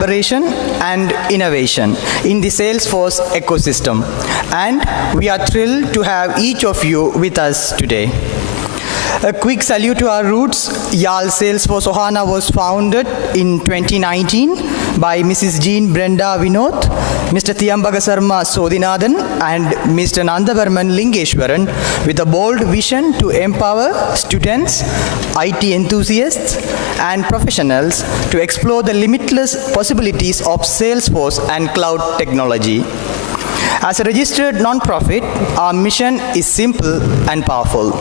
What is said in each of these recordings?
collaboration and innovation in the Salesforce ecosystem. And we are thrilled to have each of you with us today. A quick salute to our roots. Yarl Salesforce Ohana was founded in 2019 by Mrs. Jean Brenda Vinod, Mr. Thiyambaga Sarma Sodinathan, and Mr. Nandavarman Lingeshwaran with a bold vision to empower students, IT enthusiasts, and professionals to explore the limitless possibilities of Salesforce and cloud technology. As a registered non-profit, our mission is simple and powerful.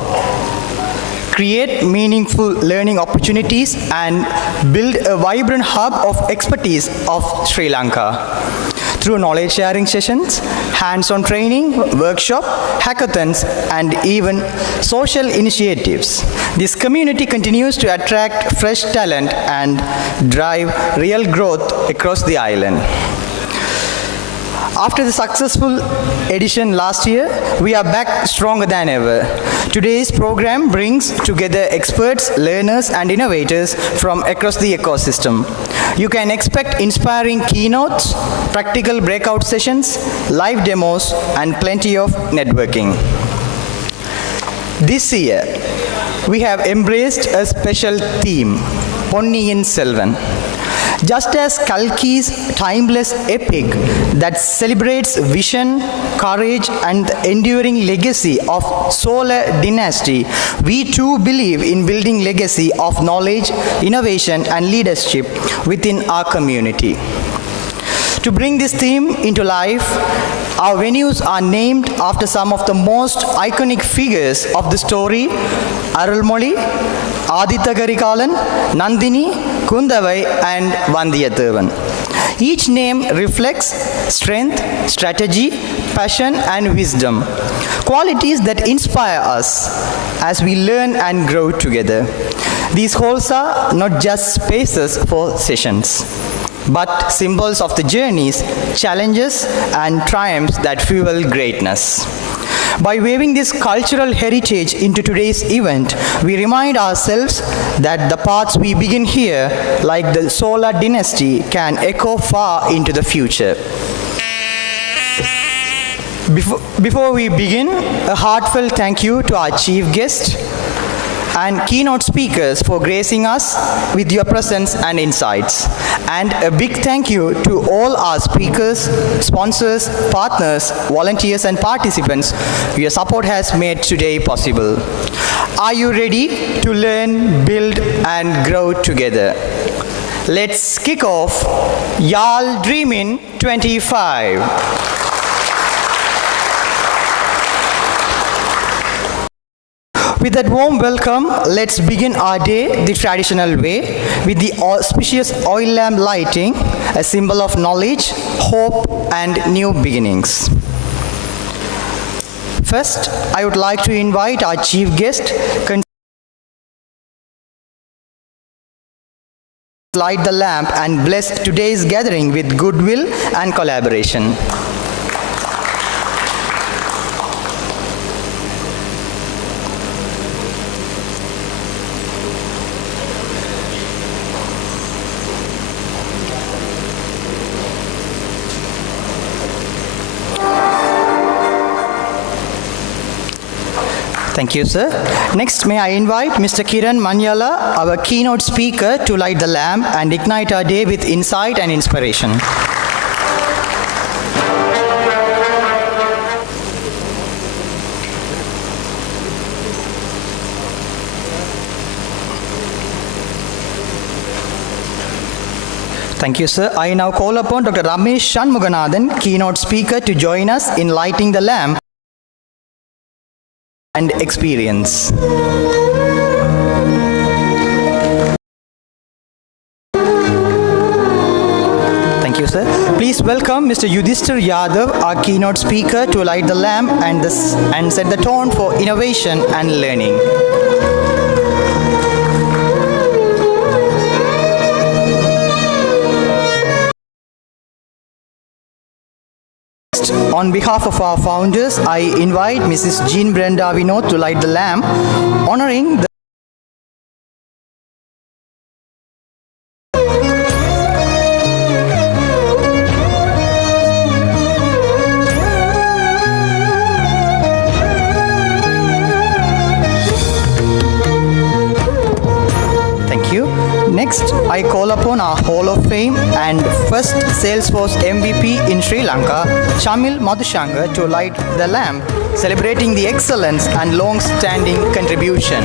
Create meaningful learning opportunities and build a vibrant hub of expertise of Sri Lanka. Through knowledge sharing sessions, hands-on training, workshop, hackathons, and even social initiatives, this community continues to attract fresh talent and drive real growth across the island. After the successful edition last year, we are back stronger than ever. Today's program brings together experts, learners, and innovators from across the ecosystem. You can expect inspiring keynotes, practical breakout sessions, live demos, and plenty of networking. This year, we have embraced a special theme, Ponniyin Selvan. Just as Kalki's timeless epic that celebrates vision, courage, and the enduring legacy of Solar Dynasty, we too believe in building legacy of knowledge, innovation, and leadership within our community. To bring this theme into life, our venues are named after some of the most iconic figures of the story: Arulmozhi, Aditya Karikalan, Nandini, Kundavai, and Vandiyathevan. Each name reflects strength, strategy, passion, and wisdom, qualities that inspire us as we learn and grow together. These halls are not just spaces for sessions, but symbols of the journeys, challenges, and triumphs that fuel greatness. By weaving this cultural heritage into today's event, we remind ourselves that the paths we begin here, like the Solar Dynasty, can echo far into the future. Before we begin, a heartfelt thank you to our chief guest and keynote speakers for gracing us with your presence and insights. And a big thank you to all our speakers, sponsors, partners, volunteers, and participants. Your support has made today possible. Are you ready to learn, build, and grow together? Let's kick off Yarl Dreamin 25. With that warm welcome, let's begin our day the traditional way with the auspicious oil lamp lighting, a symbol of knowledge, hope, and new beginnings. First, I would like to invite our chief guest to light the lamp and bless today's gathering with goodwill and collaboration. Thank you, sir. Next, may I invite Mr. Kiran Manyala, our keynote speaker, to light the lamp and ignite our day with insight and inspiration. Thank you, sir. I now call upon Dr. Ramesh Shanmuganathan, keynote speaker, to join us in lighting the lamp and experience. Thank you, sir. Please welcome Mr. Yudhishthir Yadav, our keynote speaker, to light the lamp and set the tone for innovation and learning. On behalf of our founders, I invite Mrs. Jean Brenda Vinod to light the lamp, honoring the upon our Hall of Fame and first Salesforce MVP in Sri Lanka, Shamil Madhushanga, to light the lamp, celebrating the excellence and long-standing contribution.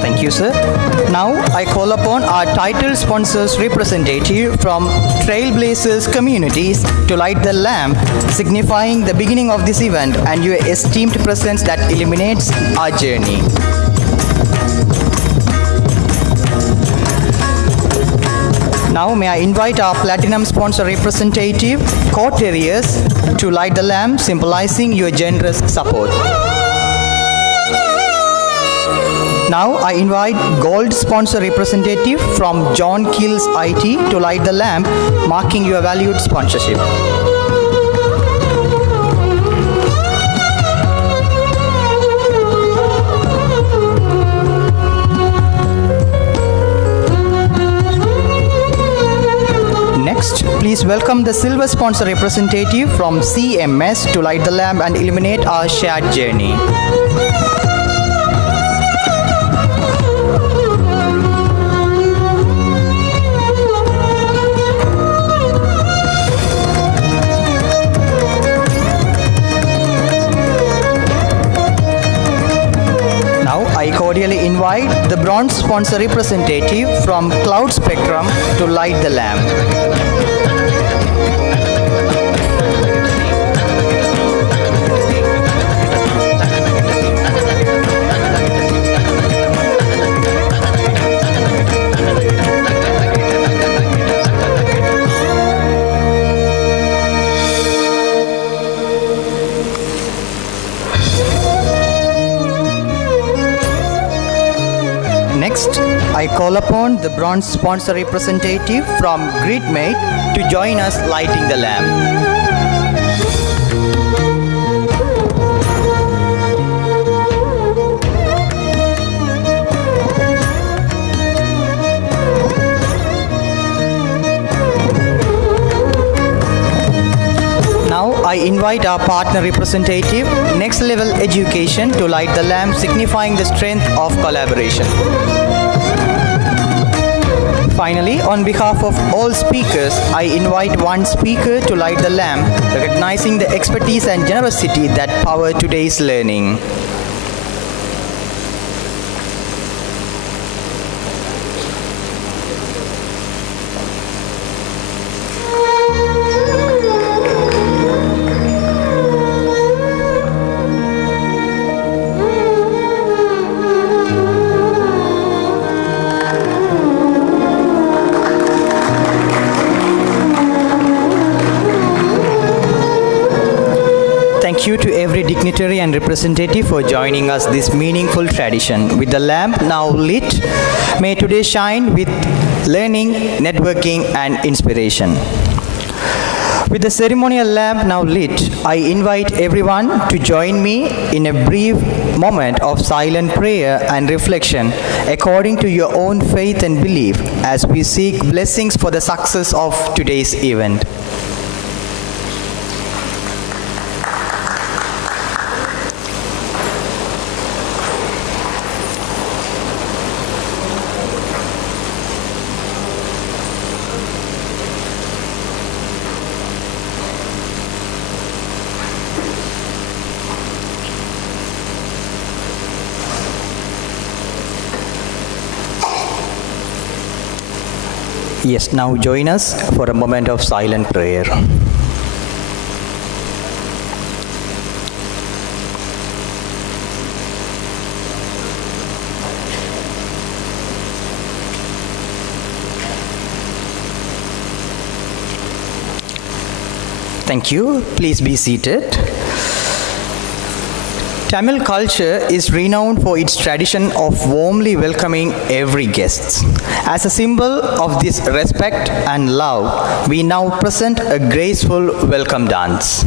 Thank you, sir. Now I call upon our title sponsors representative from Trailblazers communities to light the lamp, signifying the beginning of this event and your esteemed presence that illuminates our journey. Now may I invite our platinum sponsor representative, Court Terriers, to light the lamp, symbolizing your generous support. Now I invite gold sponsor representative from John Kills IT to light the lamp, marking your valued sponsorship. Next, please welcome the silver sponsor representative from CMS to light the lamp and illuminate our shared journey. I cordially invite the bronze sponsor representative from Cloud Spectrum to light the lamp. Next, I call upon the bronze sponsor representative from Gridmate to join us lighting the lamp. Now I invite our partner representative, Next Level Education, to light the lamp, signifying the strength of collaboration. Finally, on behalf of all speakers, I invite one speaker to light the lamp, recognizing the expertise and generosity that power today's learning. Thank you to every dignitary and representative for joining us this meaningful tradition. With the lamp now lit, may today shine with learning, networking, and inspiration. With the ceremonial lamp now lit, I invite everyone to join me in a brief moment of silent prayer and reflection according to your own faith and belief as we seek blessings for the success of today's event. Yes, now join us for a moment of silent prayer. Thank you. Please be seated. Tamil culture is renowned for its tradition of warmly welcoming every guest. As a symbol of this respect and love, we now present a graceful welcome dance.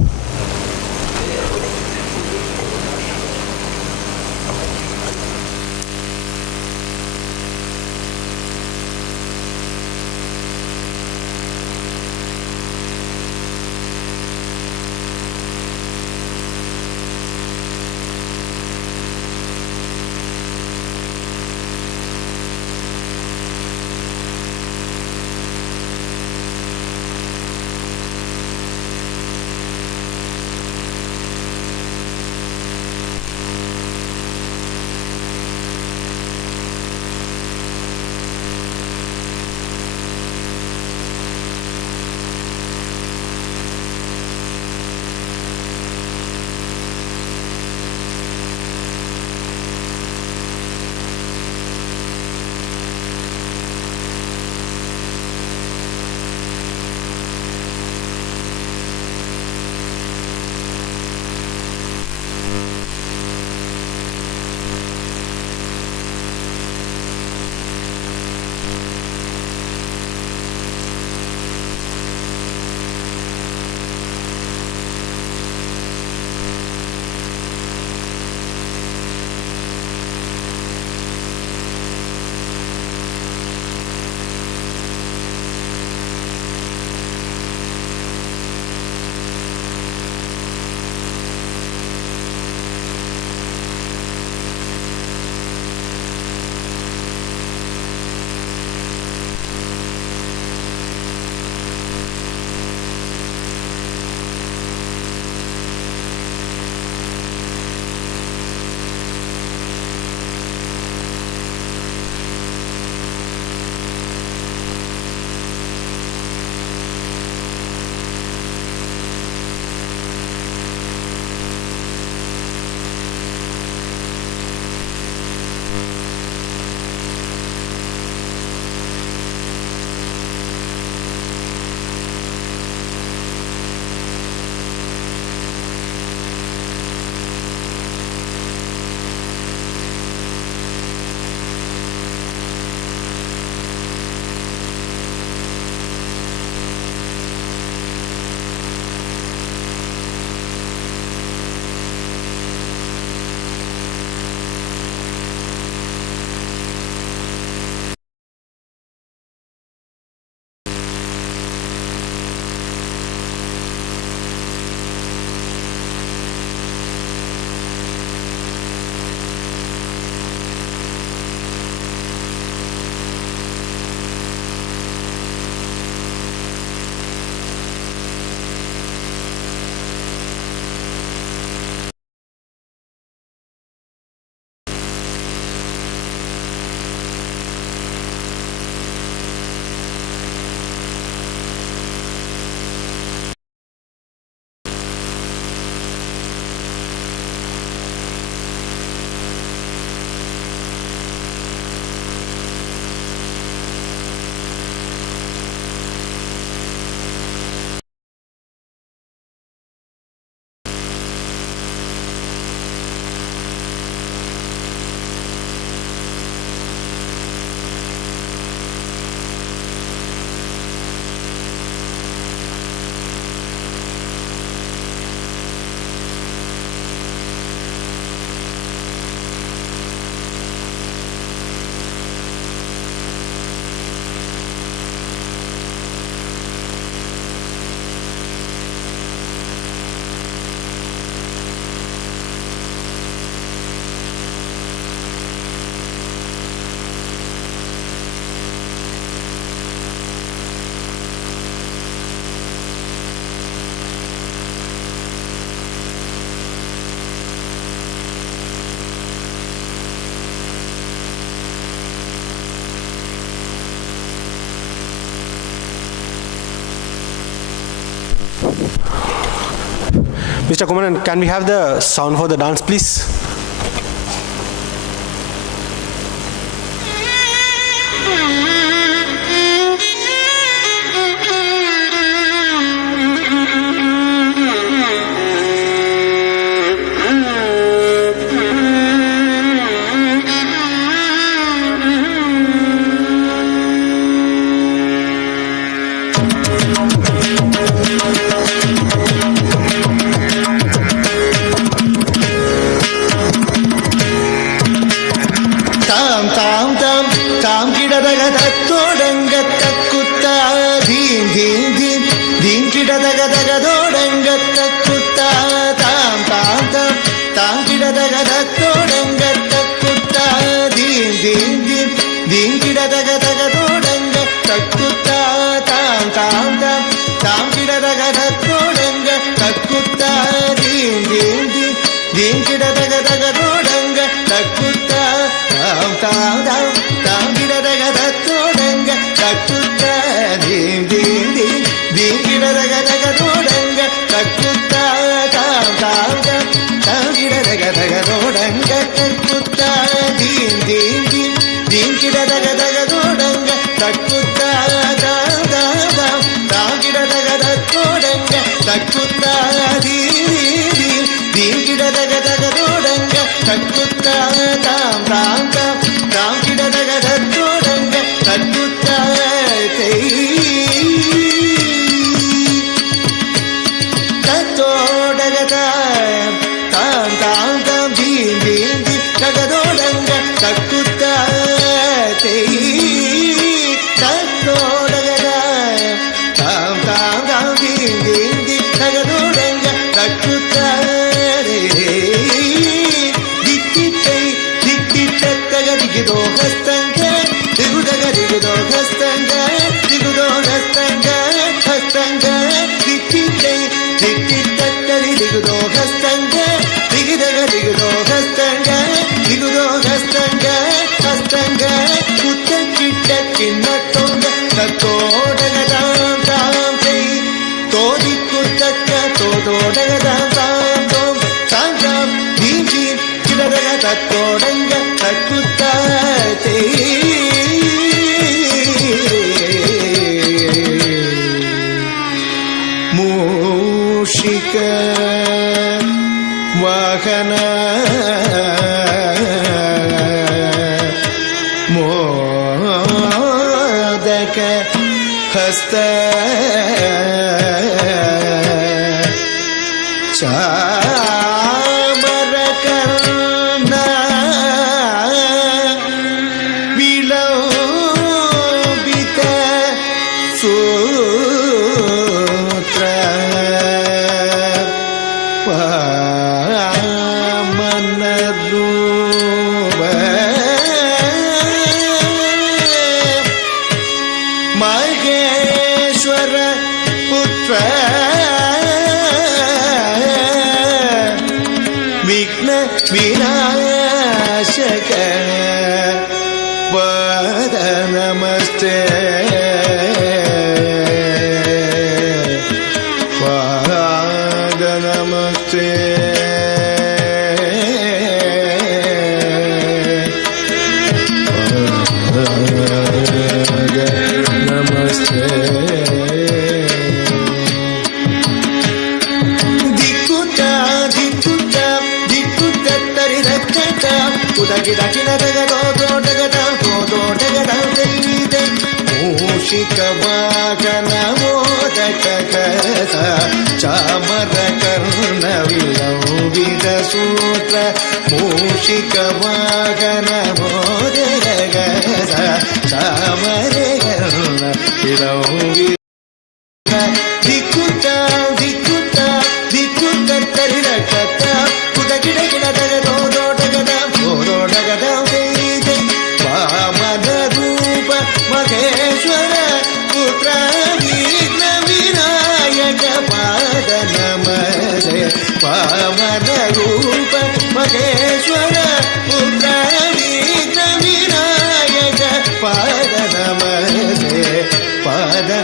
Mr. Kumaran, can we have the sound for the dance, please?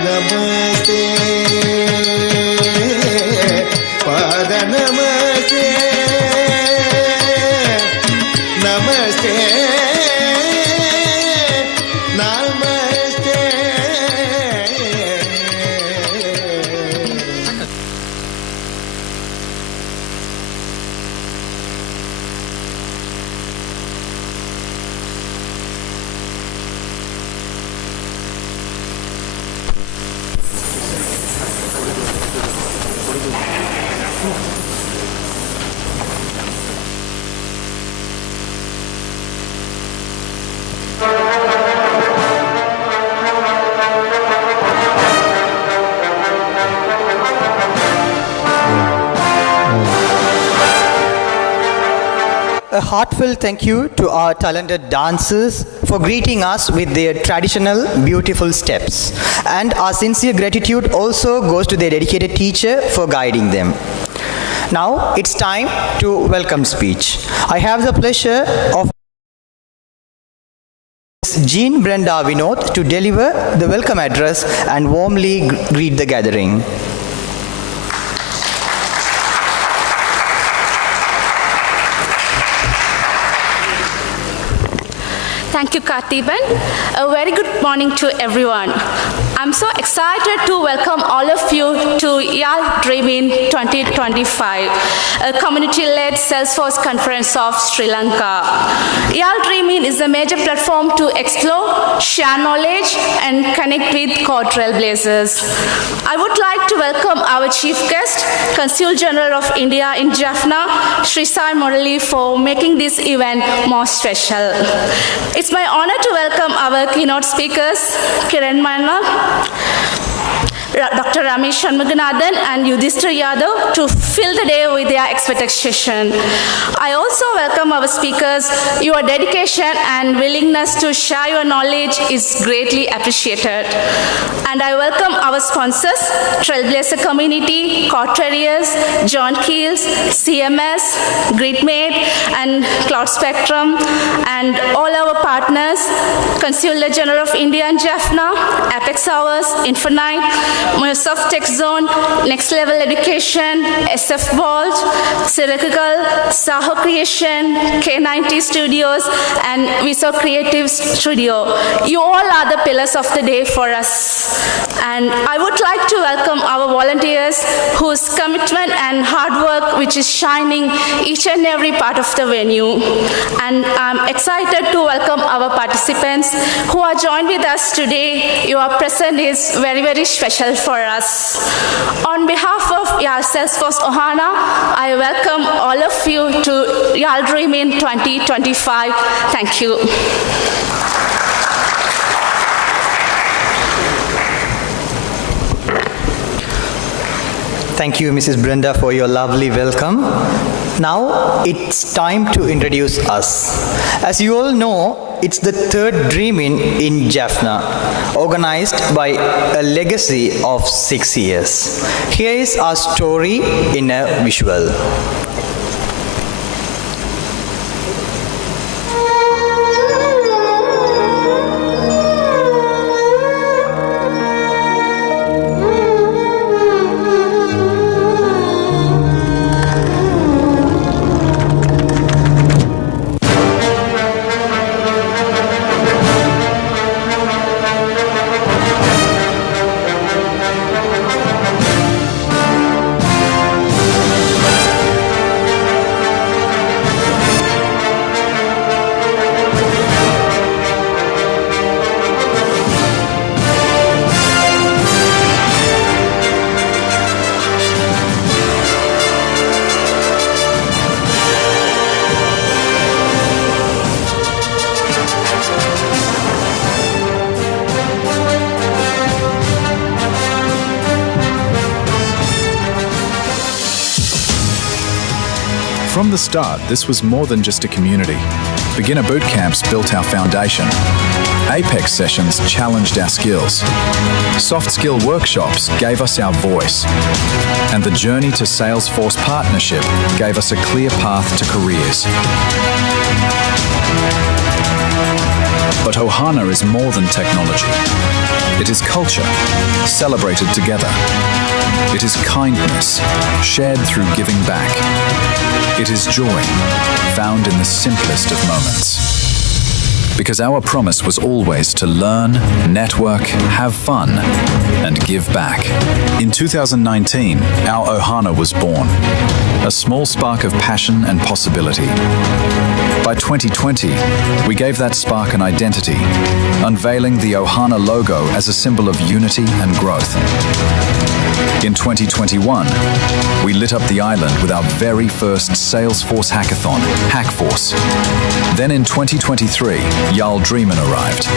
Namaste. a heartfelt thank you to our talented dancers for greeting us with their traditional beautiful steps. And our sincere gratitude also goes to their dedicated teacher for guiding them. Now it's time to welcome speech. I have the pleasure of Jean Brenda Vinod to deliver the welcome address and warmly greet the gathering. Thank you, Kartiban. A very good morning to everyone. I'm so excited to welcome all of you to Yarl Dreamin 2025, a community-led Salesforce conference of Sri Lanka. Yarl Dreamin is a major platform to explore, share knowledge, and connect with core Trailblazers. I would like to welcome our chief guest, Consul General of India in Jaffna, Sri Sai Murali, for making this event more special. It's my honor to welcome our keynote speakers, Kiran Manna, Dr. Ramesh Shanmuganathan and Yudhishthir Yadav to fill the day with their expectation. I also welcome our speakers. Your dedication and willingness to share your knowledge is greatly appreciated. And I welcome our sponsors, Trailblazer Community, Corterias, John Keels, CMS, Gridmate, and Cloud Spectrum, and all our partners, Consular General of India and Jaffna, Apex Hours, Infinite, Microsoft Tech Zone, Next Level Education, SF Vault, Syracuse, Saho Creation, K90 Studios, and Viso Creative Studio. You all are the pillars of the day for us. And I would like to welcome our volunteers whose commitment and hard work which is shining each and every part of the venue. And I'm excited to welcome our participants who are joined with us today. Your presence is very, very special for us. On behalf of Yarl Salesforce Ohana, I welcome all of you to Yarl Dreamin 2025. Thank you. Thank you, Mrs. Brenda, for your lovely welcome. Now it's time to introduce us. As you all know, it's the third Dreamin in Jaffna, organized by a legacy of 6 years. Here is our story in a visual. From the start, this was more than just a community. Beginner boot camps built our foundation. Apex sessions challenged our skills. Soft skill workshops gave us our voice. And the journey to Salesforce partnership gave us a clear path to careers. But Ohana is more than technology. It is culture, celebrated together. It is kindness, shared through giving back. It is joy, found in the simplest of moments. Because our promise was always to learn, network, have fun, and give back. In 2019, our Ohana was born, a small spark of passion and possibility. By 2020, we gave that spark an identity, unveiling the Ohana logo as a symbol of unity and growth. In 2021, we lit up the island with our very first Salesforce hackathon, Hackforce. Then in 2023, Yarl Dreamin arrived,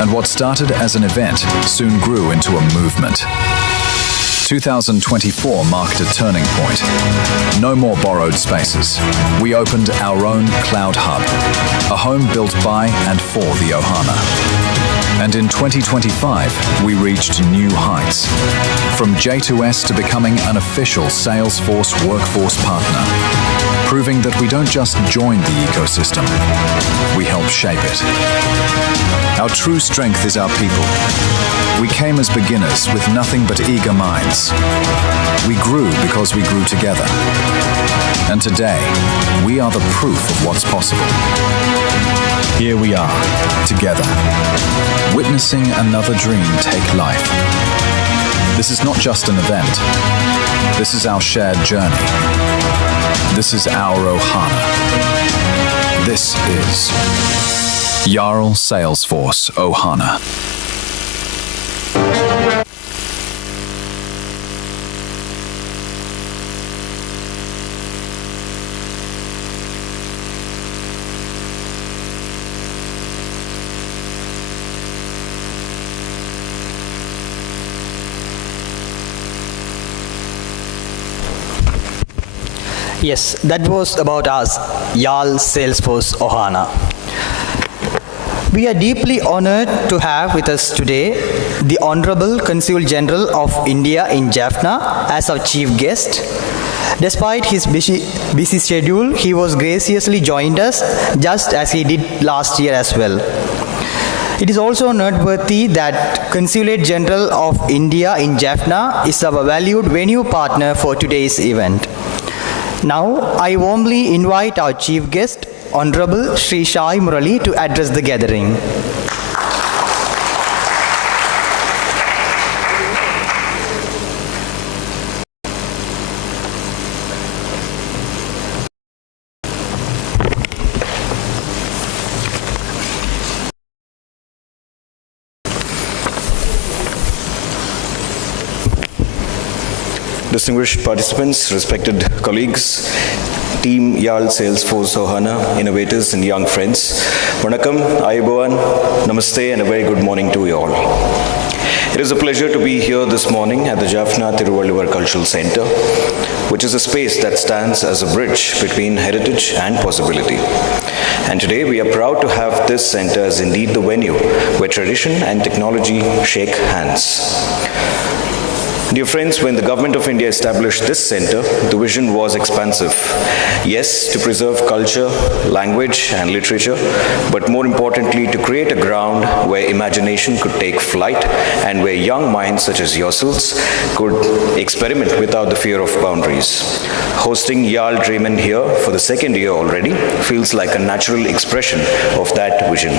and what started as an event soon grew into a movement. 2024 marked a turning point. No more borrowed spaces. We opened our own cloud hub, a home built by and for the Ohana. And in 2025, we reached new heights. From J2S to becoming an official Salesforce workforce partner, proving that we don't just join the ecosystem, we help shape it. Our true strength is our people. We came as beginners with nothing but eager minds. We grew because we grew together. And today, we are the proof of what's possible. Here we are, together, witnessing another dream take life. This is not just an event. This is our shared journey. This is our Ohana. This is Yarl Salesforce Ohana. Yes, that was about us, Yarl Salesforce Ohana. We are deeply honored to have with us today the Honorable Consul General of India in Jaffna as our chief guest. Despite his busy schedule, he was graciously joined us just as he did last year as well. It is also noteworthy that Consulate General of India in Jaffna is our valued venue partner for today's event. Now, I warmly invite our chief guest, Honorable Sri Shai Murali, to address the gathering. Distinguished participants, respected colleagues, Team Yarl Salesforce Ohana, innovators and young friends, Vanakkam, Ayubowan, Namaste and a very good morning to you all. It is a pleasure to be here this morning at the Jaffna Thiruvalluvar Cultural Center, which is a space that stands as a bridge between heritage and possibility. And today we are proud to have this center as indeed the venue where tradition and technology shake hands. Dear friends, when the Government of India established this center, the vision was expansive. Yes, to preserve culture, language and literature, but more importantly, to create a ground where imagination could take flight and where young minds such as yourselves could experiment without the fear of boundaries. Hosting Yarl Dreamin here for the second year already feels like a natural expression of that vision.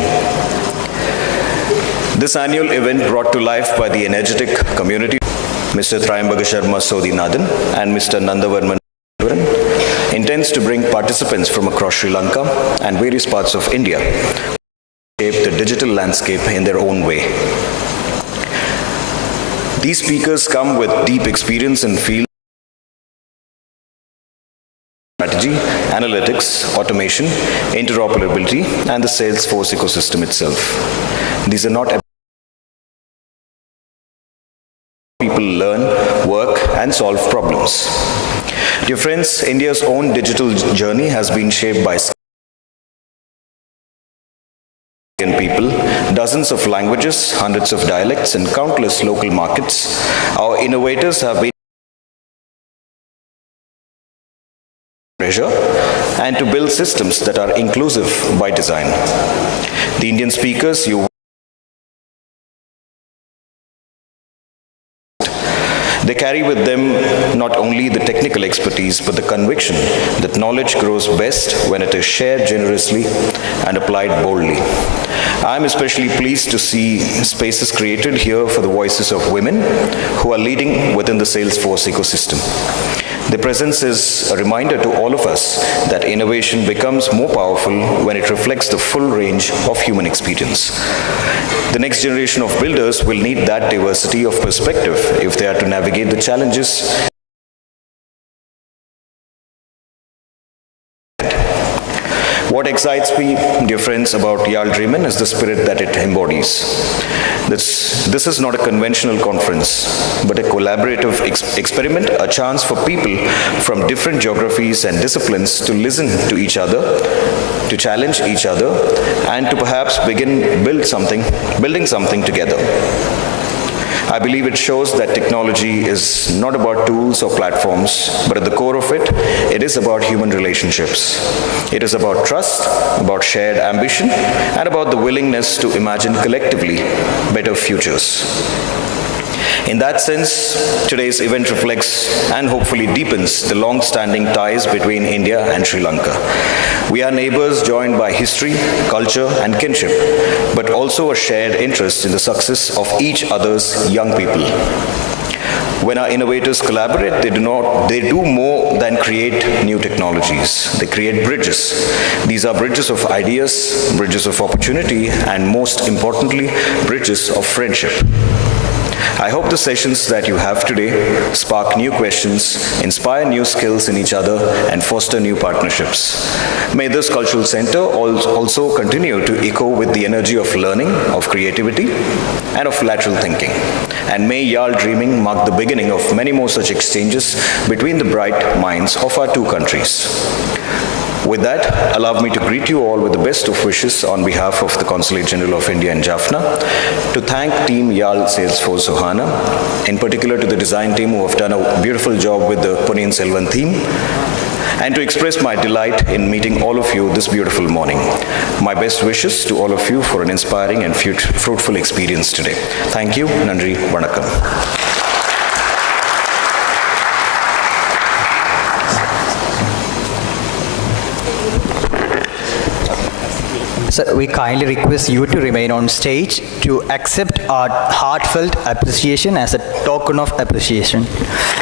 This annual event brought to life by the energetic community Mr. Trailblazers Sharma Sodhinathan and Mr. Nandavarman intends to bring participants from across Sri Lanka and various parts of India to shape the digital landscape in their own way. These speakers come with deep experience in field strategy, analytics, automation, interoperability, and the Salesforce ecosystem itself. These are not people learn, work, and solve problems. Dear friends, India's own digital journey has been shaped by people, dozens of languages, hundreds of dialects, and countless local markets. Our innovators have been pressure and to build systems that are inclusive by design. The Indian speakers they carry with them not only the technical expertise, but the conviction that knowledge grows best when it is shared generously and applied boldly. I am especially pleased to see spaces created here for the voices of women who are leading within the Salesforce ecosystem. Their presence is a reminder to all of us that innovation becomes more powerful when it reflects the full range of human experience. The next generation of builders will need that diversity of perspective if they are to navigate the challenges. What excites me, dear friends, about Yarl Dreamin is the spirit that it embodies. This is not a conventional conference, but a collaborative experiment, a chance for people from different geographies and disciplines to listen to each other, to challenge each other, and to perhaps begin building something together. I believe it shows that technology is not about tools or platforms, but at the core of it, it is about human relationships. It is about trust, about shared ambition, and about the willingness to imagine collectively better futures. In that sense, today's event reflects and hopefully deepens the long-standing ties between India and Sri Lanka. We are neighbors joined by history, culture, and kinship, but also a shared interest in the success of each other's young people. When our innovators collaborate, they do more than create new technologies. They create bridges. These are bridges of ideas, bridges of opportunity, and most importantly, bridges of friendship. I hope the sessions that you have today spark new questions, inspire new skills in each other, and foster new partnerships. May this cultural center also continue to echo with the energy of learning, of creativity, and of lateral thinking. And may Yarl Dreamin mark the beginning of many more such exchanges between the bright minds of our two countries. With that, allow me to greet you all with the best of wishes on behalf of the Consulate General of India in Jaffna, to thank Team Yarl Salesforce Ohana, in particular to the design team who have done a beautiful job with the Ponniyin Selvan theme, and to express my delight in meeting all of you this beautiful morning. My best wishes to all of you for an inspiring and fruitful experience today. Thank you. Nandri, Vanakkam. So we kindly request you to remain on stage to accept our heartfelt appreciation as a token of appreciation.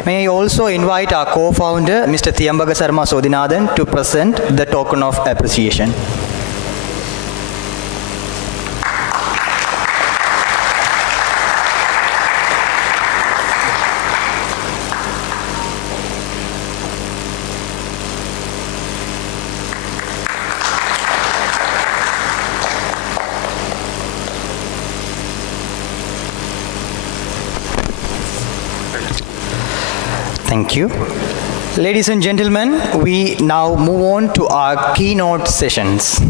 May I also invite our co-founder, Mr. Thiyambaga Sarma Sodinathan, to present the token of appreciation. Thank you. Ladies and gentlemen, we now move on to our keynote sessions.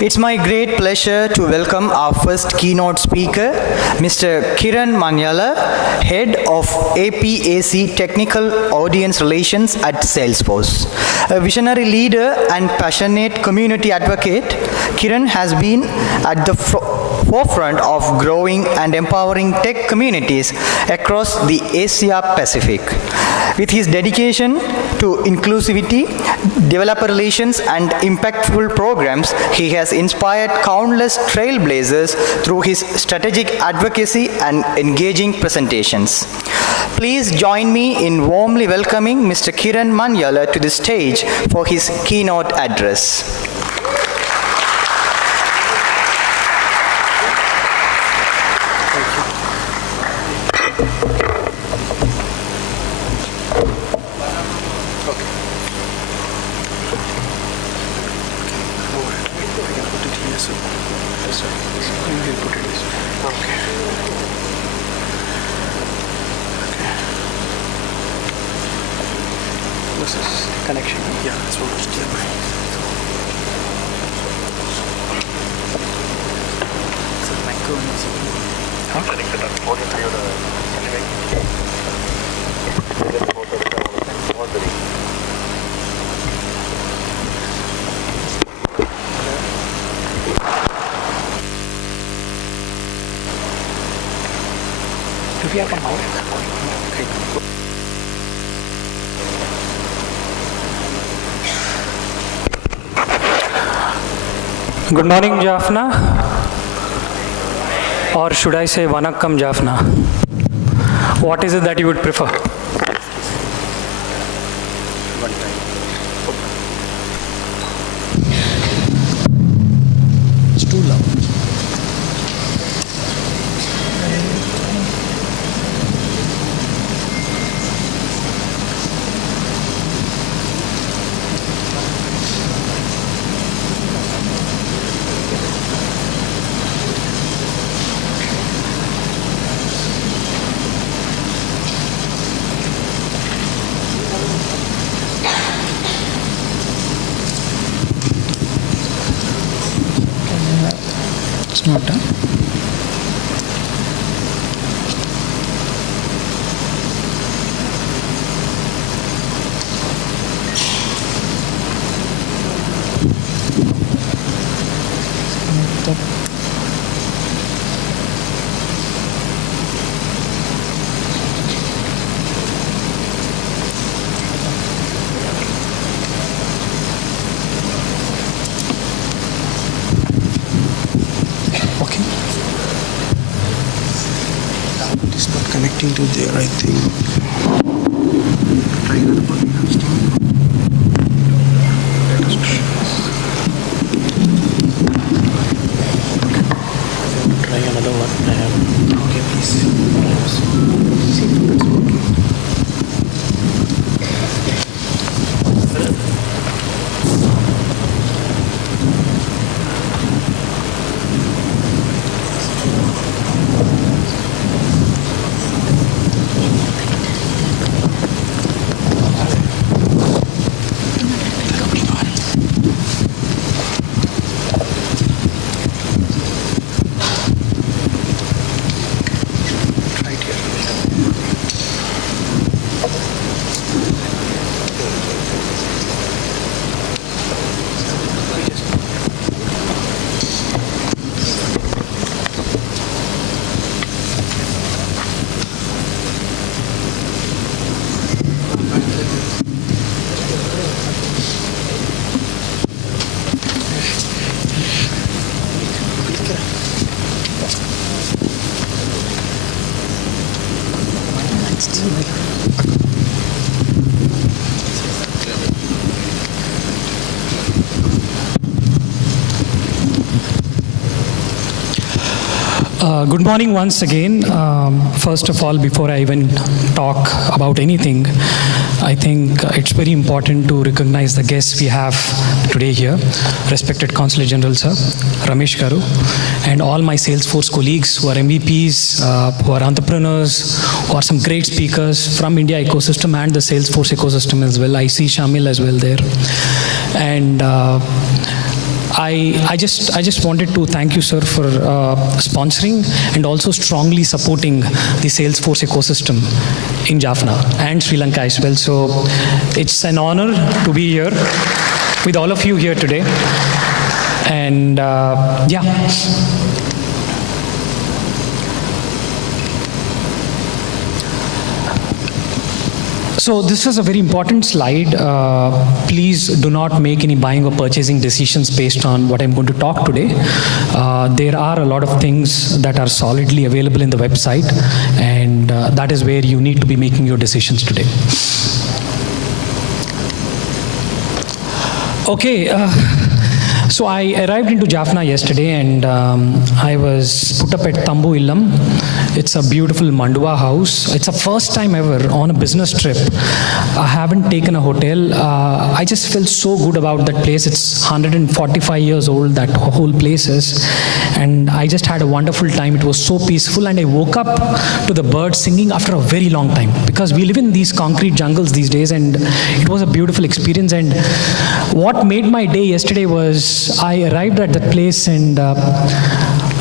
It's my great pleasure to welcome our first keynote speaker, Mr. Kiran Manyala, Head of APAC Technical Audience Relations at Salesforce. A visionary leader and passionate community advocate, Kiran has been at the forefront of growing and empowering tech communities across the Asia Pacific. With his dedication to inclusivity, developer relations, and impactful programs, he has inspired countless trailblazers through his strategic advocacy and engaging presentations. Please join me in warmly welcoming Mr. Kiran Manyala to the stage for his keynote address. Good morning, Jaffna. Or should I say Vanakkam, Jaffna? What is it that you would prefer? It's too loud. Not done. Okay. It is not connecting to there, I think. Try another one. Try another one. Okay, please. See if that's working. Right here. Good morning once again. First of all, before I even talk about anything, I think it's very important to recognize the guests we have today here. Respected Consul General Sir, Ramesh Garu, and all my Salesforce colleagues who are MVPs, who are entrepreneurs, who are some great speakers from India ecosystem and the Salesforce ecosystem as well. I see Shamil as well there. And I just wanted to thank you, sir, for sponsoring and also strongly supporting the Salesforce ecosystem in Jaffna and Sri Lanka as well. So it's an honor to be here with all of you here today. And yeah. So this is a very important slide. Please do not make any buying or purchasing decisions based on what I'm going to talk today. There are a lot of things that are solidly available in the website, and that is where you need to be making your decisions today. Okay. So I arrived into Jaffna yesterday, and I was put up at Tambu Illam. It's a beautiful Mandua house. It's the first time ever on a business trip. I haven't taken a hotel. I just felt so good about that place. It's 145 years old, that whole place is. And I just had a wonderful time. It was so peaceful, and I woke up to the birds singing after a very long time, because we live in these concrete jungles these days, and it was a beautiful experience. And what made my day yesterday was I arrived at that place, and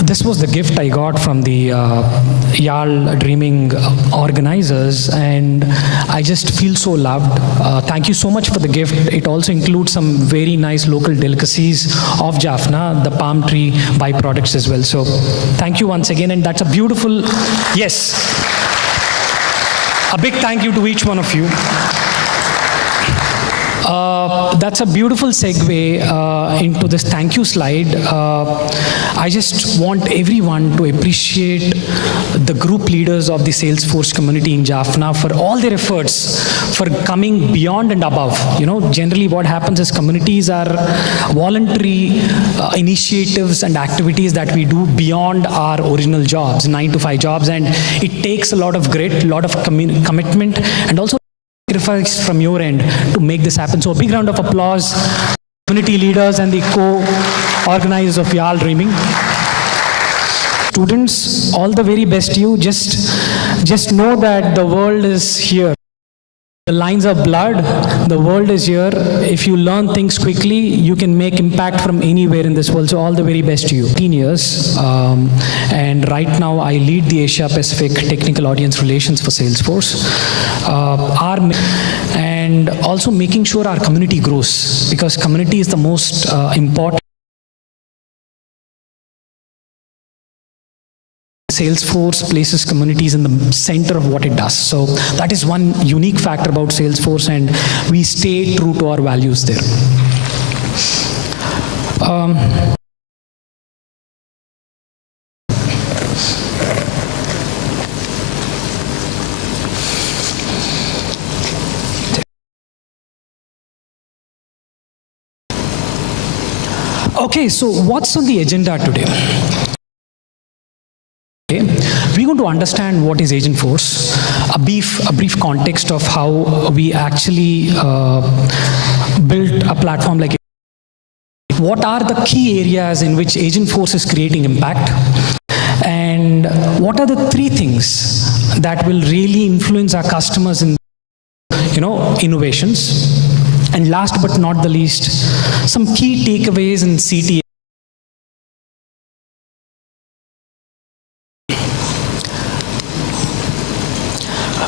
this was the gift I got from the Yarl Dreamin organizers, and I just feel so loved. Thank you so much for the gift. It also includes some very nice local delicacies of Jaffna, the palm tree byproducts as well. So thank you once again, and that's a beautiful, yes, a big thank you to each one of you. That's a beautiful segue into this thank you slide. I just want everyone to appreciate the group leaders of the Salesforce community in Jaffna for all their efforts for coming beyond and above. You know, generally what happens is communities are voluntary initiatives and activities that we do beyond our original jobs, 9-to-5 jobs, and it takes a lot of grit, a lot of commitment, and also sacrifice from your end to make this happen. So a big round of applause, community leaders and the co-organizers of Yarl Dreamin. Students, all the very best to you. Just know that the world is here. The lines are blurred. The world is here. If you learn things quickly, you can make impact from anywhere in this world. So all the very best to you. 15 years, and right now I lead the Asia Pacific Technical Audience Relations for Salesforce. And also making sure our community grows, because community is the most important. Salesforce places communities in the center of what it does. So that is one unique factor about Salesforce, and we stay true to our values there. Okay, so what's on the agenda today? Okay, we're going to understand what is Agentforce, a brief context of how we actually built a platform like it. What are the key areas in which Agentforce is creating impact, and what are the 3 things that will really influence our customers in, innovations, and last but not the least, some key takeaways in CTA.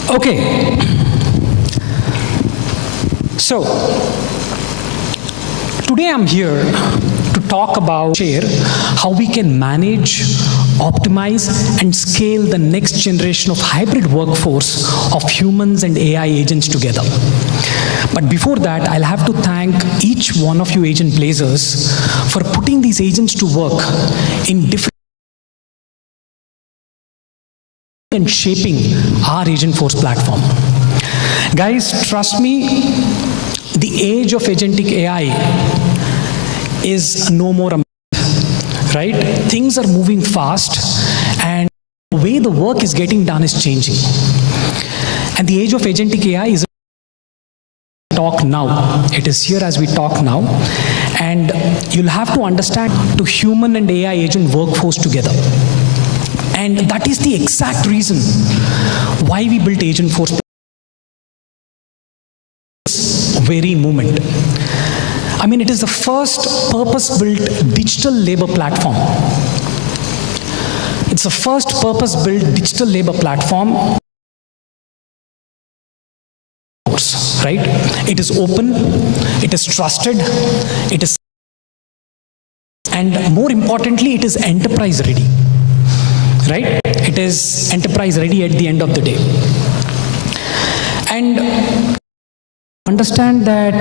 Okay, so today I'm here to talk about, share how we can manage, optimize, and scale the next generation of hybrid workforce of humans and AI agents together. But before that, I'll have to thank each one of you Agentblazers for putting these agents to work in different and shaping our Agentforce platform. Guys, trust me, the age of agentic AI is no more a myth, right? Things are moving fast, and the way the work is getting done is changing. And the age of agentic AI is talk now. It is here as we talk now. And you'll have to understand to human and AI agent workforce together. And that is the exact reason why we built Agentforce this very moment. I mean, it is the first purpose-built digital labor platform. It's the first purpose-built digital labor platform, right? It is open, it is trusted, it is, and more importantly, it is enterprise ready. Right? It is enterprise ready at the end of the day. And understand that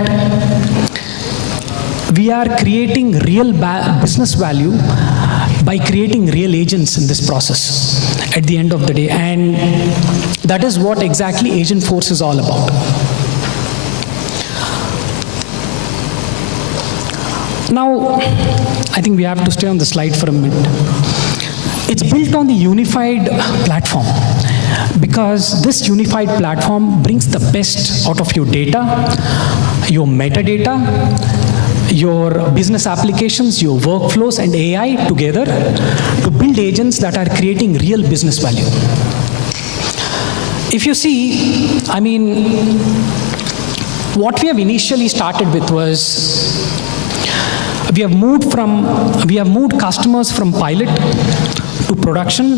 we are creating real business value by creating real agents in this process at the end of the day. And that is what exactly Agentforce is all about. Now, I think we have to stay on the slide for a minute. It's built on the unified platform, because this unified platform brings the best out of your data, your metadata, your business applications, your workflows, and AI together to build agents that are creating real business value. If you see, I mean, what we have initially started with was we have moved customers from pilot to production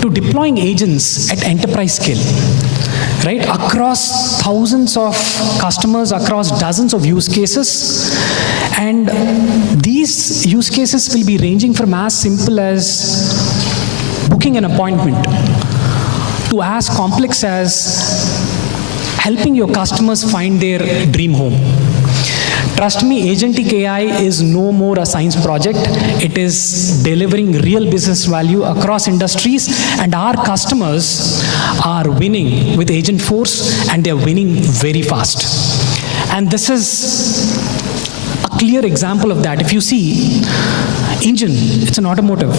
to deploying agents at enterprise scale, right? Across thousands of customers, across dozens of use cases. And these use cases will be ranging from as simple as booking an appointment to as complex as helping your customers find their dream home. Trust me, agentic AI is no more a science project. It is delivering real business value across industries, and our customers are winning with Agentforce, and they're winning very fast. And this is a clear example of that. If you see, Engine, it's an automotive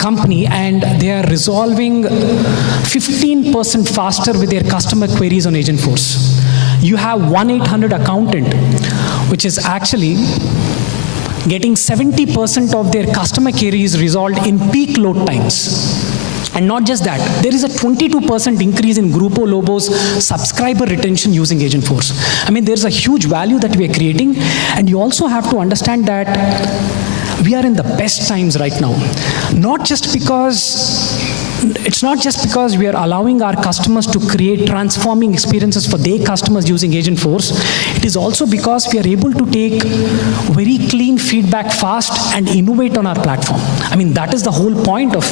company, and they are resolving 15% faster with their customer queries on Agentforce. You have 1-800 accountant, which is actually getting 70% of their customer queries resolved in peak load times. And not just that, there is a 22% increase in Grupo Lobo's subscriber retention using Agentforce. I mean, there's a huge value that we are creating, and you also have to understand that we are in the best times right now. It's not just because we are allowing our customers to create transforming experiences for their customers using Agentforce. It is also because we are able to take very clean feedback fast and innovate on our platform. I mean, that is the whole point of,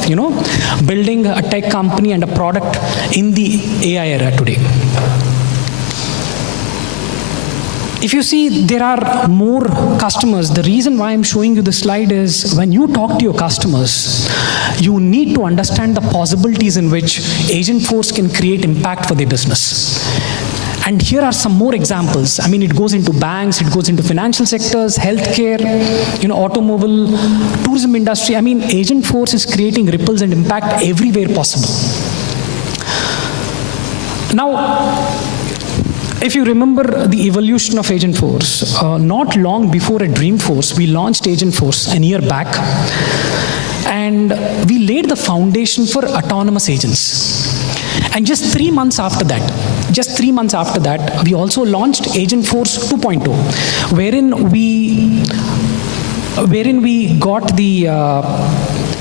building a tech company and a product in the AI era today. If you see, there are more customers. The reason why I'm showing you this slide is when you talk to your customers, you need to understand the possibilities in which Agentforce can create impact for their business. And here are some more examples. I mean, it goes into banks, it goes into financial sectors, healthcare, automobile, tourism industry. I mean, Agentforce is creating ripples and impact everywhere possible. Now, if you remember the evolution of Agentforce, not long before at Dreamforce, we launched Agentforce a year back, and we laid the foundation for autonomous agents. And just 3 months after that, we also launched Agentforce 2.0, wherein we got the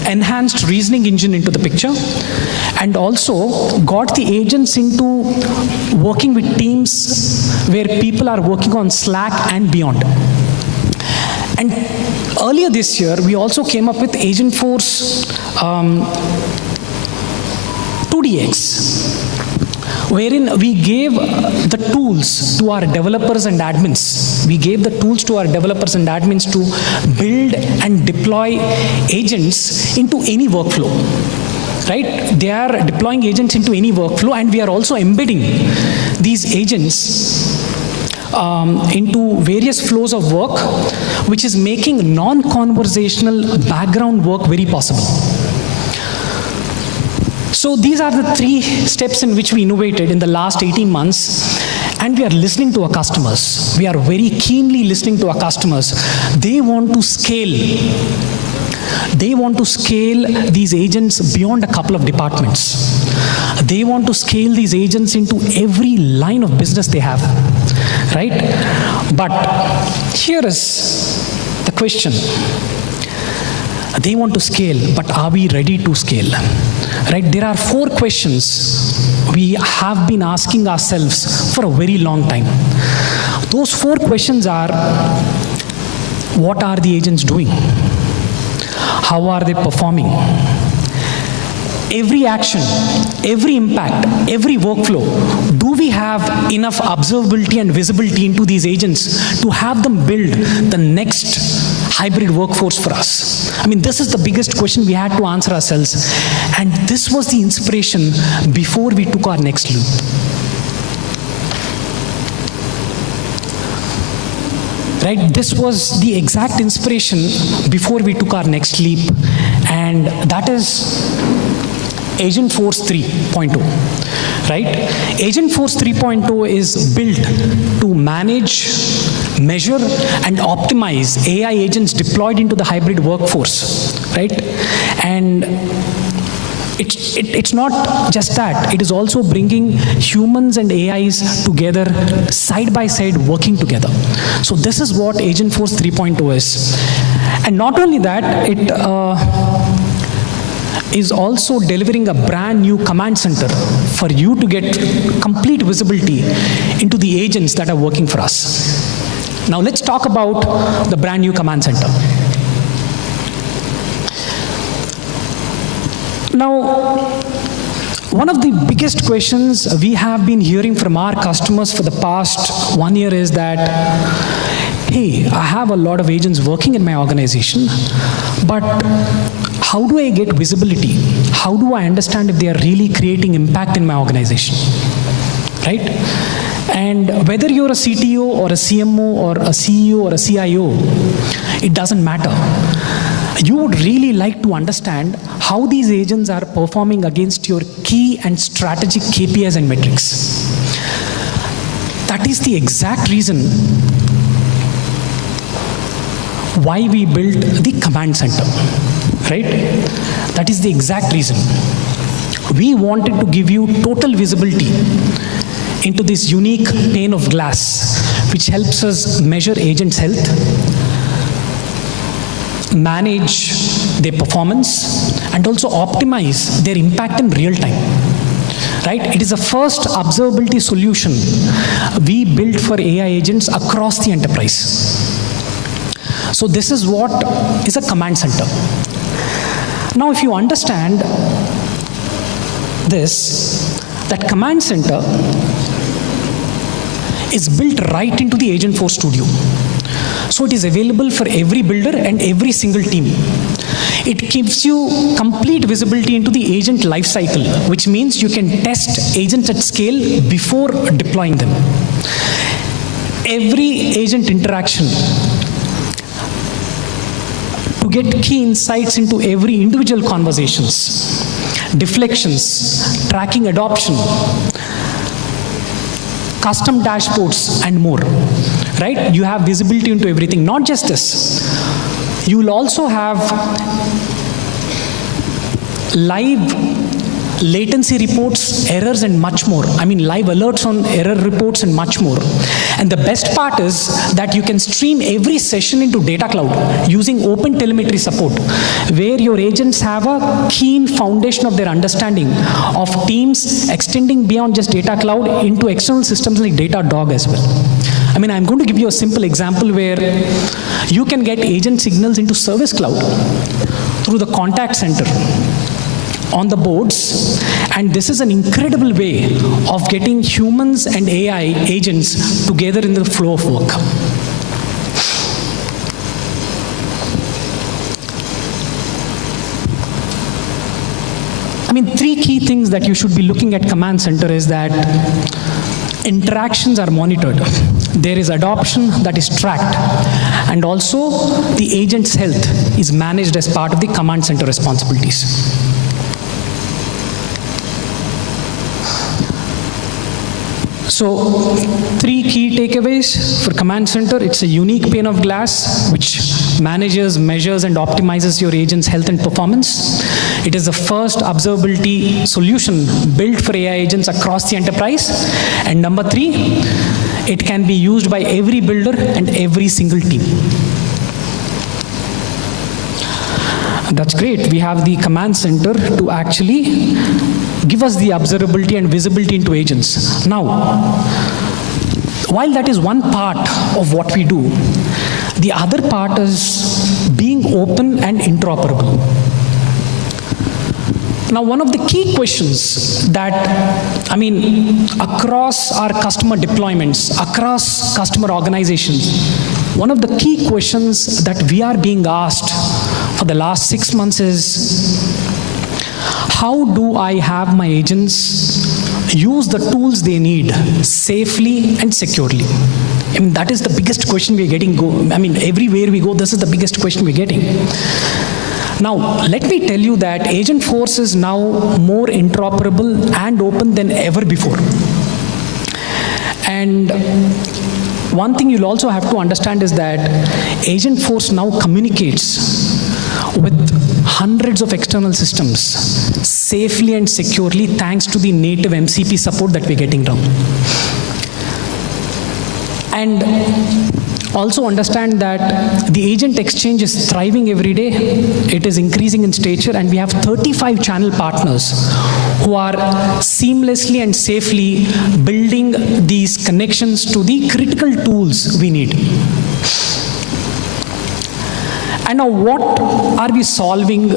enhanced reasoning engine into the picture, and also got the agents into working with teams where people are working on Slack and beyond. And earlier this year, we also came up with Agentforce 2DX, wherein we gave the tools to our developers and admins. We gave the tools to our developers and admins to build and deploy agents into any workflow. Right? They are deploying agents into any workflow, and we are also embedding these agents into various flows of work, which is making non-conversational background work very possible. So these are the 3 steps in which we innovated in the last 18 months, and we are listening to our customers. We are very keenly listening to our customers. They want to scale. They want to scale these agents beyond a couple of departments. They want to scale these agents into every line of business they have, right? But here is the question. They want to scale, but are we ready to scale? Right? There are 4 questions we have been asking ourselves for a very long time. Those 4 questions are, what are the agents doing? How are they performing? Every action, every impact, every workflow, do we have enough observability and visibility into these agents to have them build the next hybrid workforce for us? I mean, this is the biggest question we had to answer ourselves. And this was the inspiration before we took our next leap. Right? This was the exact inspiration before we took our next leap, and that is Agentforce 3.0. Right? Agentforce 3.0 is built to manage, measure, and optimize AI agents deployed into the hybrid workforce. Right? And it's not just that, it is also bringing humans and AIs together, side by side, working together. So this is what Agentforce 3.0 is. And not only that, it is also delivering a brand new command center for you to get complete visibility into the agents that are working for us. Now let's talk about the brand new command center. Now, one of the biggest questions we have been hearing from our customers for the past 1 year is that, hey, I have a lot of agents working in my organization, but how do I get visibility? How do I understand if they are really creating impact in my organization? Right? And whether you're a CTO or a CMO or a CEO or a CIO, it doesn't matter. You would really like to understand how these agents are performing against your key and strategic KPIs and metrics. That is the exact reason why we built the command center, right? That is the exact reason. We wanted to give you total visibility into this unique pane of glass, which helps us measure agents' health, manage their performance, and also optimize their impact in real time. Right? It is the first observability solution we built for AI agents across the enterprise. So this is what is a command center. Now, if you understand this, that command center is built right into the Agentforce Studio. So it is available for every builder and every single team. It gives you complete visibility into the agent lifecycle, which means you can test agents at scale before deploying them. Every agent interaction, to get key insights into every individual conversations, deflections, tracking adoption, custom dashboards, and more. Right? You have visibility into everything. Not just this. You will also have live latency reports, errors, and much more. I mean, live alerts on error reports and much more. And the best part is that you can stream every session into Data Cloud using open telemetry support, where your agents have a keen foundation of their understanding of teams extending beyond just Data Cloud into external systems like Datadog as well. I mean, I'm going to give you a simple example where you can get agent signals into Service Cloud through the contact center on the boards, and this is an incredible way of getting humans and AI agents together in the flow of work. I mean, three key things that you should be looking at Command Center is that interactions are monitored, there is adoption that is tracked, and also the agent's health is managed as part of the Command Center responsibilities. So, three key takeaways for Command Center. It's a unique pane of glass which manages, measures, and optimizes your agent's health and performance. It is the first observability solution built for AI agents across the enterprise. And number three, it can be used by every builder and every single team. That's great. We have the Command Center to actually give us the observability and visibility into agents. Now, while that is one part of what we do, the other part is being open and interoperable. Now, one of the key questions that, across our customer deployments, across customer organizations, one of the key questions that we are being asked for the last 6 months is, how do I have my agents use the tools they need safely and securely? I mean, that is the biggest question we're getting. Everywhere we go, this is the biggest question we're getting. Now, let me tell you that Agentforce is now more interoperable and open than ever before. And one thing you'll also have to understand is that Agentforce now communicates with hundreds of external systems safely and securely thanks to the native MCP support that we're getting now. And also understand that the agent exchange is thriving every day. It is increasing in stature, and we have 35 channel partners who are seamlessly and safely building these connections to the critical tools we need. And now, what are we solving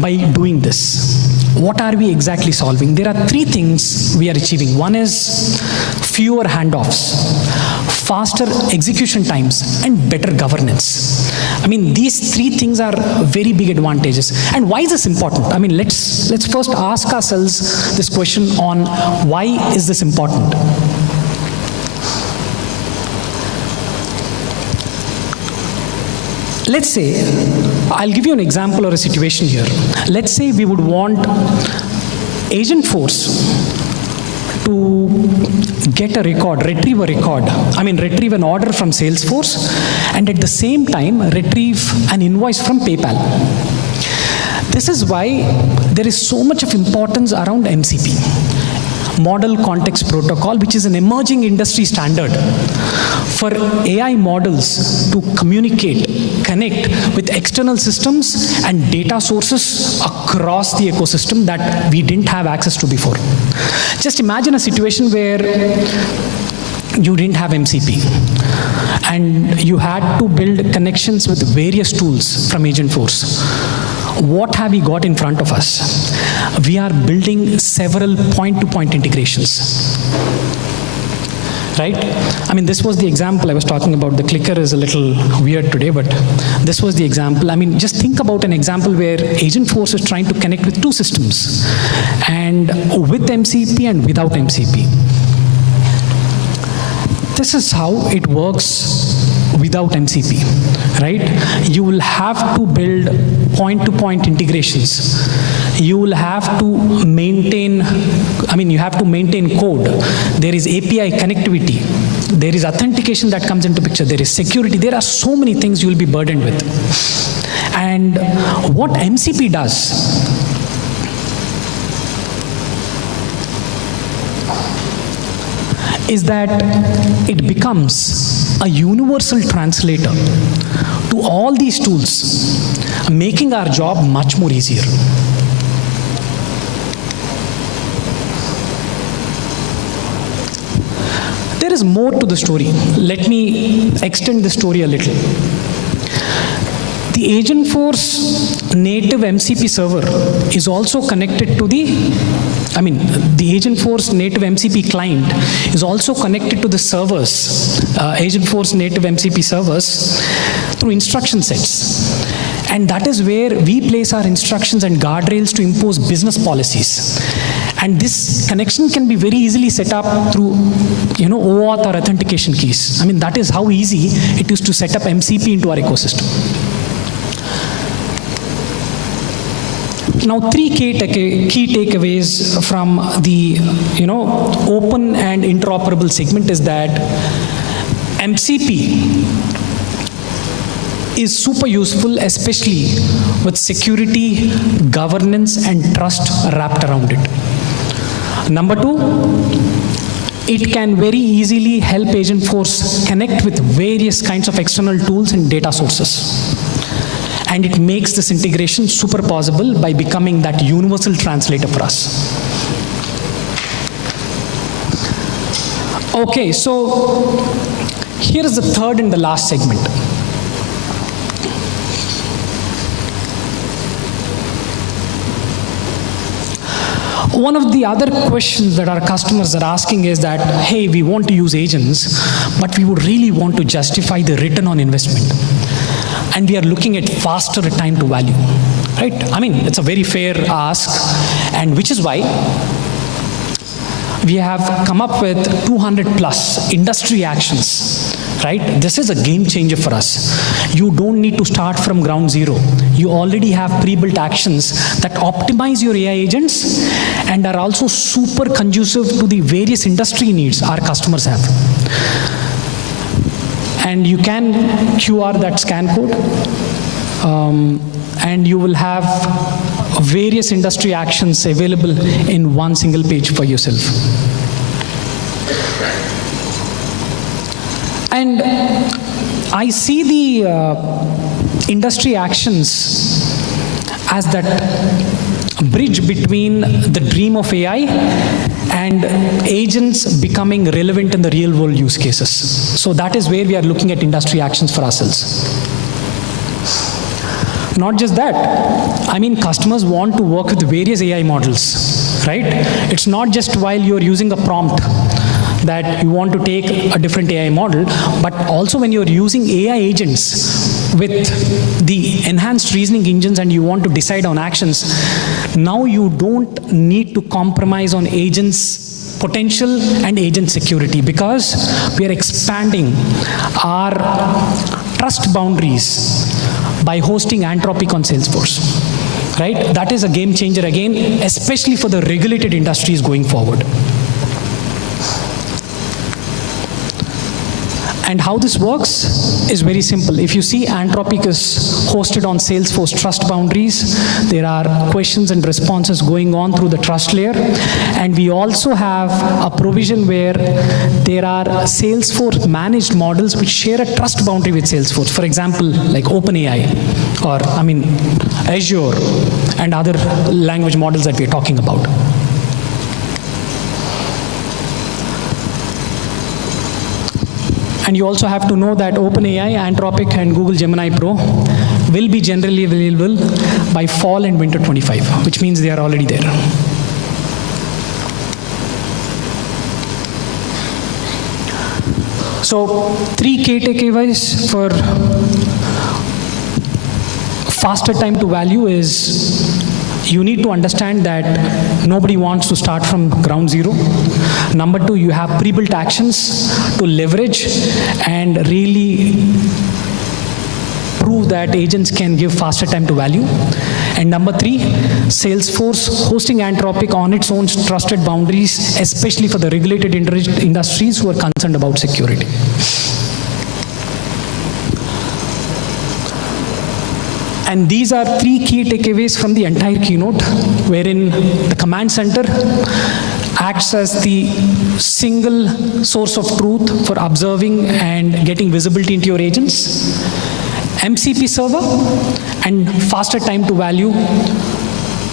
by doing this? What are we exactly solving? There are three things we are achieving. One is fewer handoffs, faster execution times, and better governance. These three things are very big advantages. And why is this important? Let's first ask ourselves this question on why is this important? Let's say, I'll give you an example or a situation here. Let's say we would want Agentforce to get a record, retrieve an order from Salesforce, and at the same time retrieve an invoice from PayPal. This is why there is so much of importance around MCP, Model Context Protocol, which is an emerging industry standard for AI models to communicate, connect with external systems and data sources across the ecosystem that we didn't have access to before. Just imagine a situation where you didn't have MCP and you had to build connections with various tools from Agentforce. What have we got in front of us? We are building several point-to-point integrations. Right? I mean, this was the example I was talking about. The clicker is a little weird today, but this was the example. I mean, just think about an example where Agentforce is trying to connect with two systems, and with MCP and without MCP. This is how it works without MCP, right? You will have to build point-to-point integrations. You will have to maintain, you have to maintain code. There is API connectivity. There is authentication that comes into picture. There is security. There are so many things you will be burdened with. And what MCP does is that it becomes a universal translator to all these tools, making our job much more easier. There is more to the story. Let me extend the story a little. The Agentforce native MCP server is also connected to the Agentforce native MCP client is also connected to the servers, Agentforce native MCP servers, through instruction sets. And that is where we place our instructions and guardrails to impose business policies. And this connection can be very easily set up through, OAuth or authentication keys. That is how easy it is to set up MCP into our ecosystem. Now, three key takeaways from the open and interoperable segment is that MCP is super useful, especially with security, governance, and trust wrapped around it. Number two, it can very easily help Agentforce connect with various kinds of external tools and data sources. And it makes this integration super possible by becoming that universal translator for us. Okay, so here is the third and the last segment. One of the other questions that our customers are asking is that, hey, we want to use agents, but we would really want to justify the return on investment. And we are looking at faster time to value, right? It's a very fair ask, and which is why we have come up with 200 plus industry actions, right? This is a game changer for us. You don't need to start from ground zero. You already have pre-built actions that optimize your AI agents and are also super conducive to the various industry needs our customers have. And you can QR that scan code, and you will have various industry actions available in one single page for yourself. And I see the industry actions as that bridge between the dream of AI and agents becoming relevant in the real world use cases. So that is where we are looking at industry actions for ourselves. Not just that, customers want to work with various AI models, right? It's not just while you're using a prompt that you want to take a different AI model, but also when you're using AI agents with the enhanced reasoning engines and you want to decide on actions, now you don't need to compromise on agents' potential and agent security, because we are expanding our trust boundaries by hosting Anthropic on Salesforce, right? That is a game changer again, especially for the regulated industries going forward. And how this works is very simple. If you see, Anthropic is hosted on Salesforce trust boundaries. There are questions and responses going on through the trust layer. And we also have a provision where there are Salesforce managed models which share a trust boundary with Salesforce. For example, like OpenAI, or Azure, and other language models that we're talking about. And you also have to know that OpenAI, Anthropic, and Google Gemini Pro will be generally available by fall and winter 25, which means they are already there. So 3 key takeaways for faster time to value is you need to understand that nobody wants to start from ground zero. Number 2, you have pre-built actions to leverage and really prove that agents can give faster time to value. And number 3, Salesforce hosting Anthropic on its own trusted boundaries, especially for the regulated industries who are concerned about security. And these are 3 key takeaways from the entire keynote, wherein the command center acts as the single source of truth for observing and getting visibility into your agents, MCP server, and faster time to value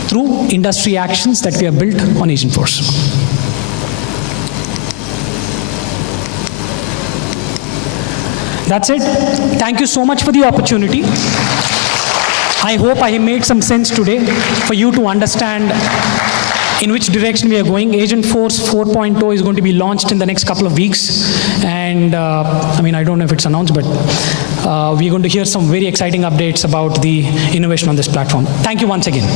through industry actions that we have built on Agentforce. That's it. Thank you so much for the opportunity. I hope I have made some sense today for you to understand in which direction we are going. Agentforce 4.0 is going to be launched in the next couple of weeks. And I don't know if it's announced, but we're going to hear some very exciting updates about the innovation on this platform. Thank you once again.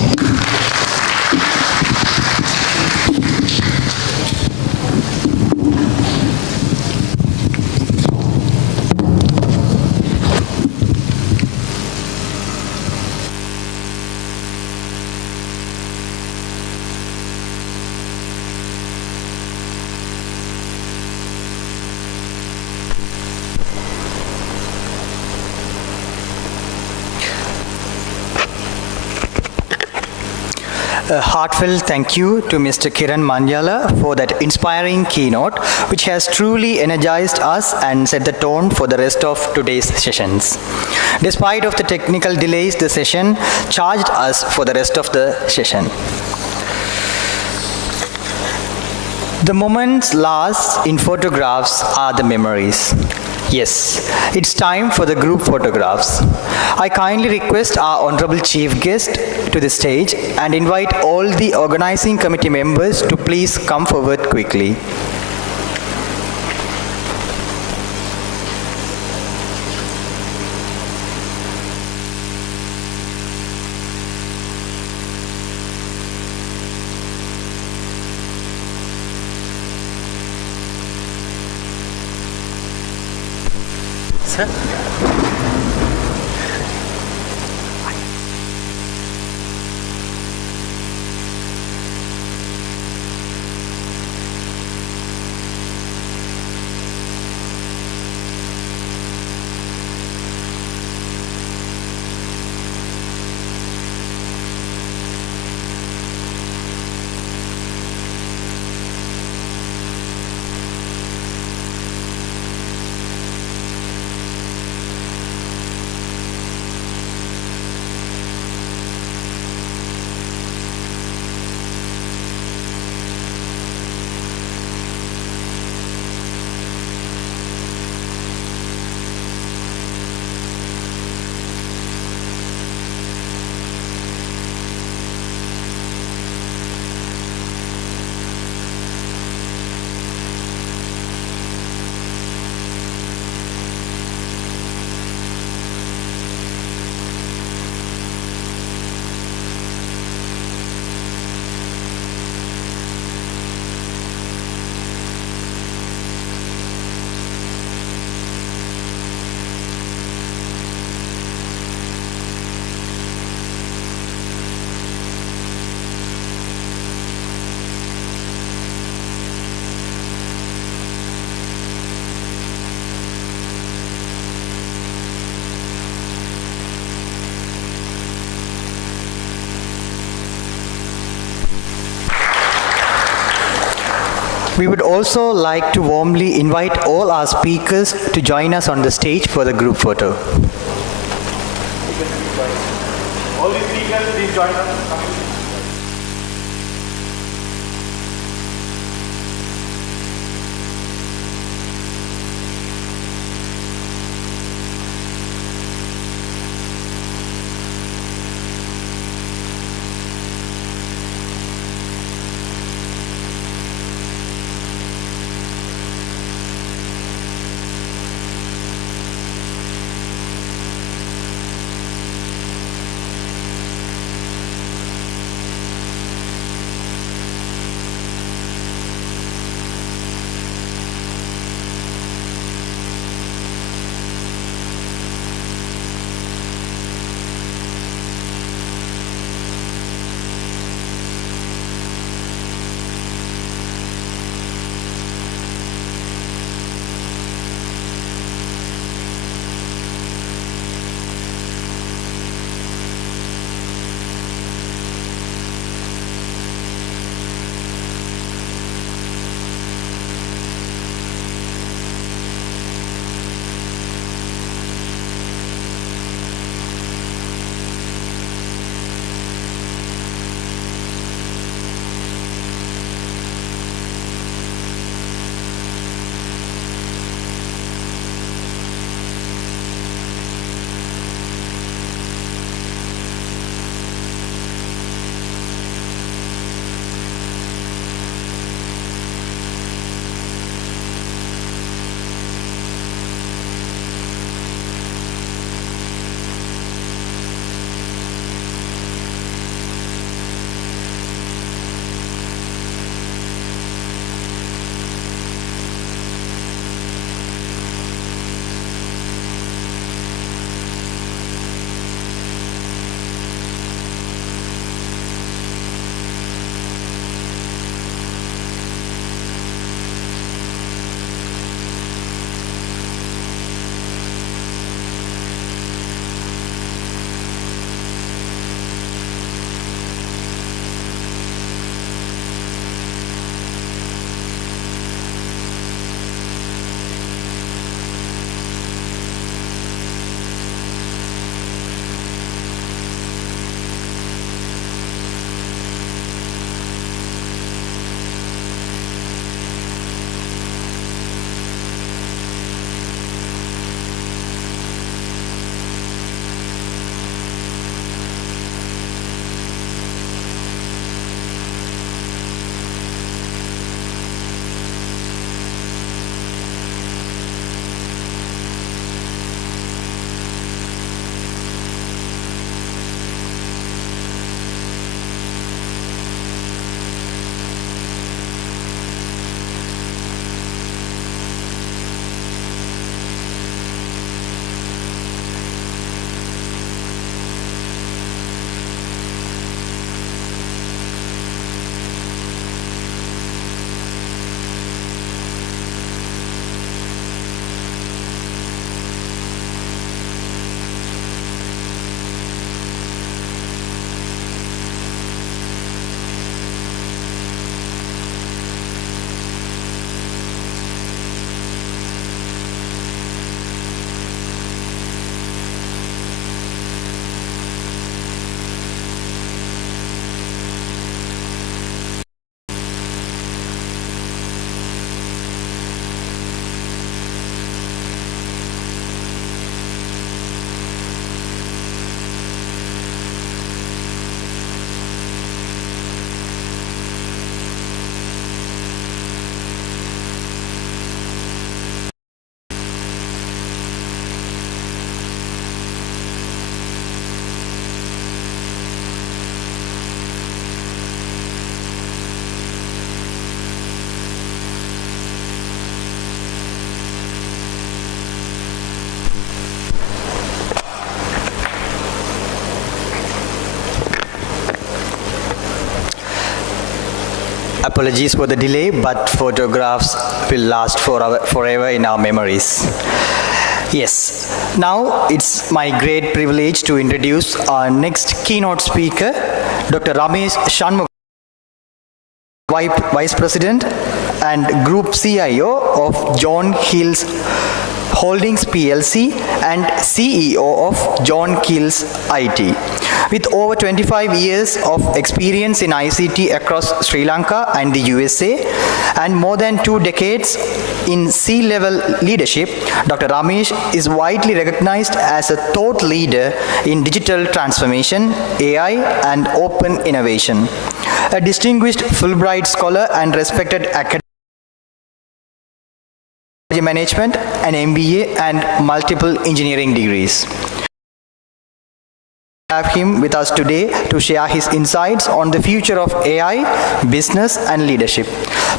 A heartfelt thank you to Mr. Kiran Manjala for that inspiring keynote, which has truly energized us and set the tone for the rest of today's sessions. Despite of the technical delays, the session charged us for the rest of the session. The moments lost in photographs are the memories. Yes, it's time for the group photographs. I kindly request our honorable chief guest to the stage and invite all the organizing committee members to please come forward quickly. Sir? We would also like to warmly invite all our speakers to join us on the stage for the group photo. All the speakers, please join us. Apologies for the delay, but photographs will last forever in our memories. Yes, now it's my great privilege to introduce our next keynote speaker, Dr. Ramesh Shanmugam, Vice President and Group CIO of John Hills Holdings PLC and CEO of John Hills IT. With over 25 years of experience in ICT across Sri Lanka and the USA and more than 2 decades in C-level leadership, Dr. Ramesh is widely recognized as a thought leader in digital transformation, AI, and open innovation. A distinguished Fulbright scholar and respected academic management, an MBA, and multiple engineering degrees. We have him with us today to share his insights on the future of AI, business, and leadership.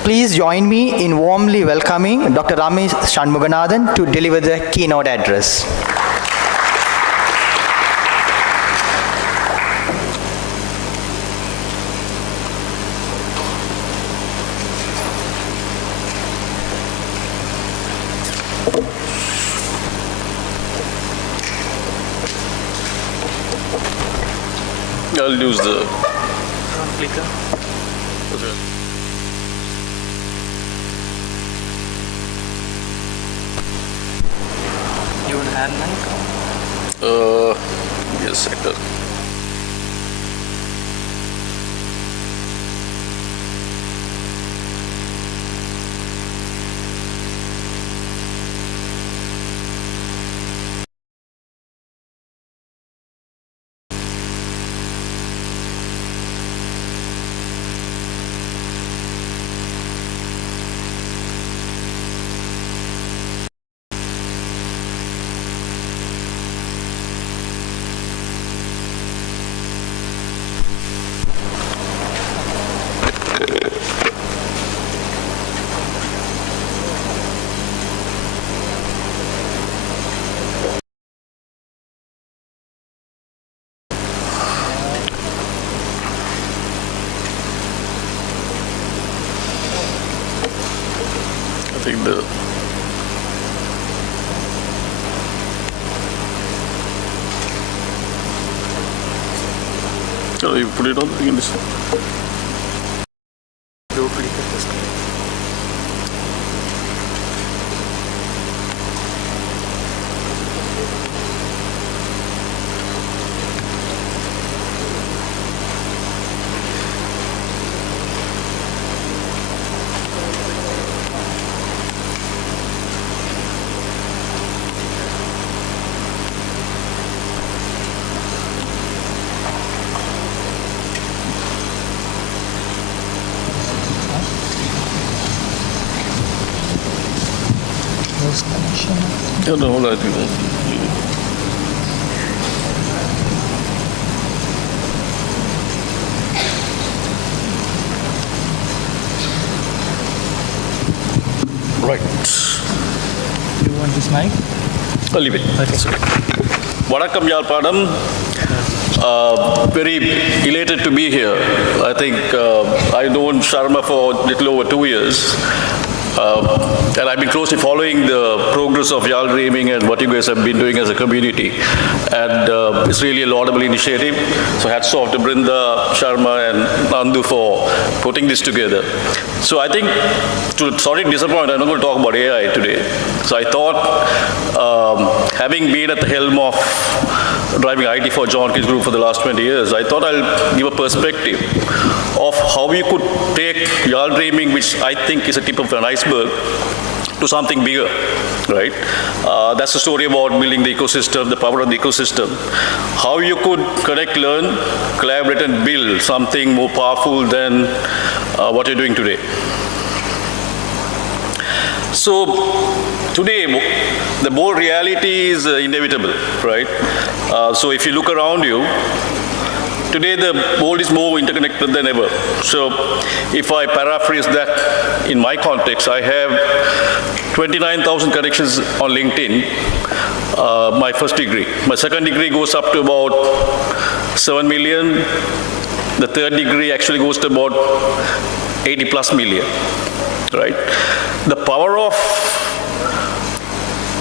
Please join me in warmly welcoming Dr. Ramesh Shanmuganathan to deliver the keynote address. I'll use the clicker. Okay. You want hand mic? Give me a second. I think the you put it on in this. No, hold on, I think right. You want this mic? I'll leave it. Okay. Vanakkam Yarl. Very elated to be here. I think I've known Sharma for a little over 2 years. And I've been closely following the progress of Yarl Dreamin and what you guys have been doing as a community. And it's really a laudable initiative. So hats off to Brinda, Sharma, and Nandu for putting this together. So I think, to sorry to disappoint, I'm not going to talk about AI today. So I thought, having been at the helm of driving IT for John Hills Group for the last 20 years, I thought I'll give a perspective of how we could take Yarl Dreamin, which I think is a tip of an iceberg, to something bigger, right? That's the story about building the ecosystem, the power of the ecosystem. How you could connect, learn, collaborate, and build something more powerful than what you're doing today. So today, the bold reality is inevitable, right? So if you look around you, today the world is more interconnected than ever. So if I paraphrase that in my context, I have 29,000 connections on LinkedIn, my first degree. My second degree goes up to about 7 million. The third degree actually goes to about 80 plus million, right? The power of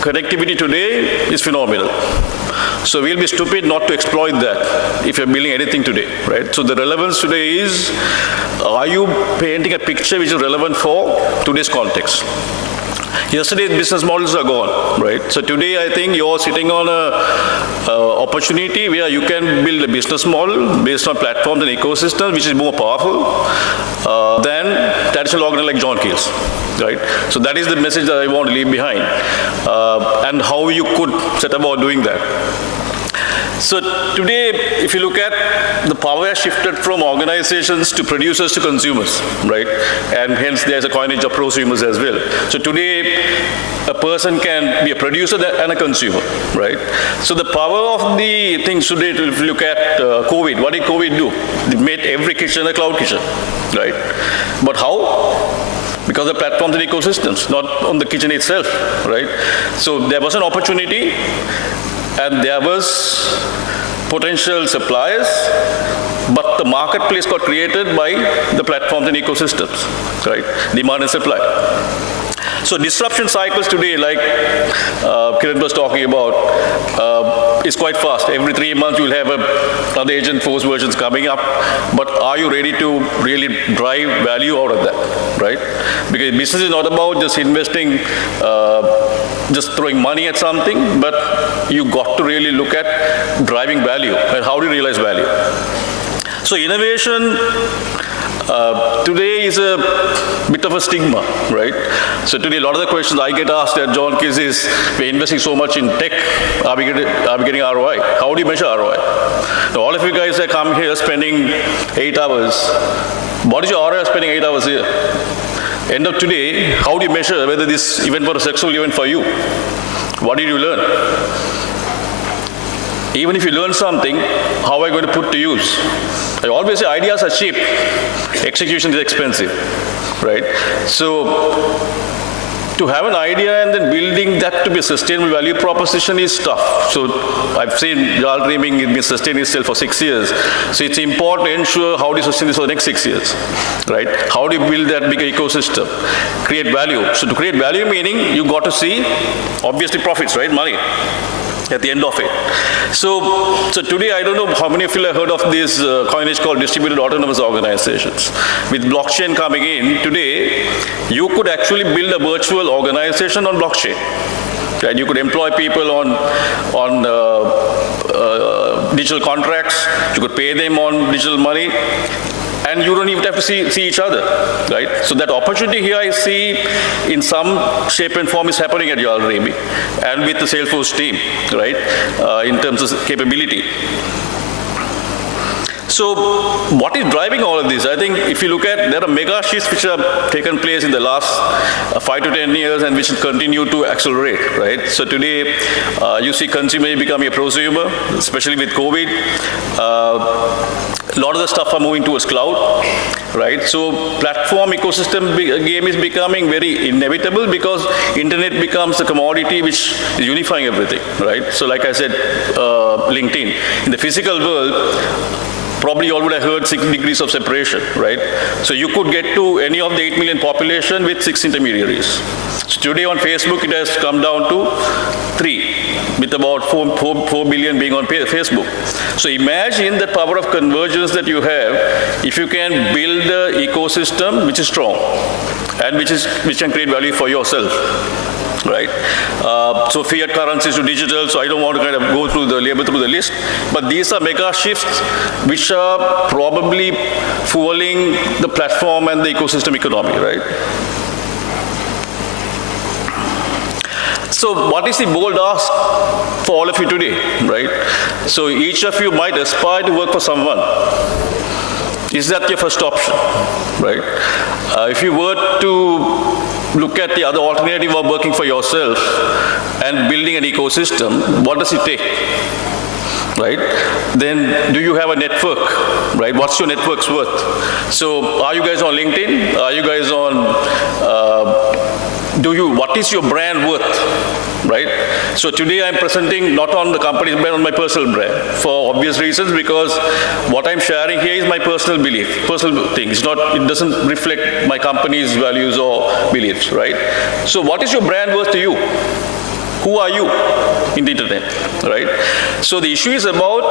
connectivity today is phenomenal. So we'll be stupid not to exploit that if you're building anything today, right? So the relevance today is are you painting a picture which is relevant for today's context? Yesterday's business models are gone, right? So today I think you're sitting on a opportunity where you can build a business model based on platforms and ecosystems which is more powerful than traditional organizations like John Keel's, right? So that is the message that I want to leave behind, and how you could set about doing that. So today, if you look at the power has shifted from organizations to producers to consumers, right? And hence there's a coinage of prosumers as well. So today, a person can be a producer and a consumer, right? So the power of the things today, if you look at COVID, what did COVID do? It made every kitchen a cloud kitchen, right? But how? Because of platforms and ecosystems, not on the kitchen itself, right? So there was an opportunity, and there was potential suppliers, but the marketplace got created by the platforms and ecosystems, right? Demand and supply. So disruption cycles today, like Kiran was talking about, is quite fast. Every 3 months you'll have another agent force versions coming up, but are you ready to really drive value out of that, right? Because business is not about just investing, just throwing money at something, but you got to really look at driving value and how do you realize value. So innovation today is a bit of a stigma, right? So today a lot of the questions I get asked at John Keel's is, we're investing so much in tech, are we getting ROI? How do you measure ROI? Now all of you guys that come here spending 8 hours, what is your ROI spending 8 hours here? End of today, how do you measure whether this event was a successful event for you? What did you learn? Even if you learn something, how are you going to put to use? I always say ideas are cheap, execution is expensive, right? So to have an idea and then building that to be a sustainable value proposition is tough. So I've seen Yarl Dreamin has been sustaining itself for 6 years. So it's important to ensure how do you sustain this for the next 6 years, right? How do you build that bigger ecosystem? Create value. So to create value meaning you got to see, obviously profits, right? Money at the end of it. So today, I don't know how many of you have heard of this coinage called distributed autonomous organizations. With blockchain coming in, today, you could actually build a virtual organization on blockchain. Right? You could employ people on digital contracts, you could pay them on digital money, and you don't even have to see each other, right? So that opportunity here I see in some shape and form is happening at Yarl Dreamin and with the Salesforce team, right? In terms of capability. So what is driving all of this? I think if you look at, there are mega shifts which have taken place in the last 5 to 10 years and which will continue to accelerate, right? So today, you see consumer becoming a prosumer, especially with COVID. A lot of the stuff are moving towards cloud, right? So platform ecosystem game is becoming very inevitable because internet becomes a commodity which is unifying everything, right? So like I said, LinkedIn. In the physical world, probably you all would have heard 6 degrees of separation, right? So you could get to any of the 8 million population with 6 intermediaries. So today on Facebook, it has come down to 3, with about 4 billion being on Facebook. So imagine the power of convergence that you have if you can build an ecosystem which is strong and which can create value for yourself. Right? So fiat currencies to digital, so I don't want to kind of go through the list, but these are mega shifts which are probably fueling the platform and the ecosystem economy, right? So what is the bold ask for all of you today, right? So each of you might aspire to work for someone. Is that your first option, right? If you were to look at the other alternative of working for yourself and building an ecosystem, what does it take, right? Then do you have a network, right? What's your network's worth? So are you guys on LinkedIn? Are you guys on, what is your brand worth, right? So today I'm presenting not on the company's brand, on my personal brand for obvious reasons, because what I'm sharing here is my personal belief, personal thing. It doesn't reflect my company's values or beliefs, right? So what is your brand worth to you? Who are you in the internet, right? So the issue is about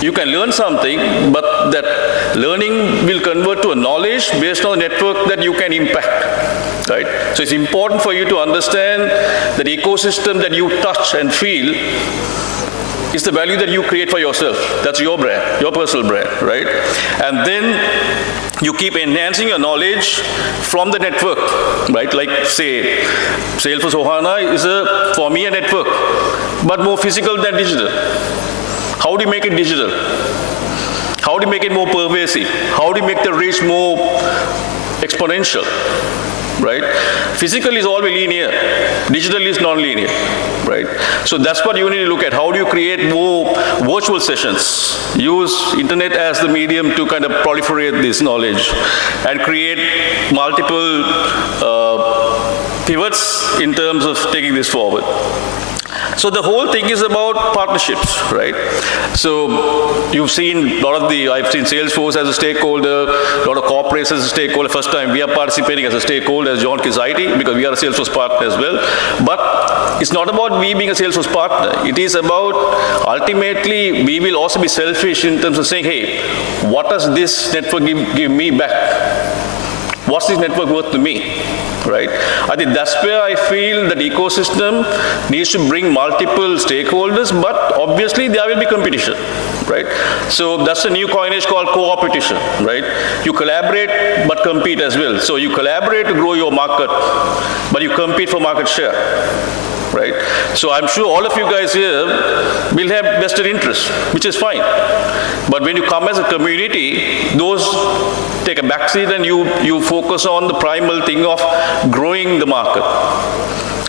You can learn something, but that learning will convert to a knowledge based on the network that you can impact, right? So it's important for you to understand that ecosystem that you touch and feel is the value that you create for yourself. That's your brand, your personal brand, right? And then you keep enhancing your knowledge from the network, right? Like say, Salesforce Ohana is for me a network, but more physical than digital. How do you make it digital? How do you make it more pervasive? How do you make the reach more exponential, right? Physical is always linear. Digital is non-linear, right? So that's what you need to look at. How do you create more virtual sessions? Use internet as the medium to kind of proliferate this knowledge and create multiple pivots in terms of taking this forward. So the whole thing is about partnerships, right? So you've seen I've seen Salesforce as a stakeholder, a lot of corporates as a stakeholder. First time we are participating as a stakeholder as John Kizaiti because we are a Salesforce partner as well. But it's not about we being a Salesforce partner. It is about ultimately we will also be selfish in terms of saying, hey, what does this network give me back? What's this network worth to me? Right? I think that's where I feel that ecosystem needs to bring multiple stakeholders, but obviously there will be competition, right? So that's a new coinage called co-opetition, right? You collaborate but compete as well. So you collaborate to grow your market, but you compete for market share, right? So I'm sure all of you guys here will have vested interest, which is fine. But when you come as a community, those take a backseat and you focus on the primal thing of growing the market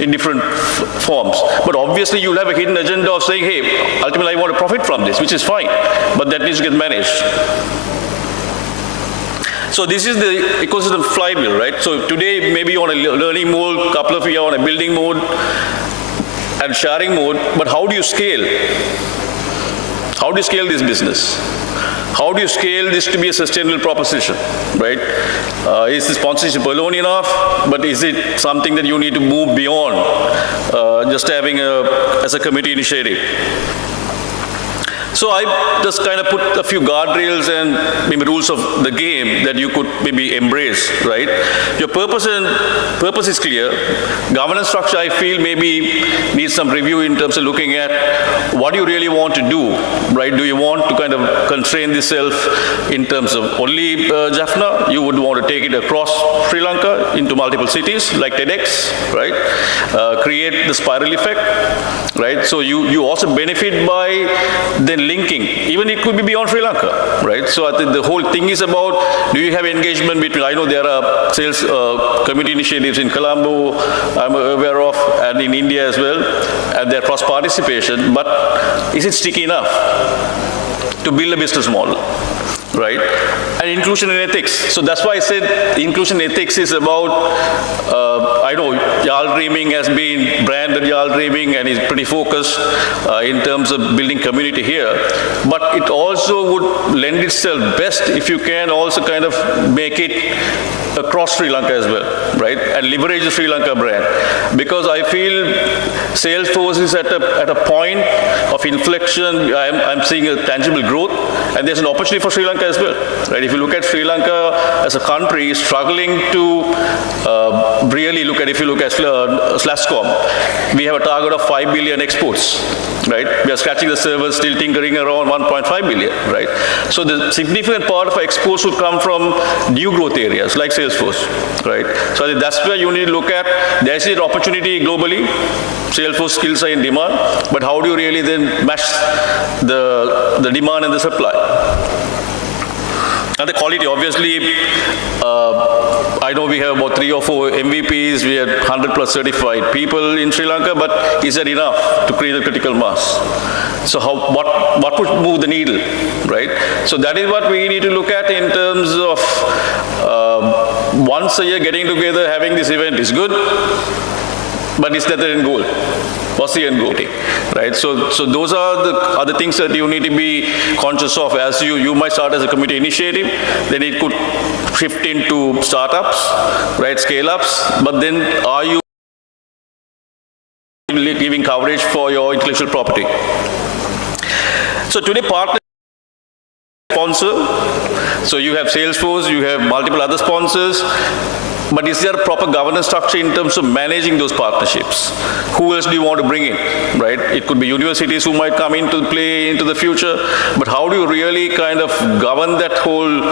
in different forms. But obviously you'll have a hidden agenda of saying, hey, ultimately I want to profit from this, which is fine, but that needs to get managed. So this is the ecosystem flywheel, right? So today maybe you're on a learning mode, a couple of you are on a building mode and sharing mode, but how do you scale? How do you scale this business? How do you scale this to be a sustainable proposition, right? Is the sponsorship alone enough, but is it something that you need to move beyond just having as a committee initiative? So I just kind of put a few guardrails and maybe rules of the game that you could maybe embrace, right? Your purpose is clear. Governance structure, I feel, maybe needs some review in terms of looking at what do you really want to do, right? Do you want to kind of constrain this self in terms of only Jaffna? You would want to take it across Sri Lanka into multiple cities like TEDx, right? Create the spiral effect, right? So you also benefit by then linking. Even it could be beyond Sri Lanka, right? So I think the whole thing is about, do you have engagement between, I know there are sales community initiatives in Colombo, I'm aware of, and in India as well, and their cross-participation, but is it sticky enough to build a business model, right? And inclusion and ethics. So that's why I said inclusion and ethics is about, I know Yarl Dreamin has been branded Yarl Dreamin and is pretty focused in terms of building community here. But it also would lend itself best if you can also kind of make it across Sri Lanka as well, right? And leverage the Sri Lanka brand. Because I feel Salesforce is at a point of inflection. I'm seeing a tangible growth, and there's an opportunity for Sri Lanka as well, right? If you look at Sri Lanka as a country struggling to really look at, if you look at Slascom, we have a target of 5 billion exports, right? We are scratching the surface, still tinkering around 1.5 billion, right? So the significant part of our exports would come from new growth areas like Salesforce, right? So I think that's where you need to look at. There's an opportunity globally. Salesforce skills are in demand, but how do you really then match the demand and the supply? And the quality, obviously, I know we have about 3 or 4 MVPs, we have 100 plus certified people in Sri Lanka, but is that enough to create a critical mass? So what would move the needle, right? So that is what we need to look at in terms of once a year getting together, having this event is good, but is that the end goal? What's the end goal, right? So those are the other things that you need to be conscious of as you might start as a community initiative, then it could shift into startups, right, scale-ups, but then are you giving coverage for your intellectual property? So today, partner sponsor. So you have Salesforce, you have multiple other sponsors. But is there a proper governance structure in terms of managing those partnerships? Who else do you want to bring in, right? It could be universities who might come into play into the future, but how do you really kind of govern that whole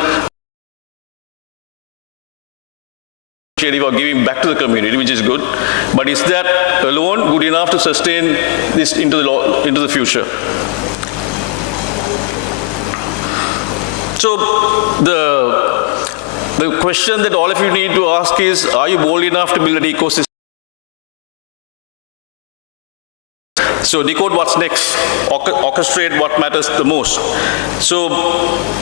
initiative of giving back to the community, which is good, but is that alone good enough to sustain this into the future? So the question that all of you need to ask is, are you bold enough to build an ecosystem? So decode what's next, orchestrate what matters the most. So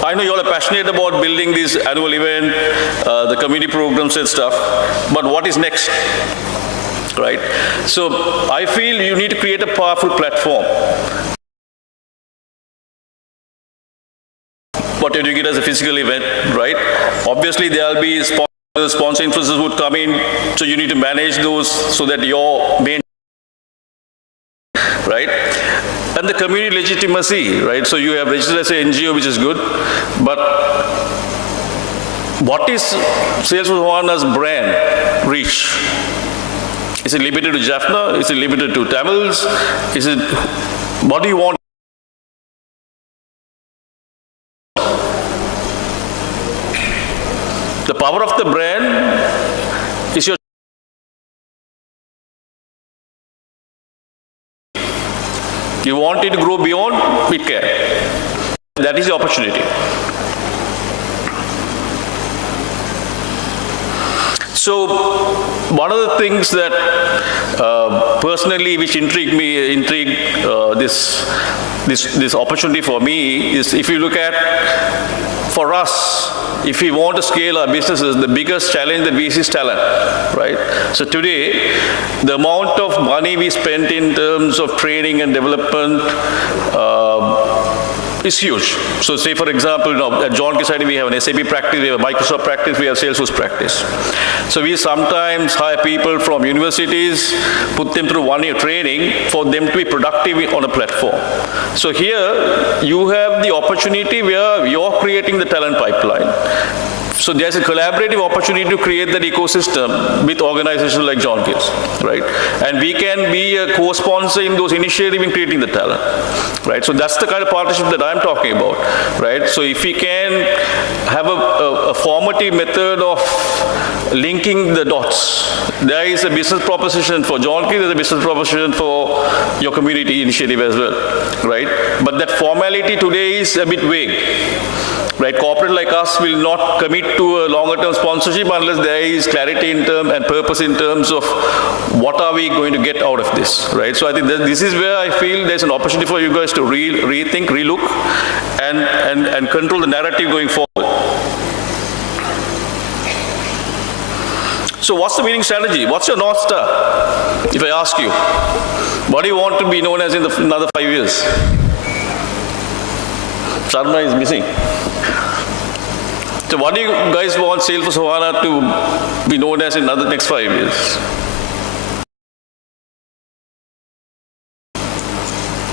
I know you all are passionate about building this annual event, the community programs and stuff, but what is next, right? So I feel you need to create a powerful platform. What you're doing it as a physical event, right? Obviously there'll be sponsor influencers would come in, so you need to manage those so that your main, right? And the community legitimacy, right? So you have registered as an NGO, which is good, but what is Salesforce Ohana's brand reach? Is it limited to Jaffna? Is it limited to Tamils? Is it, what do you want? The power of the brand is your. You want it to grow beyond, it can. That is the opportunity. So one of the things that personally which intrigued this opportunity for me is, if you look at, for us, if we want to scale our businesses, the biggest challenge that we see is talent, right? So today, the amount of money we spend in terms of training and development is huge. So say, for example, at John Kisadi, we have an SAP practice, we have a Microsoft practice, we have Salesforce practice. So we sometimes hire people from universities, put them through 1 year training for them to be productive on a platform. So here, you have the opportunity where you're creating the talent pipeline. So there's a collaborative opportunity to create that ecosystem with organizations like John Kids, right? And we can be a co-sponsor in those initiatives in creating the talent, right? So that's the kind of partnership that I'm talking about, right? So if we can have a formative method of linking the dots, there is a business proposition for John Kids, there's a business proposition for your community initiative as well, right? But that formality today is a bit vague. Right, corporate like us will not commit to a longer-term sponsorship unless there is clarity in terms and purpose in terms of what are we going to get out of this, right? So I think that this is where I feel there's an opportunity for you guys to rethink, relook, and control the narrative going forward. So what's the winning strategy? What's your North Star? If I ask you, what do you want to be known as in another 5 years? Sharma is missing. So what do you guys want Salesforce Ohana to be known as in the next 5 years?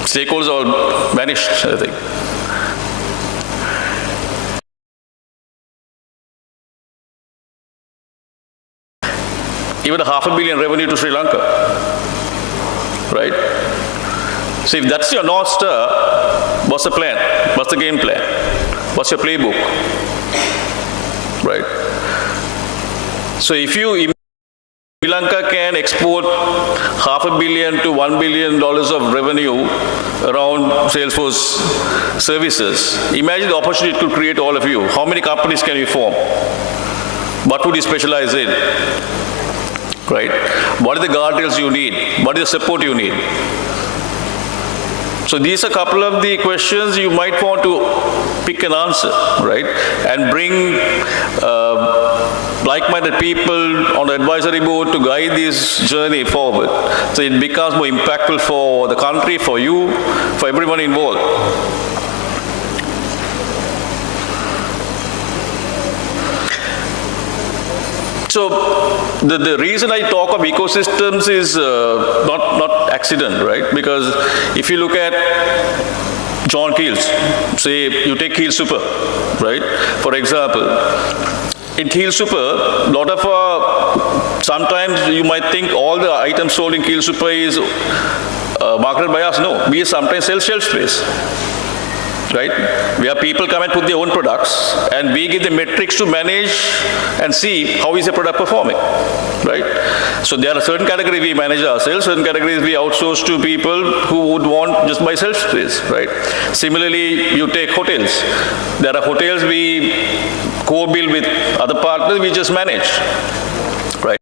Stakeholders all vanished, I think. Even $500 million revenue to Sri Lanka, right? So if that's your North Star, what's the plan? What's the game plan? What's your playbook? Right? So if Sri Lanka can export $500 million to $1 billion of revenue around Salesforce services, imagine the opportunity it could create all of you. How many companies can you form? What would you specialize in? Right? What are the guardrails you need? What is the support you need? So these are a couple of the questions you might want to pick an answer, right? And bring like-minded people on the advisory board to guide this journey forward. So it becomes more impactful for the country, for you, for everyone involved. So the reason I talk of ecosystems is not accident, right? Because if you look at John Keels. Say you take Keel Super, right? For example, in Keel Super, lot of sometimes you might think all the items sold in Keel Super is marketed by us. No, we sometimes sell shelf space. Right? Where people come and put their own products, and we give the metrics to manage and see how is the product performing. Right? So there are certain categories we manage ourselves, certain categories we outsource to people who would want just buy shelf space. Right? Similarly, you take hotels. There are hotels we co-bill with other partners, we just manage. Right?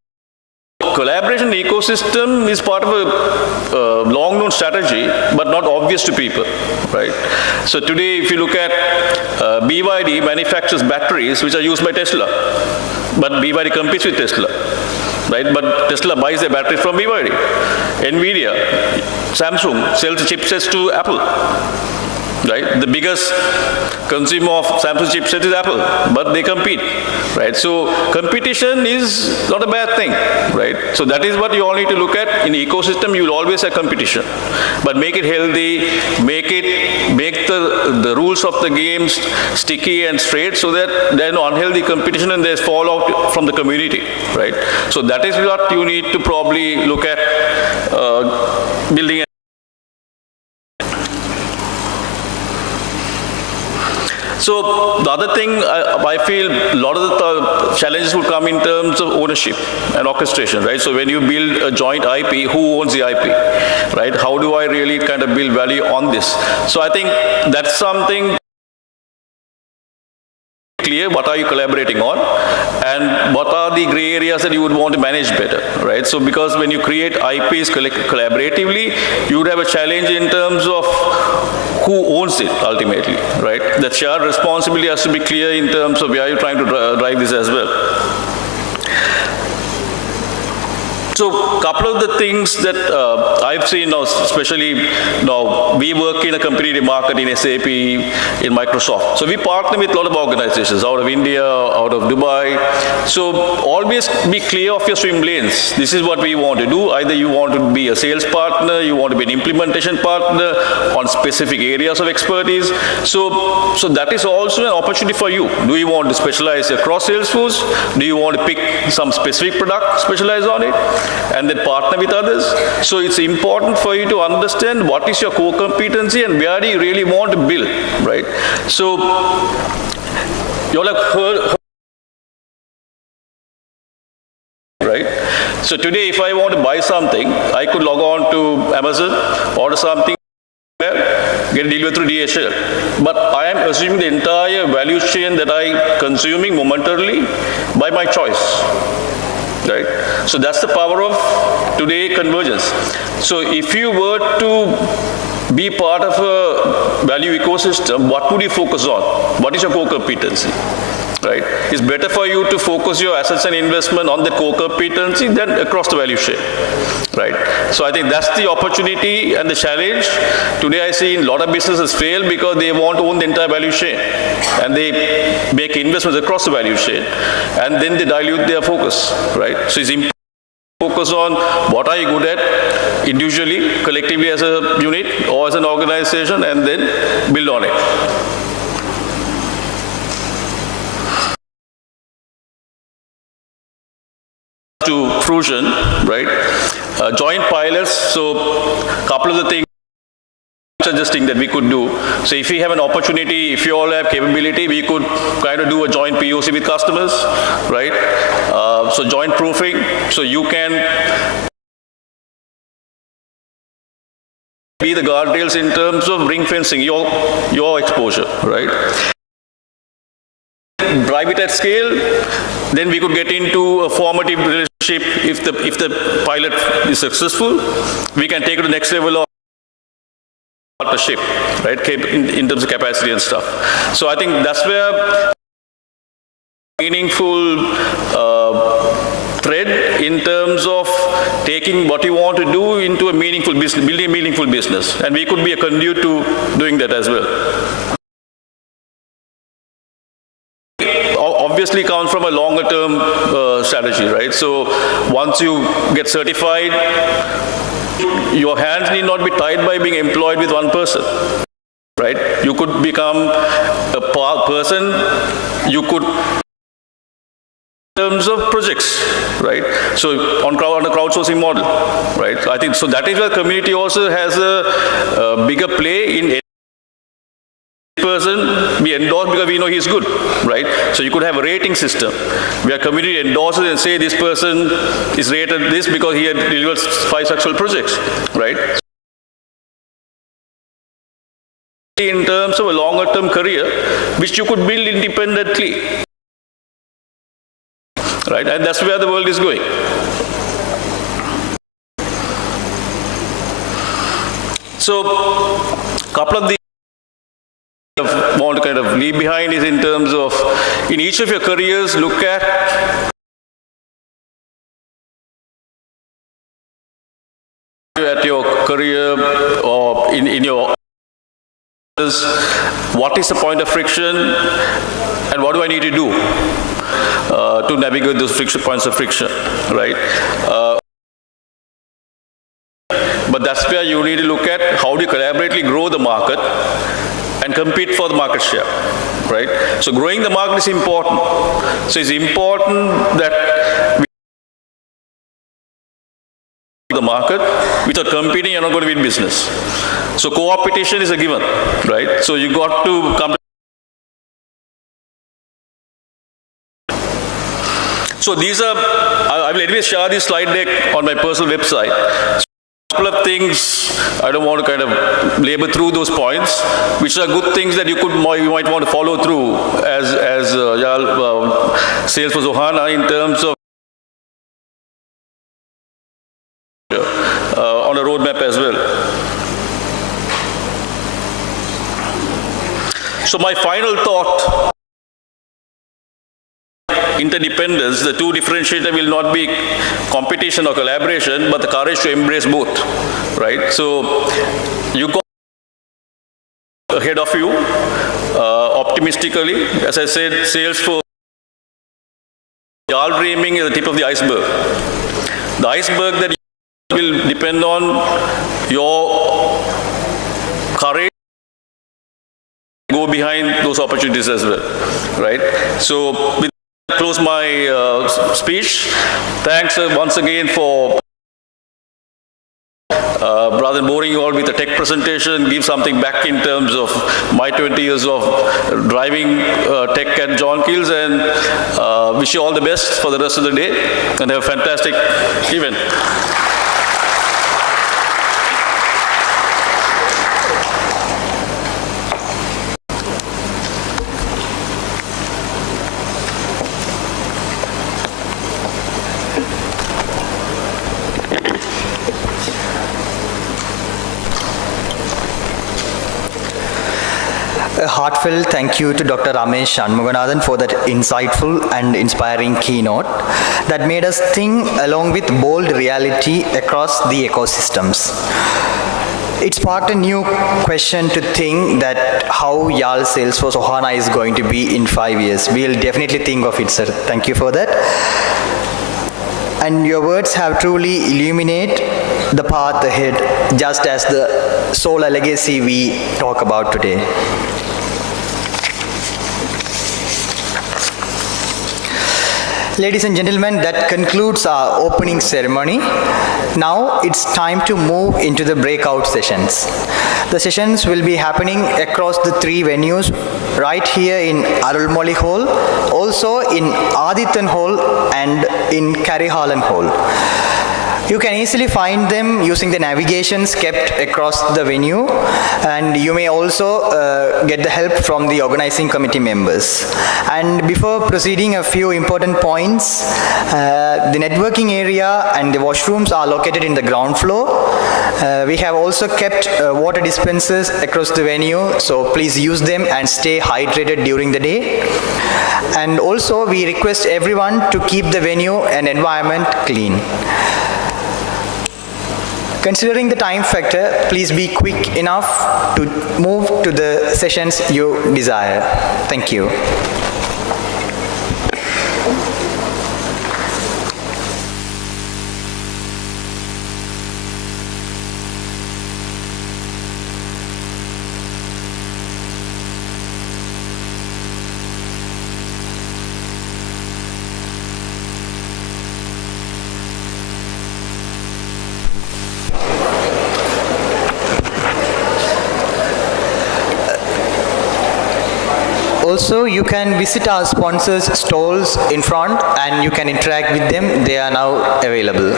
Collaboration ecosystem is part of a long-known strategy, but not obvious to people, right? So today, if you look at BYD manufactures batteries which are used by Tesla, but BYD competes with Tesla, right? But Tesla buys their batteries from BYD. NVIDIA, Samsung sells chipsets to Apple. Right? The biggest consumer of Samsung chipset is Apple, but they compete, right? So competition is not a bad thing, right? So that is what you all need to look at. In ecosystem, you will always have competition, but make it healthy, make the rules of the game sticky and straight, so that there is no unhealthy competition and there is fallout from the community, right? So that is what you need to probably look at building. So the other thing, I feel a lot of the challenges would come in terms of ownership and orchestration, right? So when you build a joint IP, who owns the IP, right? How do I really kind of build value on this? So I think that's something clear. What are you collaborating on? And what are the gray areas that you would want to manage better, right? So because when you create IPs collaboratively, you would have a challenge in terms of who owns it ultimately, right? The shared responsibility has to be clear in terms of where you're trying to drive this as well. So a couple of the things that I've seen now, especially now, we work in a competitive market in SAP, in Microsoft. So we partner with a lot of organizations out of India, out of Dubai. So always be clear of your swim lanes. This is what we want to do. Either you want to be a sales partner, you want to be an implementation partner on specific areas of expertise. So that is also an opportunity for you. Do you want to specialize across Salesforce? Do you want to pick some specific product, specialize on it, and then partner with others? So it's important for you to understand what is your core competency and where do you really want to build, right? So you all have heard, right? So today, if I want to buy something, I could log on to Amazon, order something, get it delivered through DHL. But I am assuming the entire value chain that I consuming momentarily by my choice. Right? So that's the power of today convergence. So if you were to be part of a value ecosystem, what would you focus on? What is your core competency? Right? It's better for you to focus your assets and investment on the core competency than across the value chain. Right? So I think that's the opportunity and the challenge. Today I see a lot of businesses fail because they want to own the entire value chain. And they make investments across the value chain. And then they dilute their focus. Right? So it's important to focus on what are you good at, individually, collectively as a unit or as an organization, and then build on it. To fruition, right? Joint pilots, so a couple of the things suggesting that we could do. So if we have an opportunity, if you all have capability, we could kind of do a joint POC with customers, right? So joint proofing, so you can be the guardrails in terms of ring fencing your exposure, right? Drive it at scale, then we could get into a formative relationship. If the pilot is successful, we can take it to the next level of partnership, right? In terms of capacity and stuff. So I think that's where meaningful thread in terms of taking what you want to do into a meaningful business, building a meaningful business, and we could be a conduit to doing that as well. Obviously comes from a longer term strategy, right? So once you get certified, your hands need not be tied by being employed with one person, right? right? You could become a person, you could in terms of projects, right? So on a crowdsourcing model, right? I think so that is where community also has a bigger play in person we endorse because we know he's good, right? So you could have a rating system where community endorses and say this person is rated this because he had delivered 5 successful projects, right? In terms of a longer term career, which you could build independently, right? And that's where the world is going. So, a couple of the I want to kind of leave behind is in terms of, in each of your careers, look at your career or in your what is the point of friction and what do I need to do to navigate those points of friction, right? But that's where you need to look at how do you collaboratively grow the market and compete for the market share, right? So growing the market is important. So it's important that the market without competing, you're not going to win business. So co-opetition is a given, right? So you got to come. So these are, I will anyway share this slide deck on my personal website. So a couple of things, I don't want to kind of labor through those points, which are good things that you might want to follow through as Yarl Salesforce Ohana in terms of on a roadmap as well. So my final thought, interdependence, the two differentiator will not be competition or collaboration, but the courage to embrace both, right? So you got ahead of you, optimistically, as I said, Salesforce, Yarl Dreamin is the tip of the iceberg. The iceberg that will depend on your courage to go behind those opportunities as well, right? So with close my speech. Thanks once again for rather than boring you all with a tech presentation, give something back in terms of my 20 years of driving tech at John Keel's, and wish you all the best for the rest of the day and have a fantastic event. A heartfelt thank you to Dr. Ramesh Shanmuganathan for that insightful and inspiring keynote that made us think along with bold reality across the ecosystems. It sparked a new question to think that how Yarl Salesforce Ohana is going to be in 5 years. We'll definitely think of it, sir. Thank you for that. And your words have truly illuminated the path ahead, just as the solar legacy we talk about today. Ladies and gentlemen, that concludes our opening ceremony. Now it's time to move into the breakout sessions. The sessions will be happening across the 3 venues, right here in Arulmoli Hall, also in Adithan Hall and in Karihalan Hall. You can easily find them using the navigations kept across the venue, and you may also get the help from the organizing committee members. And before proceeding, a few important points. The networking area and the washrooms are located in the ground floor. We have also kept water dispensers across the venue, so please use them and stay hydrated during the day. And also, we request everyone to keep the venue and environment clean. Considering the time factor, please be quick enough to move to the sessions you desire. Thank you. Also, you can visit our sponsors' stalls in front and you can interact with them. They are now available.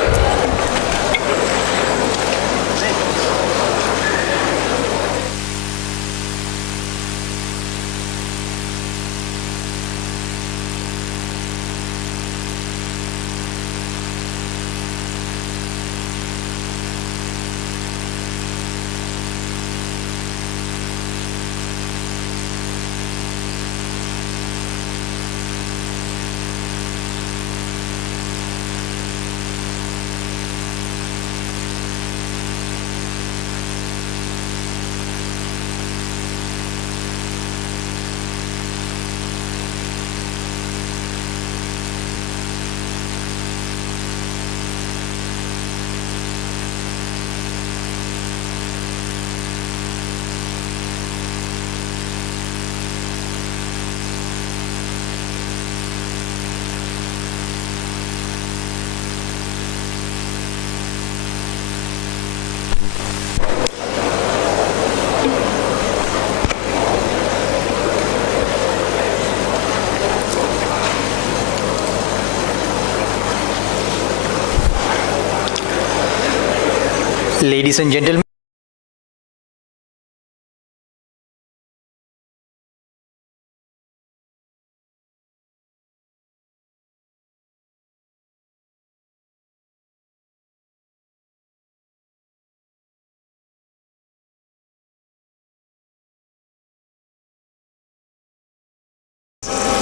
Ladies and gentlemen,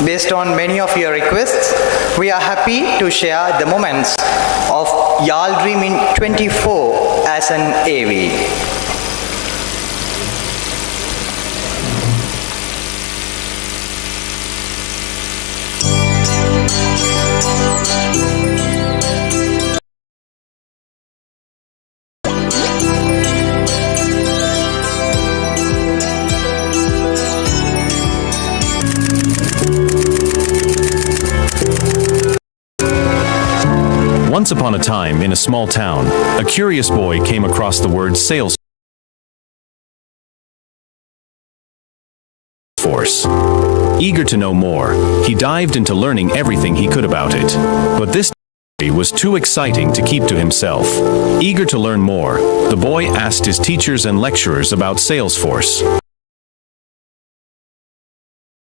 based on many of your requests, we are happy to share the moments of Yarl Dreamin 24 as an AV. Once upon a time, in a small town, a curious boy came across the word Salesforce. Eager to know more, he dived into learning everything he could about it. But this was too exciting to keep to himself. Eager to learn more, the boy asked his teachers and lecturers about Salesforce.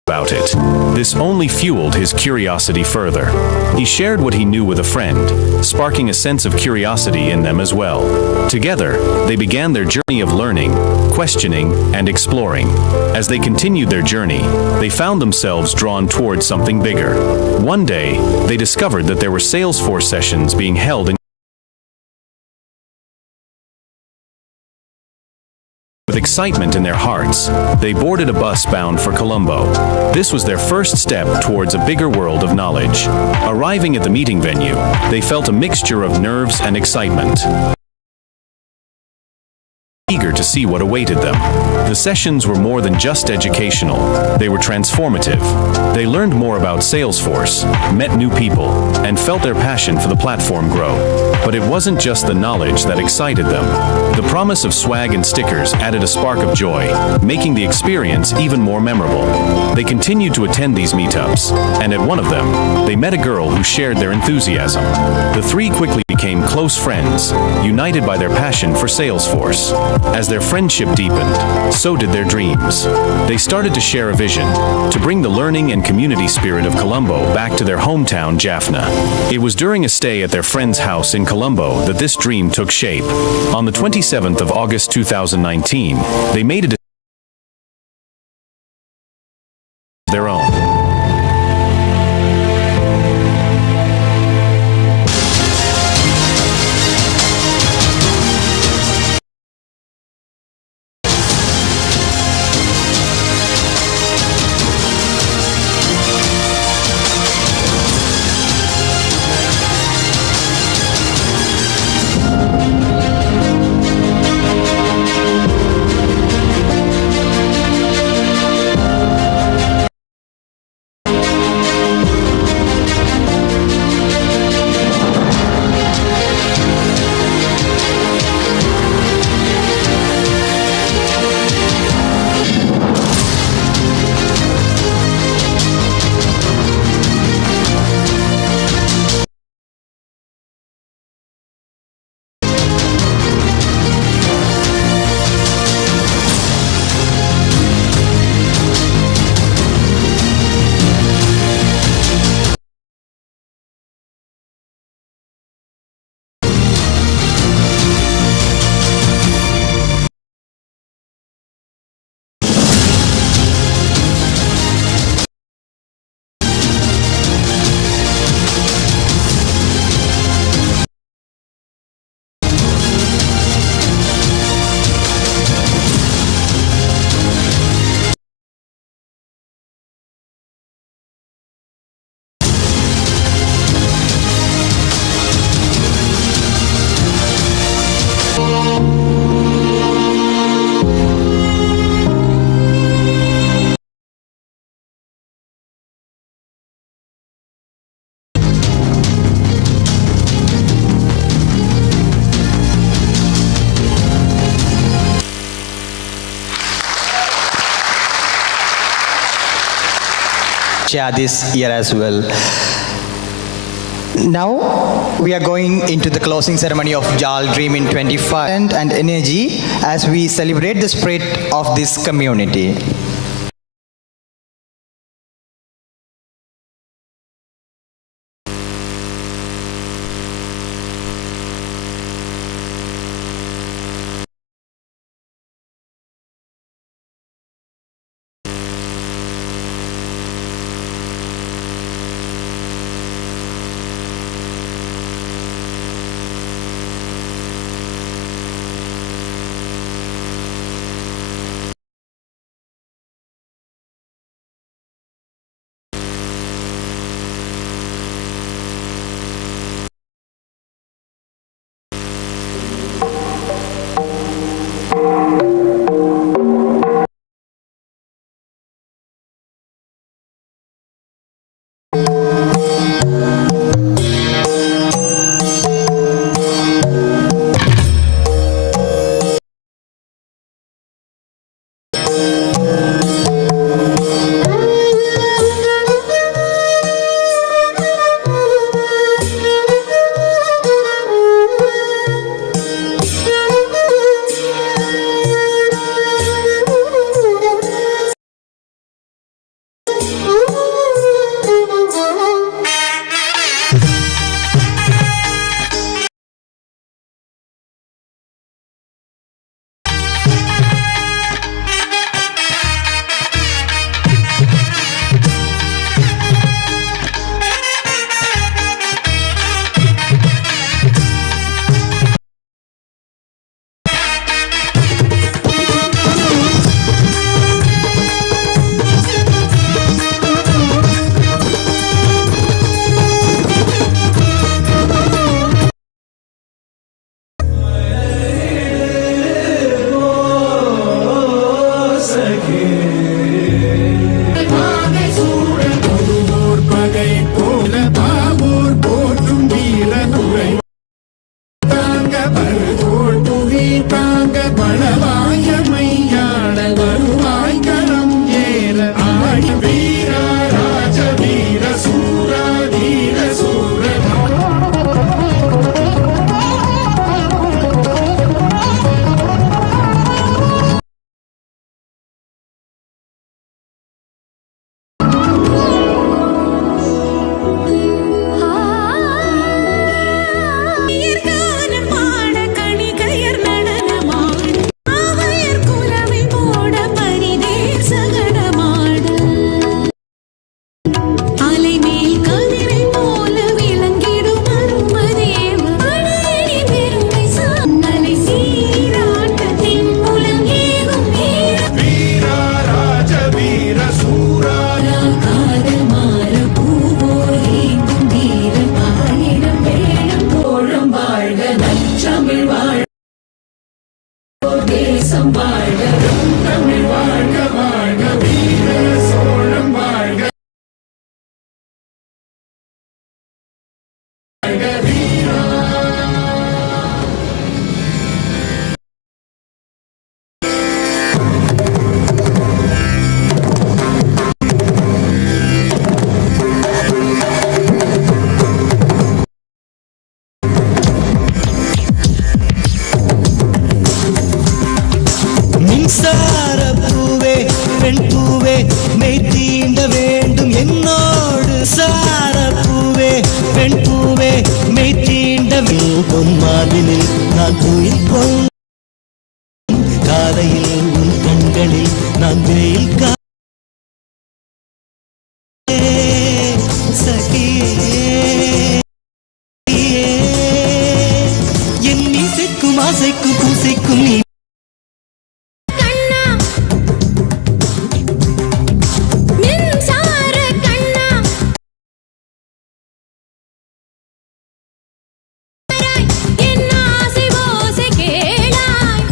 About it. This only fueled his curiosity further. He shared what he knew with a friend, sparking a sense of curiosity in them as well. Together, they began their journey of learning, questioning, and exploring. As they continued their journey, they found themselves drawn towards something bigger. One day, they discovered that there were Salesforce sessions being held in With excitement in their hearts, they boarded a bus bound for Colombo. This was their first step towards a bigger world of knowledge. Arriving at the meeting venue, they felt a mixture of nerves and excitement, eager to see what awaited them. The sessions were more than just educational. They were transformative. They learned more about Salesforce, met new people, and felt their passion for the platform grow. But it wasn't just the knowledge that excited them. The promise of swag and stickers added a spark of joy, making the experience even more memorable. They continued to attend these meetups, and at one of them, they met a girl who shared their enthusiasm. The three quickly became close friends, united by their passion for Salesforce. As their friendship deepened, so did their dreams. They started to share a vision, to bring the learning and community spirit of Colombo back to their hometown, Jaffna. It was during a stay at their friend's house in Colombo that this dream took shape. On the 27th of August 2019, they made a decision of their own. share this year as well. Now we are going into the closing ceremony of Yarl Dreamin 25 and energy as we celebrate the spirit of this community.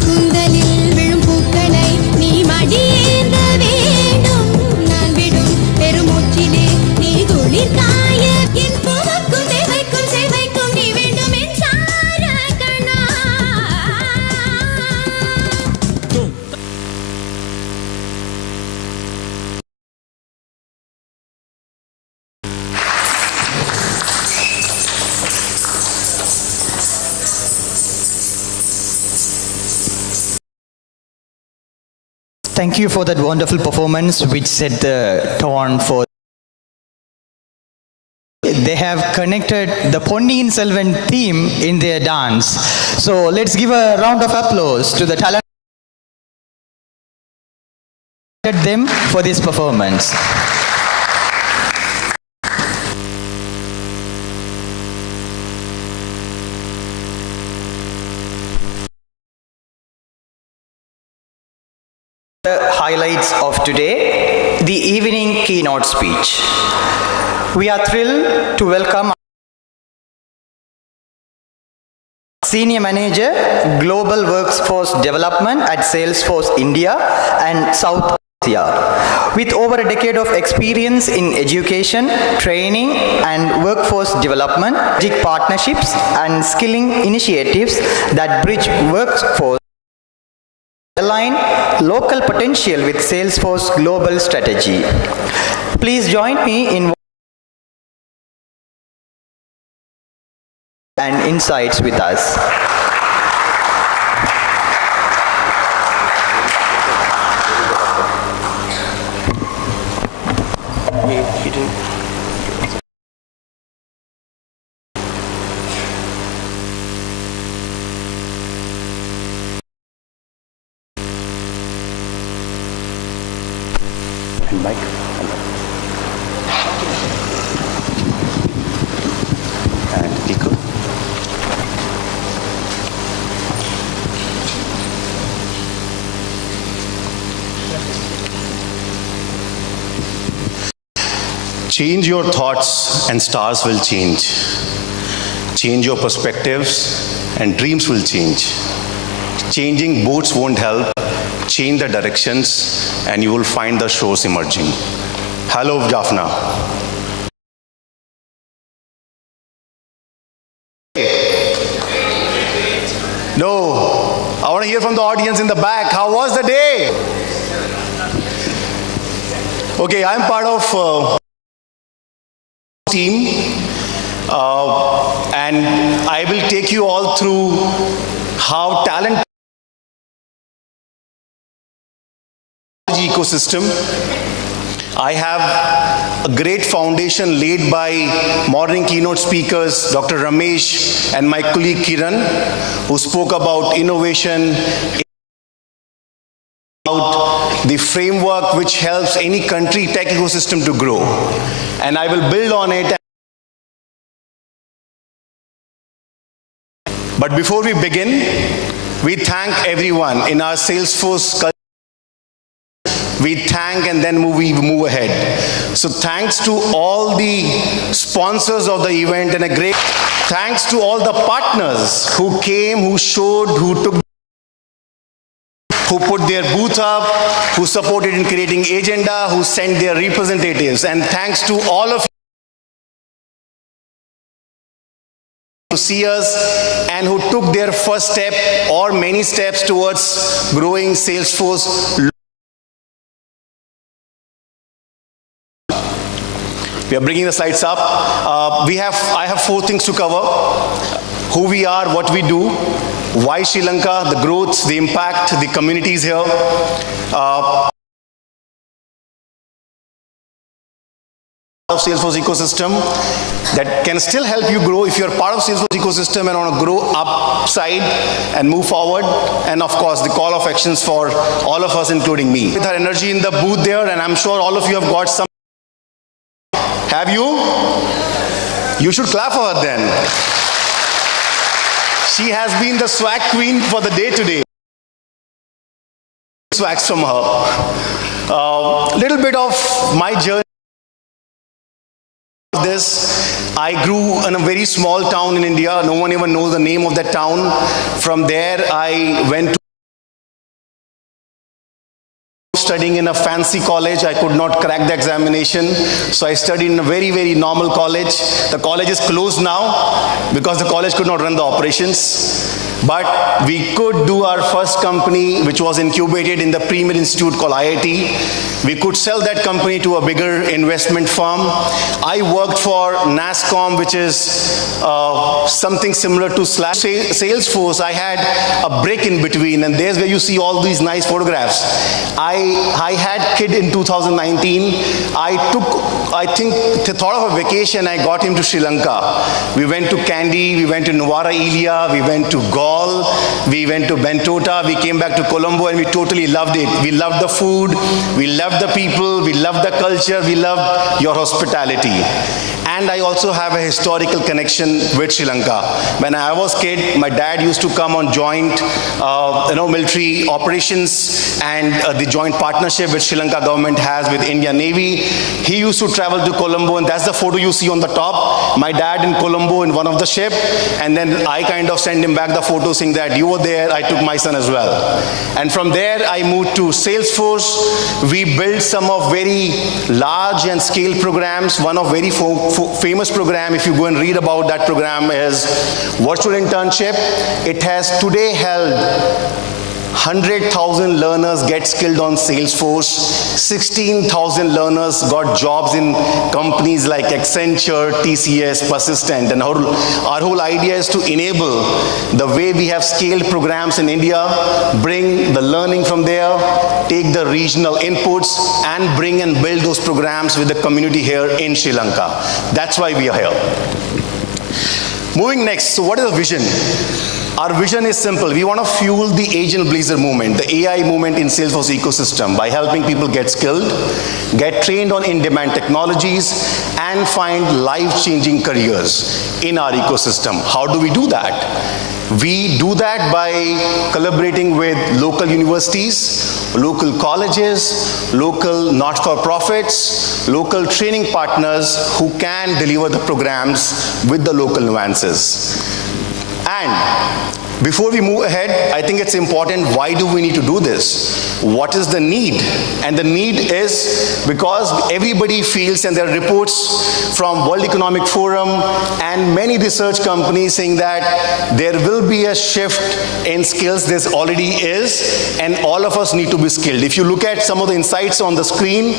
குந்தலில் விழும் பூக்களை நீ மடியேந்தவே Thank you for that wonderful performance which set the tone for. They have connected the Ponniyin Selvan theme in their dance. So let's give a round of applause to the talented them for this performance. The highlights of today, the evening keynote speech. We are thrilled to welcome Senior Manager, Global Workforce Development at Salesforce India and South Asia. With over a decade of experience in education, training and workforce development, strategic partnerships and skilling initiatives that bridge workforce align local potential with Salesforce global strategy. Please join me in and insights with us. And Mike. And Nico. Change your thoughts and stars will change. Change your perspectives and dreams will change. Changing boats won't help. Change the directions and you will find the shores emerging. Hello, Jaffna. No, I want to hear from the audience in the back. How was the day? Okay, I'm part of team and I will take you all through how talent ecosystem. I have a great foundation laid by morning keynote speakers Dr. Ramesh and my colleague Kiran, who spoke about innovation, about the framework which helps any country tech ecosystem to grow. And I will build on it. But before we begin, we thank everyone in our Salesforce culture. We thank and then we move ahead. So thanks to all the sponsors of the event and a great thanks to all the partners who came, who showed, who put their booth up, who supported in creating agenda, who sent their representatives. And thanks to all of you to see us and who took their first step or many steps towards growing Salesforce. We are bringing the slides up. I have 4 things to cover. Who we are, what we do, why Sri Lanka, the growth, the impact, the communities here. Of Salesforce ecosystem that can still help you grow if you're part of Salesforce ecosystem and want to grow upside and move forward. And of course, the call of actions for all of us, including me. With her energy in the booth there, and I'm sure all of you have got some. Have you? You should clap for her then. She has been the swag queen for the day today. Swags from her. Little bit of my journey. I grew in a very small town in India. No one even knows the name of that town. From there, I went to studying in a fancy college. I could not crack the examination. So I studied in a very, very normal college. The college is closed now because the college could not run the operations. But we could do our first company, which was incubated in the premier institute called IIT. We could sell that company to a bigger investment firm. I worked for NASCOM, which is something similar to Salesforce. I had a break in between, and there's where you see all these nice photographs. I had kid in 2019. I thought of a vacation. I got him to Sri Lanka. We went to Kandy, we went to Nuwara Eliya, we went to Gaul, we went to Bentota, we came back to Colombo, and we totally loved it. We loved the food, we loved the people, we loved the culture, we loved your hospitality. And I also have a historical connection with Sri Lanka. When I was a kid, my dad used to come on joint military operations and the joint partnership which Sri Lanka government has with Indian Navy. He used to travel to Colombo, and that's the photo you see on the top. My dad in Colombo in one of the ship, and then I kind of sent him back the photo saying that you were there, I took my son as well. And from there I moved to Salesforce. We built some of very large and scale programs. One of very famous program, if you go and read about that program, is virtual internship. It has today held 100,000 learners get skilled on Salesforce. 16,000 learners got jobs in companies like Accenture, TCS, Persistent. And our whole idea is to enable the way we have scaled programs in India, bring the learning from there, take the regional inputs, and bring and build those programs with the community here in Sri Lanka. That's why we are here. Moving next, so what is the vision? Our vision is simple. We want to fuel the Agent Blazer movement, the AI movement in Salesforce ecosystem by helping people get skilled, get trained on in-demand technologies, and find life-changing careers in our ecosystem. How do we do that? We do that by collaborating with local universities, local colleges, local not-for-profits, local training partners who can deliver the programs with the local nuances. And before we move ahead, I think it's important, why do we need to do this? What is the need? And the need is because everybody feels, and there are reports from World Economic Forum and many research companies saying that there will be a shift in skills. There already is, and all of us need to be skilled. If you look at some of the insights on the screen,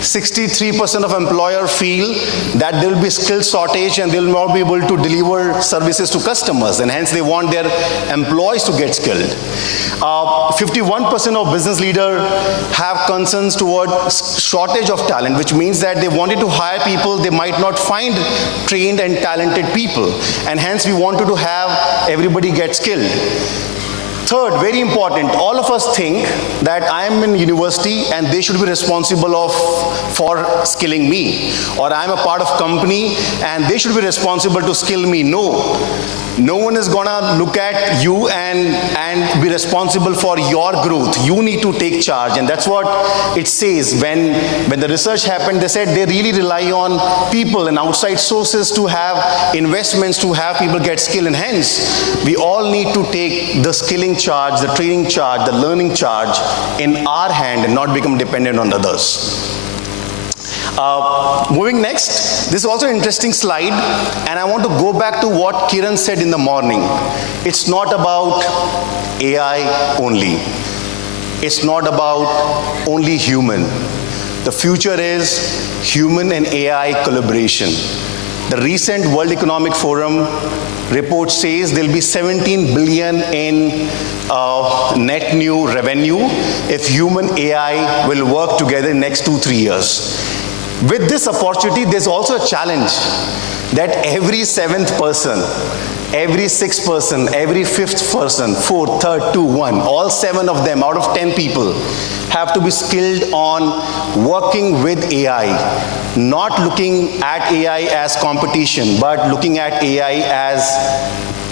63% of employers feel that there will be skill shortage and they will not be able to deliver services to customers, and hence they want their employees to get skilled. 51% of business leaders have concerns toward shortage of talent, which means that they wanted to hire people, they might not find trained and talented people, and hence we wanted to have everybody get skilled. Third, very important, all of us think that I am in university and they should be responsible for skilling me, or I am a part of company and they should be responsible to skill me. No one is gonna look at you and be responsible for your growth. You need to take charge, and that's what it says. When the research happened, they said they really rely on people and outside sources to have investments to have people get skill, and hence we all need to take the skilling charge, the training charge, the learning charge in our hand and not become dependent on others. Moving next, this is also an interesting slide, and I want to go back to what Kiran said in the morning. It's not about AI only. It's not about only human. The future is human and AI collaboration. The recent World Economic Forum report says there will be 17 billion in net new revenue if human AI will work together in the next 2-3 years. With this opportunity, there's also a challenge that every 7th person, every 6th person, every 5th person, 4th, 3rd, 2, 1, all 7 of them out of 10 people have to be skilled on working with AI, not looking at AI as competition, but looking at AI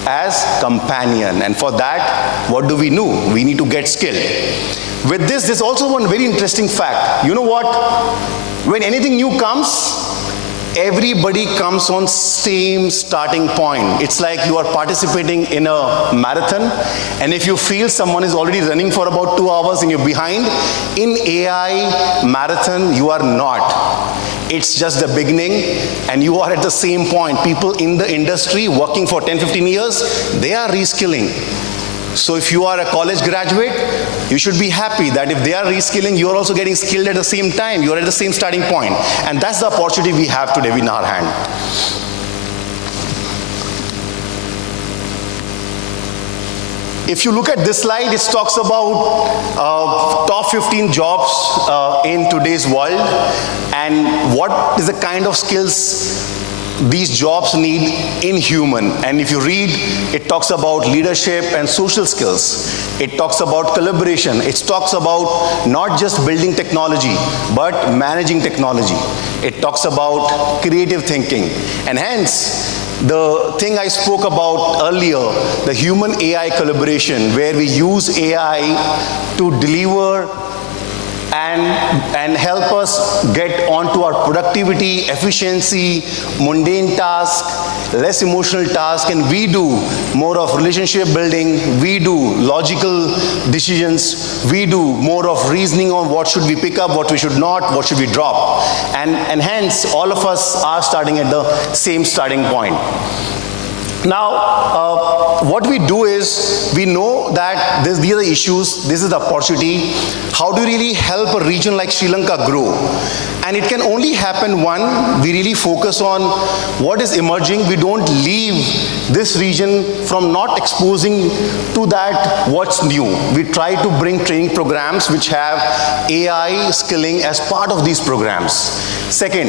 as companion. And for that, what do we do? We need to get skilled. With this, there's also one very interesting fact. You know what? When anything new comes, everybody comes on same starting point. It's like you are participating in a marathon, and if you feel someone is already running for about 2 hours and you're behind, in AI marathon, you are not. It's just the beginning, and you are at the same point. People in the industry working for 10, 15 years, they are reskilling. So if you are a college graduate, you should be happy that if they are reskilling, you are also getting skilled at the same time. You are at the same starting point. And that's the opportunity we have today in our hand. If you look at this slide, it talks about top 15 jobs in today's world and what is the kind of skills these jobs need in human. And if you read, it talks about leadership and social skills. It talks about collaboration. It talks about not just building technology, but managing technology. It talks about creative thinking. And hence, the thing I spoke about earlier, the human AI collaboration, where we use AI to deliver and help us get onto our productivity, efficiency, mundane task, less emotional task, and we do more of relationship building, we do logical decisions, we do more of reasoning on what should we pick up, what we should not, what should we drop. And hence, all of us are starting at the same starting point. Now, what we do is, we know that these are the issues, this is the opportunity. How do we really help a region like Sri Lanka grow? And it can only happen, one, we really focus on what is emerging. We don't leave this region from not exposing to that what's new. We try to bring training programs which have AI skilling as part of these programs. Second,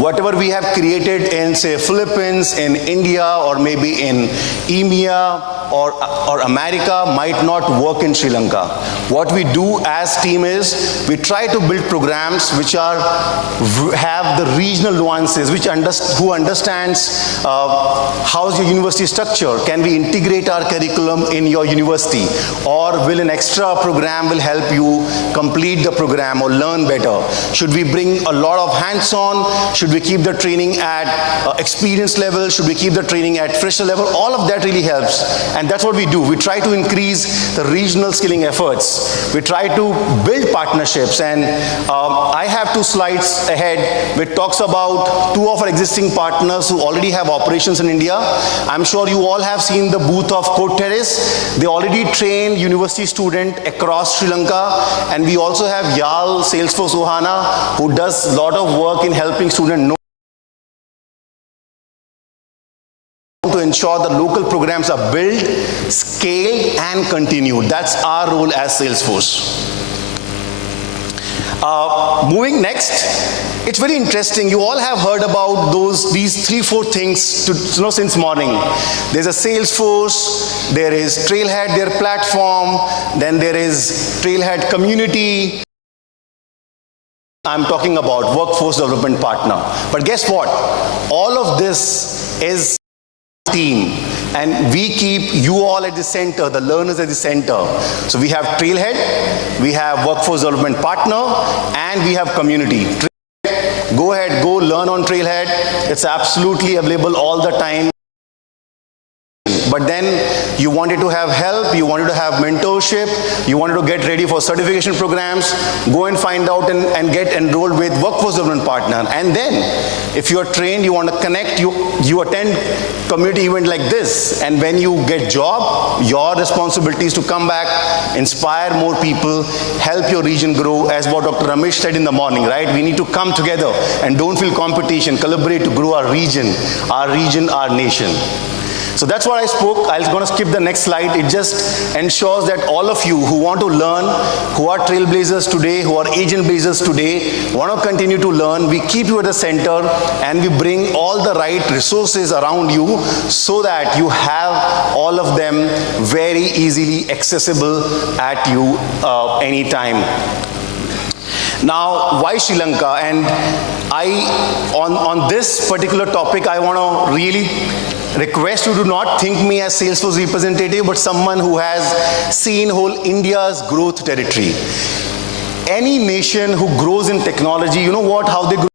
whatever we have created in, say, Philippines, in India, or maybe in EMEA, or America might not work in Sri Lanka. What we do as team is, we try to build programs which have the regional nuances, who understands how's your university structure. Can we integrate our curriculum in your university? Or will an extra program will help you complete the program or learn better? Should we bring a lot of hands-on? Should we keep the training at experience level? Should we keep the training at fresher level? All of that really helps. And that's what we do. We try to increase the regional skilling efforts. We try to build partnerships. And I have 2 slides ahead which talks about 2 of our existing partners who already have operations in India. I'm sure you all have seen the booth of Court Terrace. They already train university students across Sri Lanka. And we also have Yarl Salesforce Ohana, who does a lot of work in helping students know to ensure the local programs are built, scaled, and continued. That's our role as Salesforce. Moving next, it's very interesting. You all have heard about these 3-4 things since morning. There's a Salesforce, there is Trailhead, their platform, then there is Trailhead community. I'm talking about workforce development partner. But guess what? All of this is team, and we keep you all at the center, the learners at the center. So we have Trailhead, we have workforce development partner, and we have community. Go ahead, go learn on Trailhead. It's absolutely available all the time. But then you wanted to have help, you wanted to have mentorship, you wanted to get ready for certification programs, go and find out and get enrolled with workforce development partner. And then if you are trained, you want to connect, you attend community event like this, and when you get job, your responsibility is to come back, inspire more people, help your region grow, as what Dr. Ramesh said in the morning, right? We need to come together and don't feel competition, collaborate to grow our region, our nation. So that's what I spoke. I'm going to skip the next slide. It just ensures that all of you who want to learn, who are Trailblazers today, who are Agent Blazers today, want to continue to learn, we keep you at the center and we bring all the right resources around you so that you have all of them very easily accessible at you anytime. Now, why Sri Lanka? And on this particular topic, I want to really request you to not think me as Salesforce representative, but someone who has seen whole India's growth territory. Any nation who grows in technology, you know how they grow?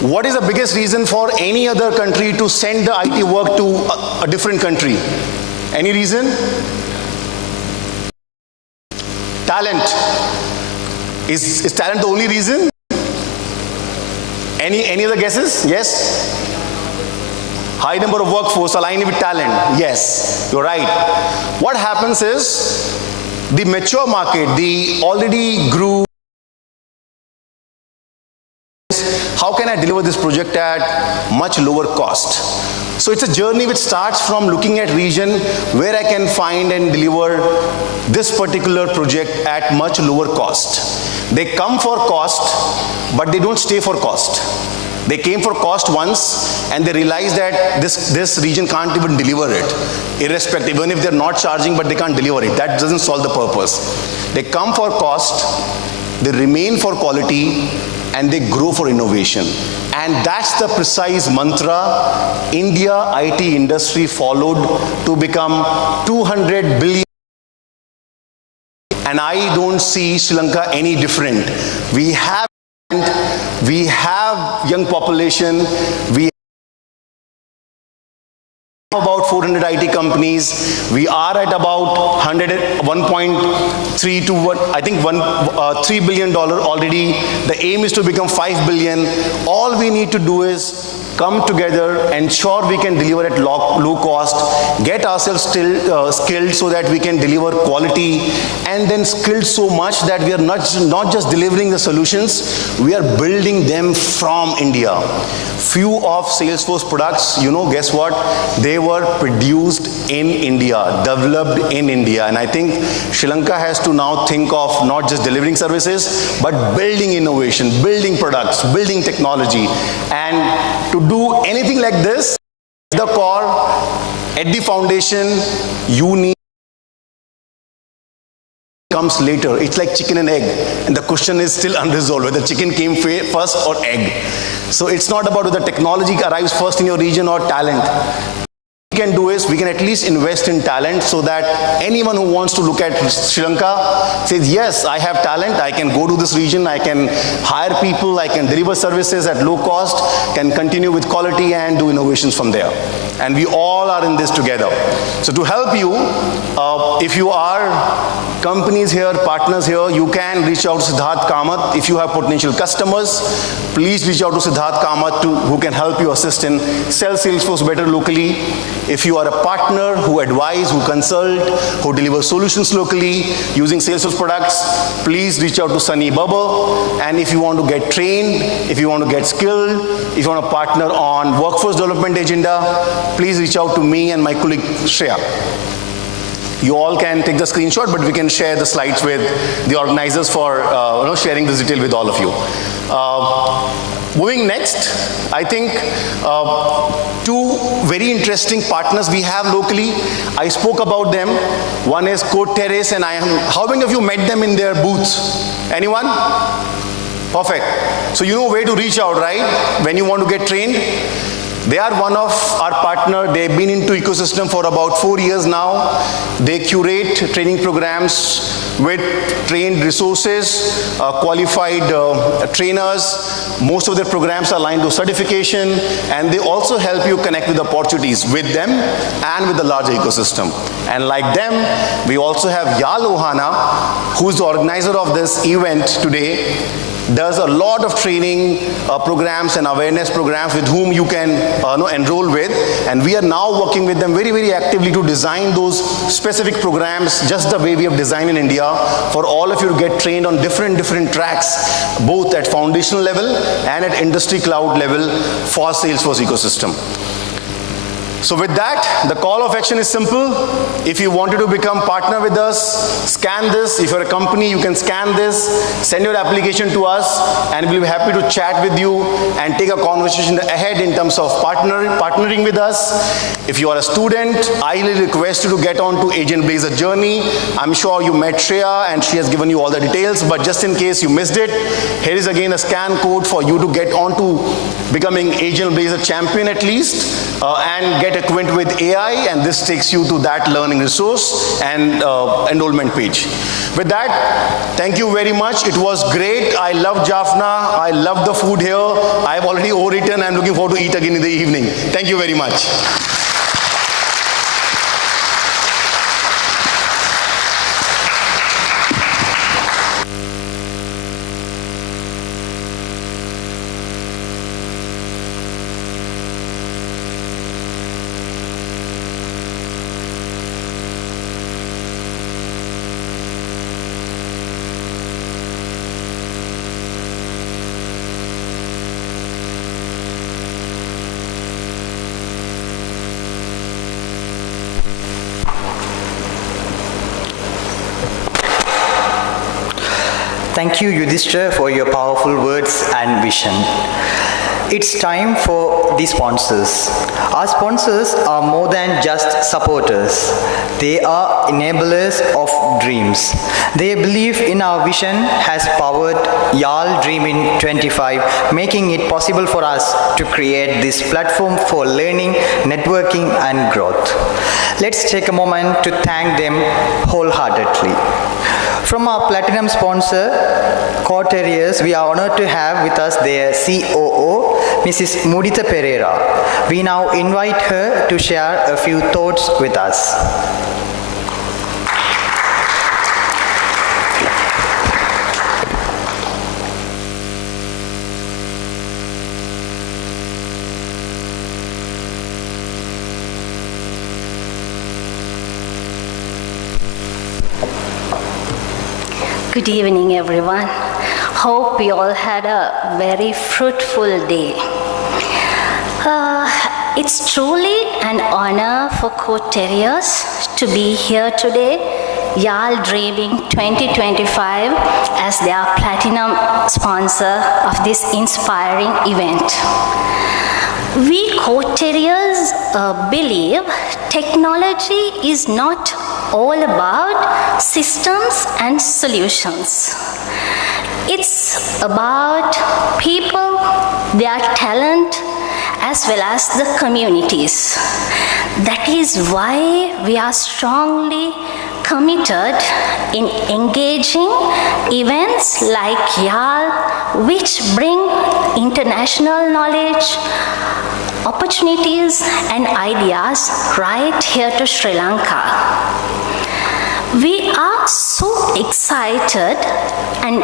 What is the biggest reason for any other country to send the IT work to a different country? Any reason? Talent. Is talent the only reason? Any other guesses? Yes? High number of workforce aligned with talent. Yes, you're right. What happens is the mature market, the already grew. How can I deliver this project at much lower cost? So it's a journey which starts from looking at region where I can find and deliver this particular project at much lower cost. They come for cost, but they don't stay for cost. They came for cost once and they realized that this region can't even deliver it, irrespective, even if they're not charging, but they can't deliver it. That doesn't solve the purpose. They come for cost, they remain for quality, and they grow for innovation. And that's the precise mantra India IT industry followed to become 200 billion. And I don't see Sri Lanka any different. We have young population, we have about 400 IT companies, we are at about 1.3 to I think $3 billion already. The aim is to become 5 billion. All we need to do is come together, ensure we can deliver at low cost, get ourselves still skilled so that we can deliver quality, and then skilled so much that we are not just delivering the solutions, we are building them from India. Few of Salesforce products, guess what? They were produced in India, developed in India. And I think Sri Lanka has to now think of not just delivering services, but building innovation, building products, building technology. And to do anything like this, at the core, at the foundation, you need comes later. It's like chicken and egg. And the question is still unresolved, whether chicken came first or egg. So it's not about whether technology arrives first in your region or talent. What we can do is we can at least invest in talent so that anyone who wants to look at Sri Lanka says, yes, I have talent, I can go to this region, I can hire people, I can deliver services at low cost, can continue with quality and do innovations from there. And we all are in this together. So to help you, if you are companies here, partners here, you can reach out to Siddharth Kamath. If you have potential customers, please reach out to Siddharth Kamath who can help you assist in sell Salesforce better locally. If you are a partner who advise, who consult, who deliver solutions locally using Salesforce products, please reach out to Sunny Bubba. And if you want to get trained, if you want to get skilled, if you want to partner on workforce development agenda, please reach out to me and my colleague Shreya. You all can take the screenshot, but we can share the slides with the organizers for sharing this detail with all of you. Moving next, I think two very interesting partners we have locally. I spoke about them. One is Code Terrace, and how many of you met them in their booths? Anyone? Perfect. So you know where to reach out, right? When you want to get trained. They are one of our partner. They've been into ecosystem for about 4 years now. They curate training programs with trained resources, qualified trainers. Most of their programs are aligned to certification, and they also help you connect with opportunities with them and with the larger ecosystem. And like them, we also have Yarl Ohana, who's the organizer of this event today. Does a lot of training programs and awareness programs with whom you can enroll with, and we are now working with them very, very actively to design those specific programs just the way we have designed in India for all of you to get trained on different tracks, both at foundational level and at industry cloud level for Salesforce ecosystem. So with that, the call of action is simple. If you wanted to become partner with us, scan this. If you're a company, you can scan this, send your application to us, and we'll be happy to chat with you and take a conversation ahead in terms of partnering with us. If you are a student, I highly request you to get on to Agent Blazer journey. I'm sure you met Shreya and she has given you all the details, but just in case you missed it, here is again a scan code for you to get on to becoming Agent Blazer champion at least, and get acquainted with AI, and this takes you to that learning resource and enrollment page. With that, thank you very much. It was great. I love Jaffna. I love the food here. I've already overeaten. I'm looking forward to eat again in the evening. Thank you very much. Thank you, Yudhishthira, for your powerful words and vision. It's time for the sponsors. Our sponsors are more than just supporters. They are enablers of dreams. Their belief in our vision has powered Yarl Dreamin 25, making it possible for us to create this platform for learning, networking, and growth. Let's take a moment to thank them wholeheartedly. From our platinum sponsor, Core Terriers, we are honored to have with us their COO, Mrs. Mudita Pereira. We now invite her to share a few thoughts with us. Good evening, everyone. Hope you all had a very fruitful day. It's truly an honor for Core Terriers to be here today, Yarl Dreamin 2025, as their platinum sponsor of this inspiring event. We Core Terriers believe technology is not all about systems and solutions. It's about people, their talent, as well as the communities. That is why we are strongly committed in engaging events like Yarl, which bring international knowledge, opportunities, and ideas right here to Sri Lanka. We are so excited, and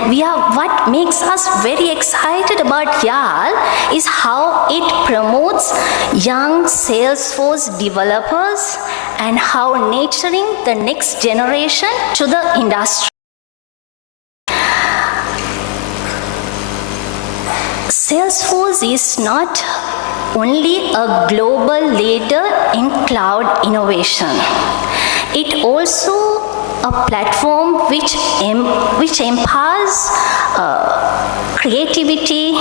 what makes us very excited about Yarl is how it promotes young Salesforce developers and how nurturing the next generation to the industry. Salesforce is not only a global leader in cloud innovation. It also a platform which empowers creativity,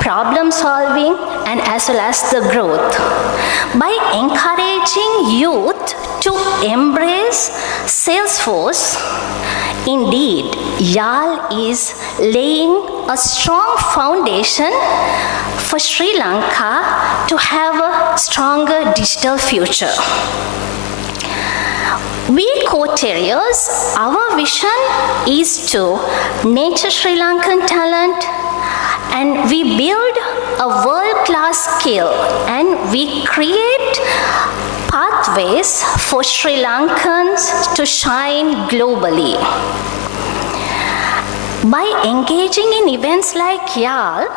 problem solving, and as well as the growth. By encouraging youth to embrace Salesforce, indeed, Yarl is laying a strong foundation for Sri Lanka to have a stronger digital future. We Core Terriers, our vision is to nurture Sri Lankan talent, and we build a world-class skill, and we create pathways for Sri Lankans to shine globally. By engaging in events like Yarl,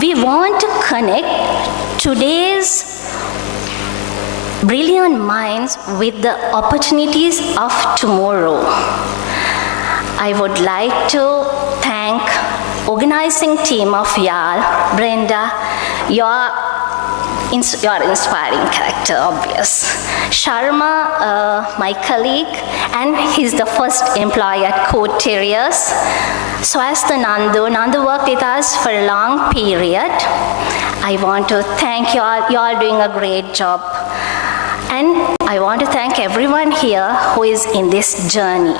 we want to connect today's brilliant minds with the opportunities of tomorrow. I would like to thank organizing team of Yarl, Brenda, your inspiring character, obvious. Sharma, my colleague, and he's the first employee at Core Terriers. So as the Nandu worked with us for a long period. I want to thank you all. You all doing a great job. And I want to thank everyone here who is in this journey.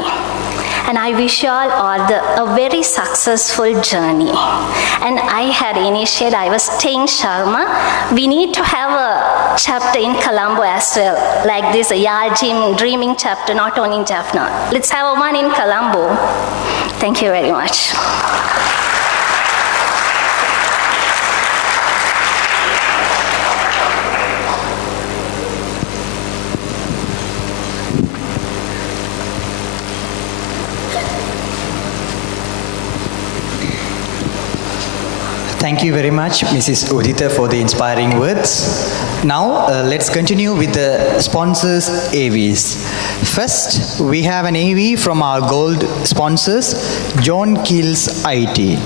And I wish you all a very successful journey. And I was saying, Sharma, we need to have a chapter in Colombo as well, like this Yarl Dreamin chapter, not only in Jaffna. Let's have one in Colombo. Thank you very much. Thank you very much, Mrs. Udita, for the inspiring words. Now, let's continue with the sponsors' AVs. First, we have an AV from our gold sponsors, John Keels IT.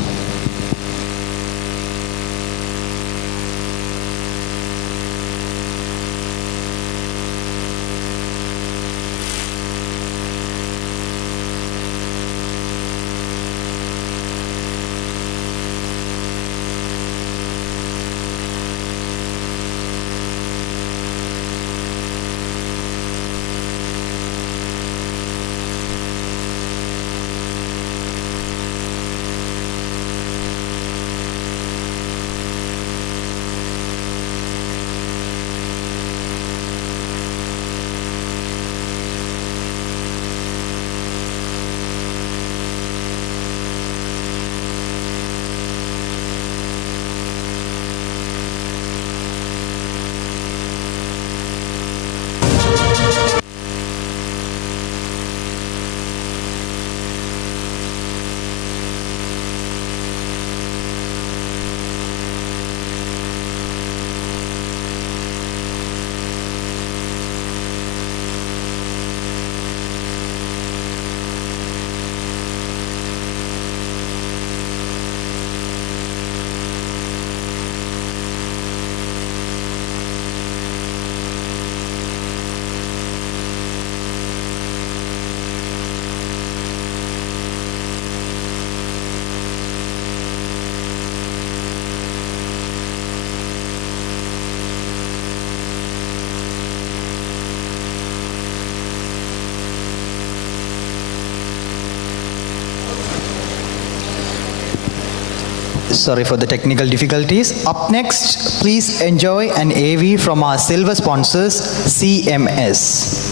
Sorry for the technical difficulties. Up next, please enjoy an AV from our silver sponsors, CMS.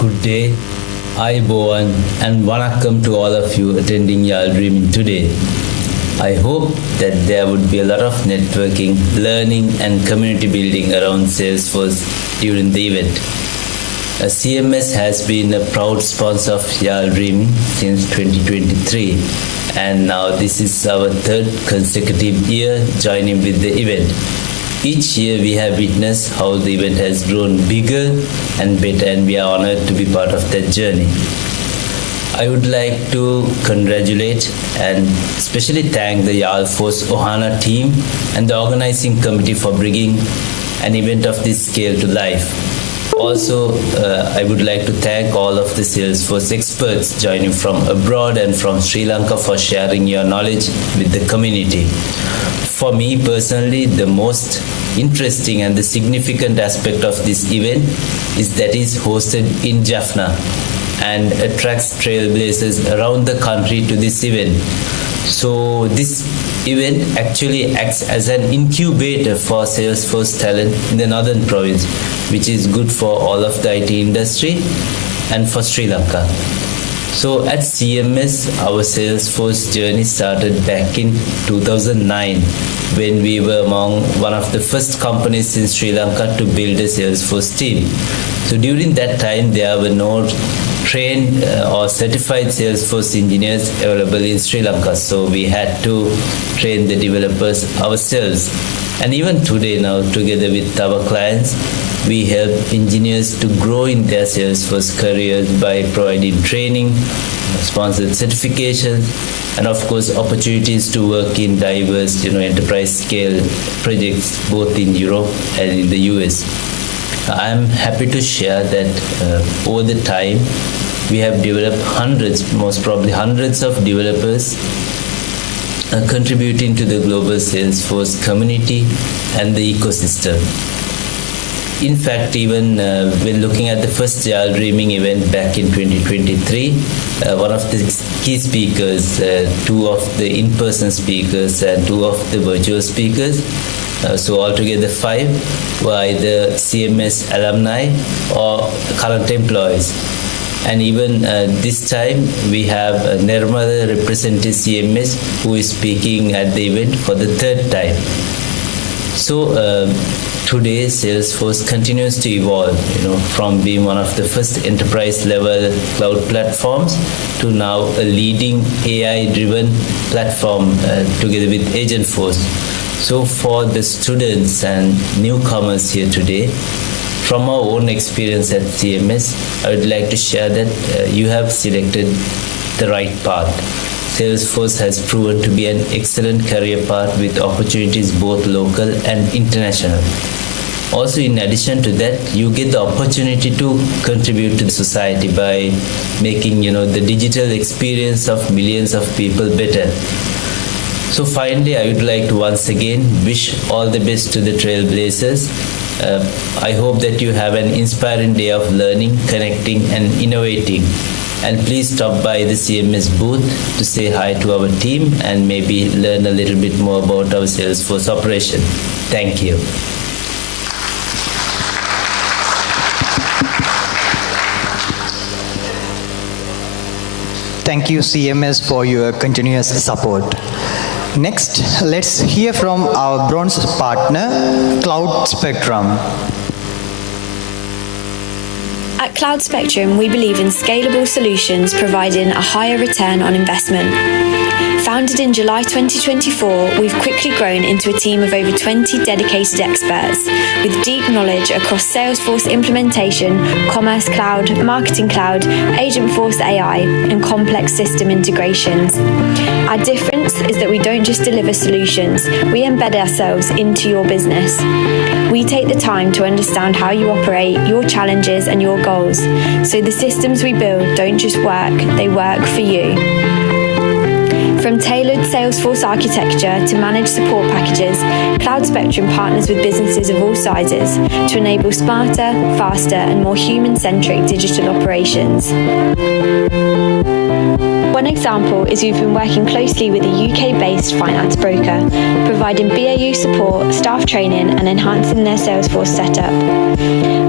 Good day, Ayubowan, and Vanakkam to all of you attending Yarl Dreamin today. I hope that there would be a lot of networking, learning, and community building around Salesforce during the event. CMS has been a proud sponsor of Yarl Dreamin since 2023, and now this is our third consecutive year joining with the event. Each year we have witnessed how the event has grown bigger and better, and we are honored to be part of that journey. I would like to congratulate and especially thank the Yarl Salesforce Ohana team and the organizing committee for bringing an event of this scale to life. Also, I would like to thank all of the Salesforce experts joining from abroad and from Sri Lanka for sharing your knowledge with the community. For me personally, the most interesting and the significant aspect of this event is that it's hosted in Jaffna and attracts Trailblazers around the country to this event. So this event actually acts as an incubator for Salesforce talent in the Northern Province, which is good for all of the IT industry and for Sri Lanka. So at CMS, our Salesforce journey started back in 2009 when we were among one of the first companies in Sri Lanka to build a Salesforce team. So during that time, there were no trained or certified Salesforce engineers available in Sri Lanka. So we had to train the developers ourselves. And even today now, together with our clients, we help engineers to grow in their Salesforce careers by providing training, sponsored certifications, and of course opportunities to work in diverse, enterprise scale projects both in Europe and in the US. I'm happy to share that over the time we have developed hundreds, most probably hundreds of developers contributing to the global Salesforce community and the ecosystem. In fact, even when looking at the first Yarl Dreamin event back in 2023, one of the key speakers, two of the in-person speakers and two of the virtual speakers, so altogether 5, were either CMS alumni or current employees. And even this time, we have Nirmala representing CMS who is speaking at the event for the 3rd time. So today, Salesforce continues to evolve, from being one of the first enterprise-level cloud platforms to now a leading AI-driven platform together with Agentforce. So for the students and newcomers here today, from our own experience at CMS, I would like to share that you have selected the right path. Salesforce has proven to be an excellent career path with opportunities both local and international. Also, in addition to that, you get the opportunity to contribute to the society by making, the digital experience of millions of people better. So finally, I would like to once again wish all the best to the Trailblazers. I hope that you have an inspiring day of learning, connecting, and innovating. And please stop by the CMS booth to say hi to our team and maybe learn a little bit more about our Salesforce operation. Thank you. Thank you, CMS, for your continuous support. Next, let's hear from our bronze partner, Cloud Spectrum. At Cloud Spectrum, we believe in scalable solutions providing a higher return on investment. Founded in July 2024, we've quickly grown into a team of over 20 dedicated experts with deep knowledge across Salesforce implementation, Commerce Cloud, Marketing Cloud, Agentforce AI, and complex system integrations. Our difference is that we don't just deliver solutions, we embed ourselves into your business. We take the time to understand how you operate, your challenges, and your goals, so the systems we build don't just work, they work for you. From tailored Salesforce architecture to managed support packages, Cloud Spectrum partners with businesses of all sizes to enable smarter, faster, and more human-centric digital operations. One example is we've been working closely with a UK-based finance broker, providing BAU support, staff training and enhancing their Salesforce setup.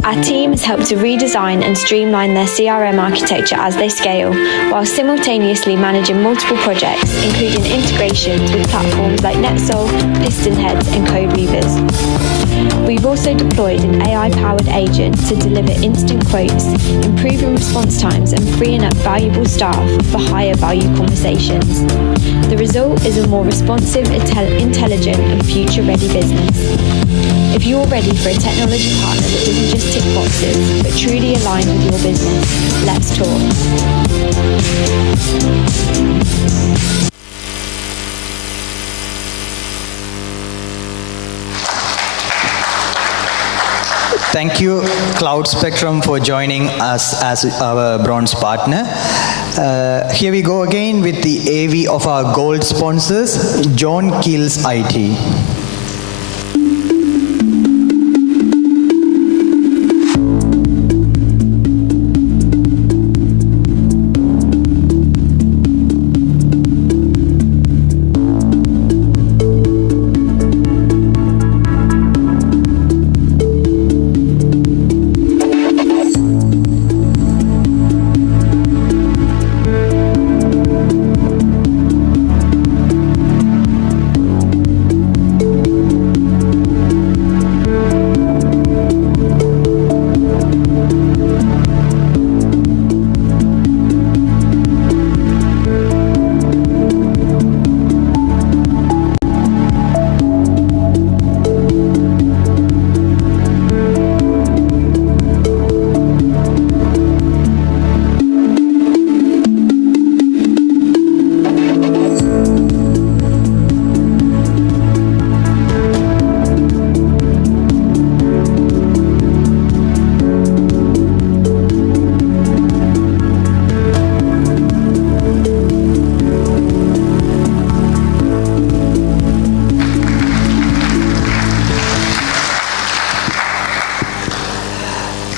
Our team has helped to redesign and streamline their CRM architecture as they scale, while simultaneously managing multiple projects, including integrations with platforms like NetSol, PistonHeads and CodeWeavers. We've also deployed an AI-powered agent to deliver instant quotes, improving response times and freeing up valuable staff for higher value conversations. The result is a more responsive, intelligent and future-ready business. If you're ready for a technology partner that doesn't just tick boxes, but truly aligns with your business, let's talk. Thank you, Cloud Spectrum, for joining us as our bronze partner. Here we go again with the AV of our gold sponsors, John Keels IT.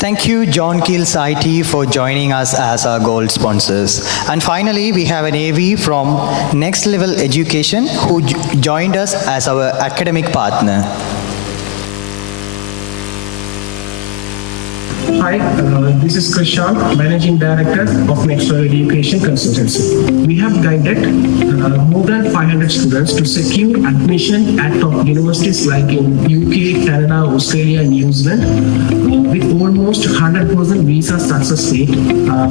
Thank you, John Keels IT, for joining us as our gold sponsors. And finally, we have an AV from Next Level Education who joined us as our academic partner. Hi, this is Krishant, Managing Director of Next Level Education Consultancy. We have guided more than 500 students to secure admission at top universities like in UK, Canada, Australia, and New Zealand, with almost 100% visa success rate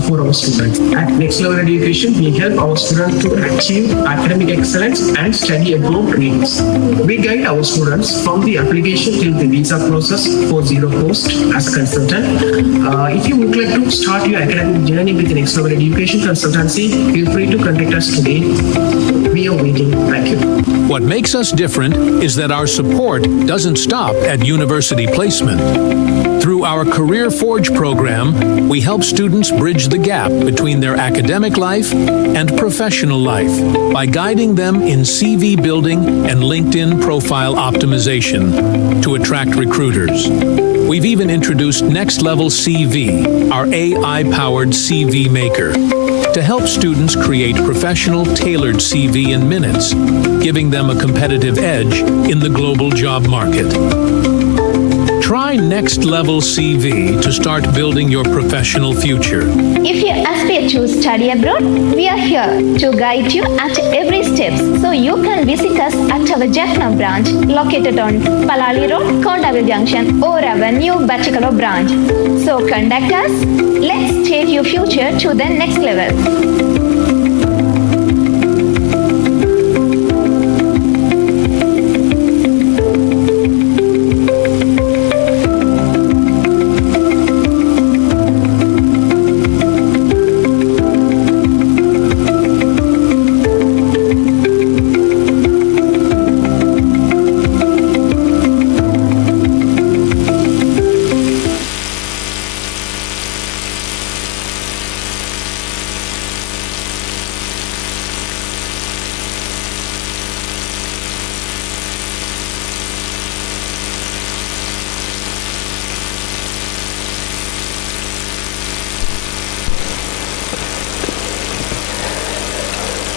for our students. At Next Level Education, we help our students to achieve academic excellence and study abroad dreams. We guide our students from the application till the visa process for zero cost as a consultant. If you would like to start your academic journey with the Next Level Education Consultancy, feel free to contact us today. We are waiting. Thank you. What makes us different is that our support doesn't stop at university placement. Through our Career Forge program, we help students bridge the gap between their academic life and professional life by guiding them in CV building and LinkedIn profile optimization to attract recruiters. We've even introduced Next Level CV, our AI-powered CV maker, to help students create professional, tailored CV in minutes, giving them a competitive edge in the global job market. Try Next Level CV to start building your professional future. If you aspire to study abroad, we are here to guide you at every step, so you can visit us at our Jaffna branch located on Palali Road, Kondavil Junction, or our new Batchikalo branch. So contact us. Let's take your future to the next level.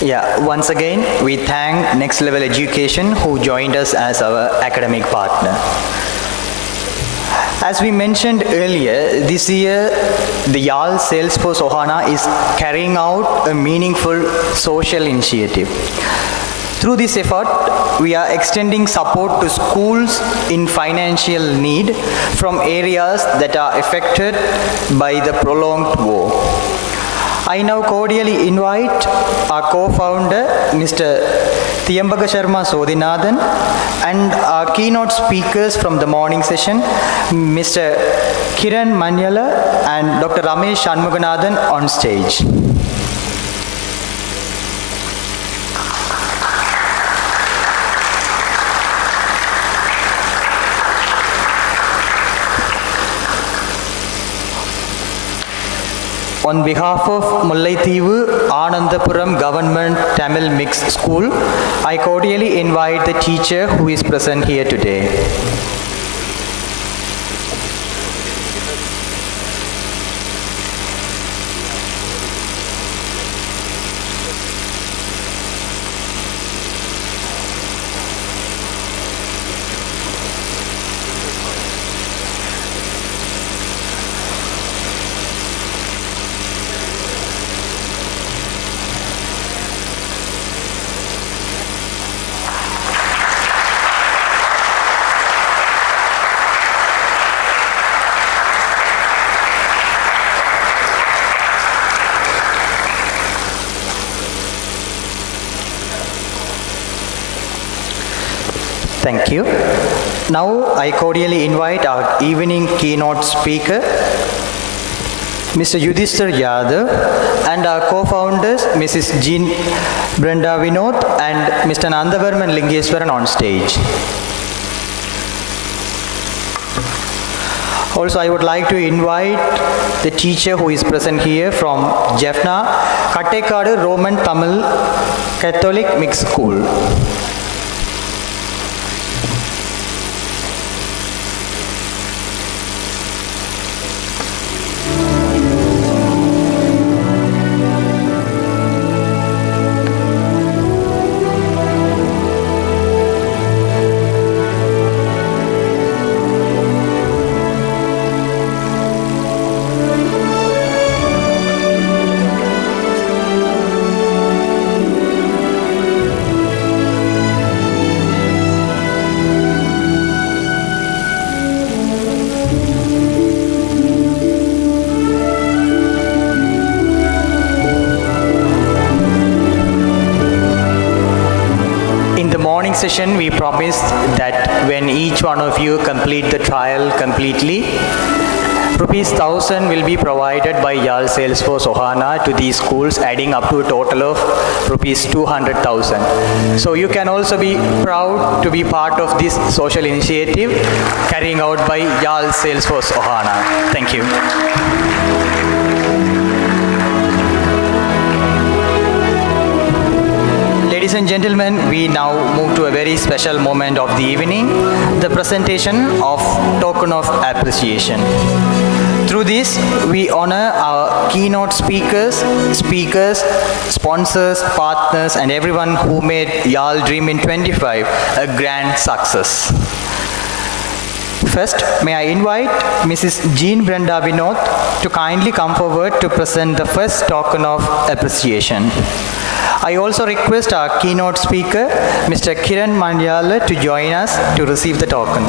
Yeah, once again, we thank Next Level Education who joined us as our academic partner. As we mentioned earlier, this year the Yarl Salesforce Ohana is carrying out a meaningful social initiative. Through this effort, we are extending support to schools in financial need from areas that are affected by the prolonged war. I now cordially invite our co-founder, Mr. Thiyambaka Sharma Sodhinathan, and our keynote speakers from the morning session, Mr. Kiran Manyala and Dr. Ramesh Shanmuganathan on stage. On behalf of Mullaithivu Anandapuram Government Tamil Mixed School, I cordially invite the teacher who is present here today. Thank you. Now I cordially invite our evening keynote speaker, Mr. Yudhishthir Yadav, and our co-founders, Mrs. Jean Brenda Vinod and Mr. Nandavarman Lingeswaran on stage. Also, I would like to invite the teacher who is present here from Jaffna, Kattekadu Roman Tamil Catholic Mixed School. Session, we promised that when each one of you complete the trial completely, Rupees 1,000 will be provided by Yarl Salesforce Ohana to these schools, adding up to a total of Rupees 200,000. So you can also be proud to be part of this social initiative carrying out by Yarl Salesforce Ohana. Thank you. Ladies and gentlemen, we now move to a very special moment of the evening, the presentation of Token of Appreciation. Through this, we honor our keynote speakers, sponsors, partners, and everyone who made Yarl Dreamin 25 a grand success. First, may I invite Mrs. Jean Brenda Vinod to kindly come forward to present the first token of appreciation. I also request our keynote speaker, Mr. Kiran Manyala, to join us to receive the token.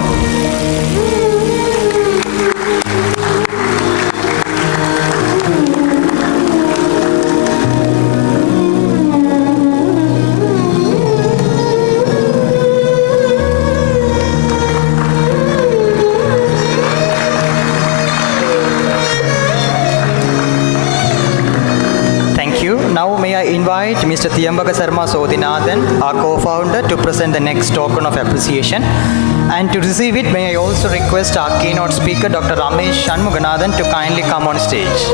Now may I invite Mr. Thiyambaka Sharma Sodhinathan, our co-founder, to present the next token of appreciation. And to receive it, may I also request our keynote speaker, Dr. Ramesh Shanmuganathan, to kindly come on stage.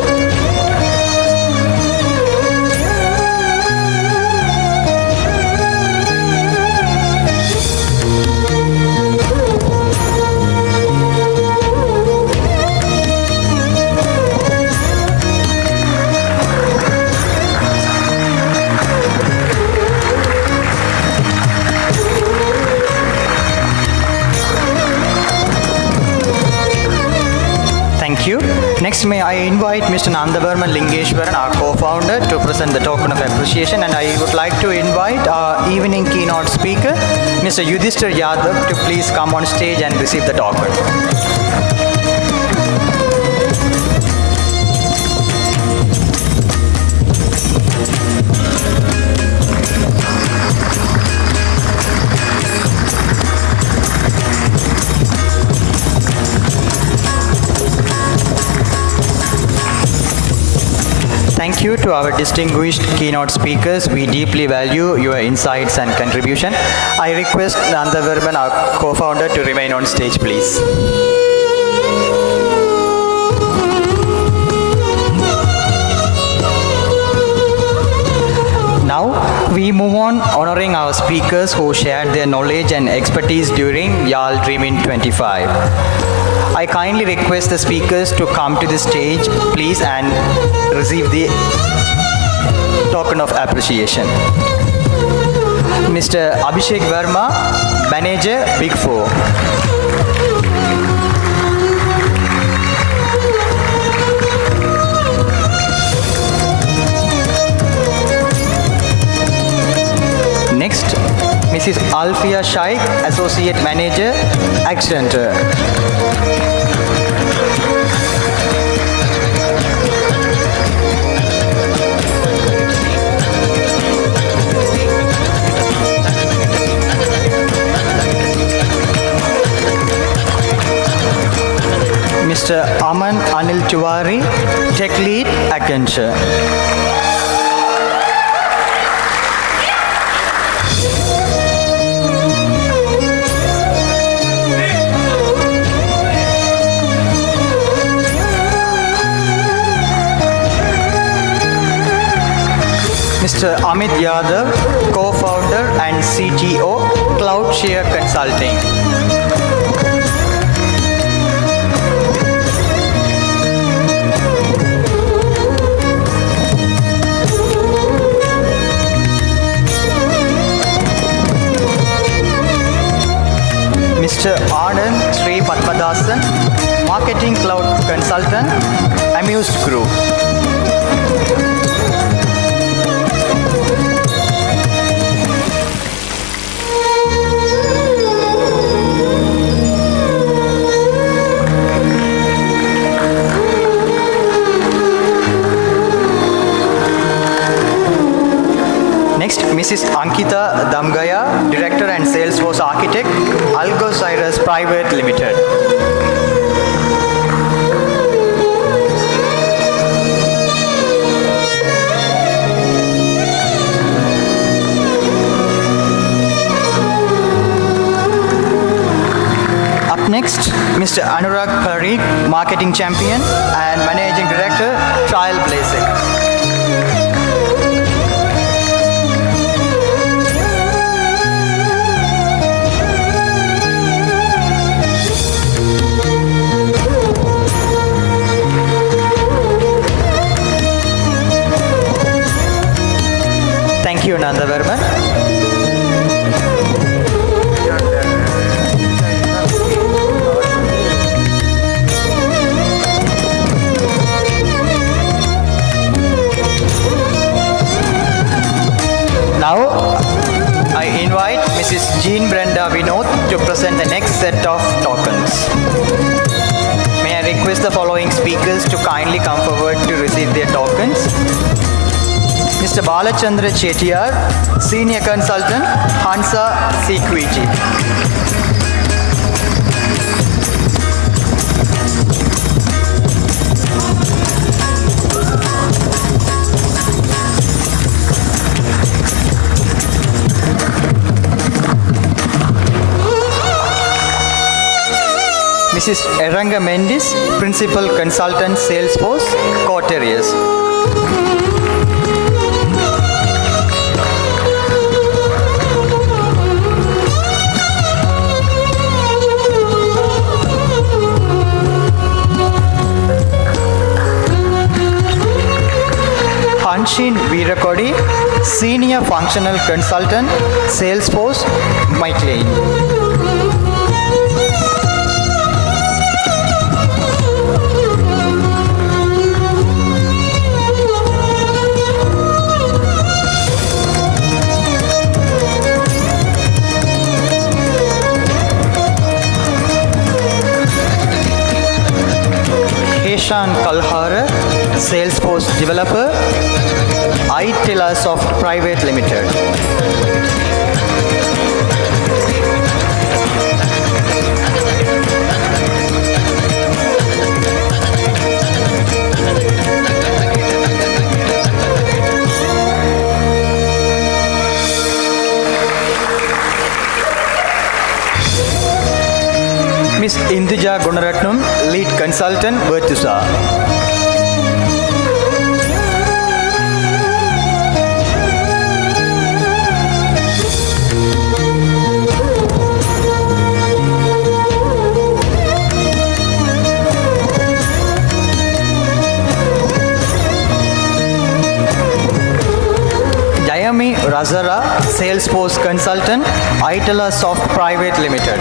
Next, may I invite Mr. Nandavarman Lingeshwaran, our co-founder, to present the token of appreciation, and I would like to invite our evening keynote speaker, Mr. Yudhishthir Yadav, to please come on stage and receive the token. Thank you to our distinguished keynote speakers. We deeply value your insights and contribution. I request Nandavarman, our co-founder, to remain on stage, please. Now, we move on honoring our speakers who shared their knowledge and expertise during Yarl Dreamin 25. I kindly request the speakers to come to the stage, please, and receive the token of appreciation. Mr. Abhishek Verma, Manager, Big Four. Next, Mrs. Alfia Shaikh, Associate Manager, Accenture. Mr. Aman Anil Tiwari, Tech Lead, Accenture. Mr. Amit Yadav, co-founder and CTO, CloudShare Consulting. Mr. Anand Sri Padmadasan, Marketing Cloud Consultant, Amused Group. Next, Mrs. Ankita Damgaya, Director and Salesforce Architect, Algocyrus Private Limited. Up next, Mr. Anurag Parikh, Marketing Champion and Managing Director, Trailblazers. Thank you, Nandavarman. Now, I invite Mrs. Jean Brenda Vinod to present the next set of tokens. May I request the following speakers to kindly come forward to receive their tokens. Mr. Balachandra Chettiar, Senior Consultant, Hansa CQG. Mrs. Eranga Mendis, Principal Consultant, Salesforce, Coterius. Hanshin Veerakodi, Senior Functional Consultant, Salesforce, McLean. Nishan Kalhara, Salesforce developer, iTela Soft Private Limited. Ms. Induja Gunaratnam, Lead Consultant, Virtusa. Jayami Razara, Salesforce Consultant, iTela Soft Private Limited.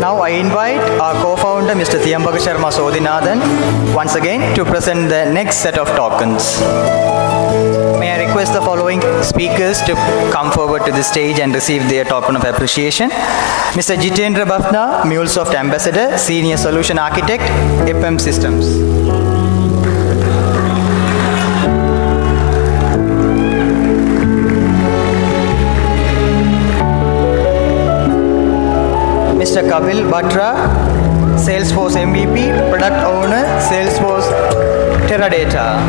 Now I invite our co-founder Mr. Thiyambaka Sharma Sodhinathan once again to present the next set of tokens. May I request the following speakers to come forward to the stage and receive their token of appreciation. Mr. Jitendra Bafna, MuleSoft Ambassador, Senior Solution Architect, FM Systems. Mr. Kapil Batra, Salesforce MVP, Product Owner, Salesforce Teradata.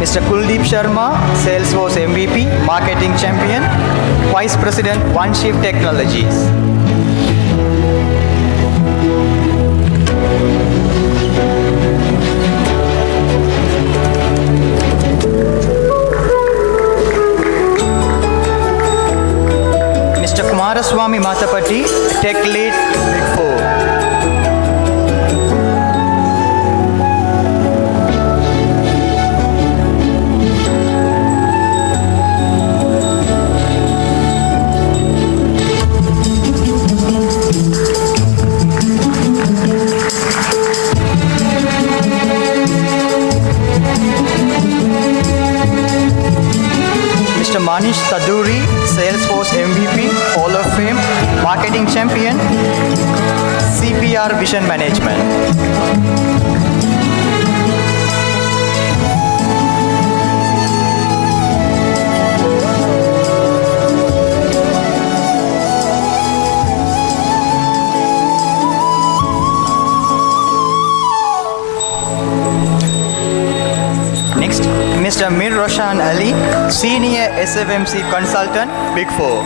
Mr. Kuldeep Sharma, Salesforce MVP, Marketing Champion, Vice President, OneShift Technologies. Mr. Kumaraswamy Mathapati, Tech Lead, Big Four. Mr. Manish Taduri, Salesforce MVP, Hall of Fame, Marketing Champion, CPR Vision Management. Next, Mr. Mir Roshan Ali, Senior SFMC Consultant, Big Four.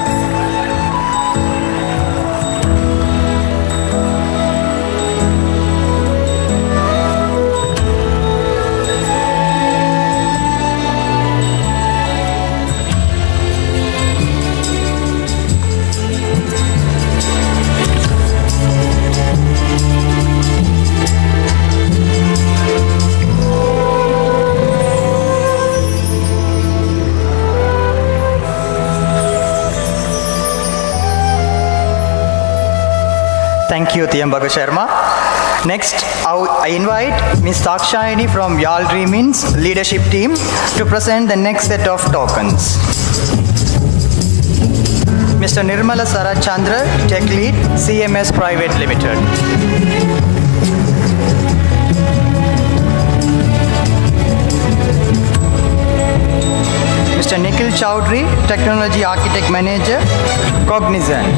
Thank you, Thiyambaka Sharma. Next, I invite Ms. Takshayani from Yarl Dreamin's leadership team to present the next set of tokens. Mr. Nirmala Sarachandra, Tech Lead, CMS Private Limited. Mr. Nikhil Chowdhury, Technology Architect Manager, Cognizant.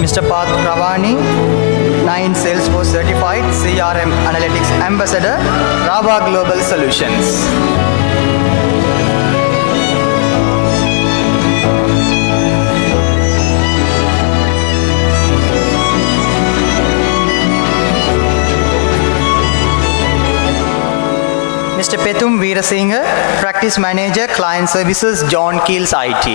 Mr. Path Ravani, 9 Salesforce Certified CRM Analytics Ambassador, Rava Global Solutions. Mr. Petum Veerasinghe, Practice Manager, Client Services, John Keels IT.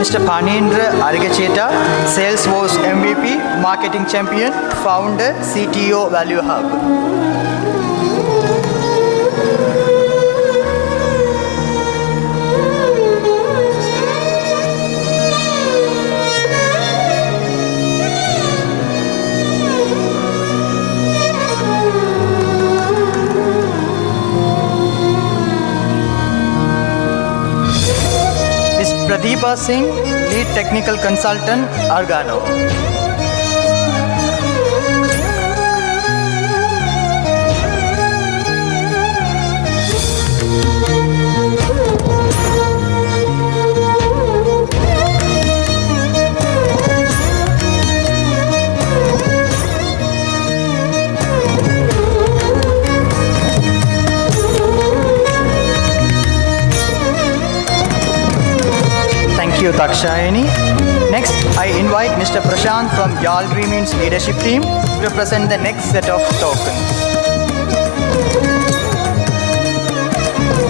Mr. Panindra Arigacheta, Salesforce MVP, Marketing Champion, Founder, CTO, Value Hub. Pradeepa Singh, Lead Technical Consultant, Argano. Thank you, Dakshayani. Next, I invite Mr. Prashant from Yarl Dreamin's leadership team to present the next set of tokens.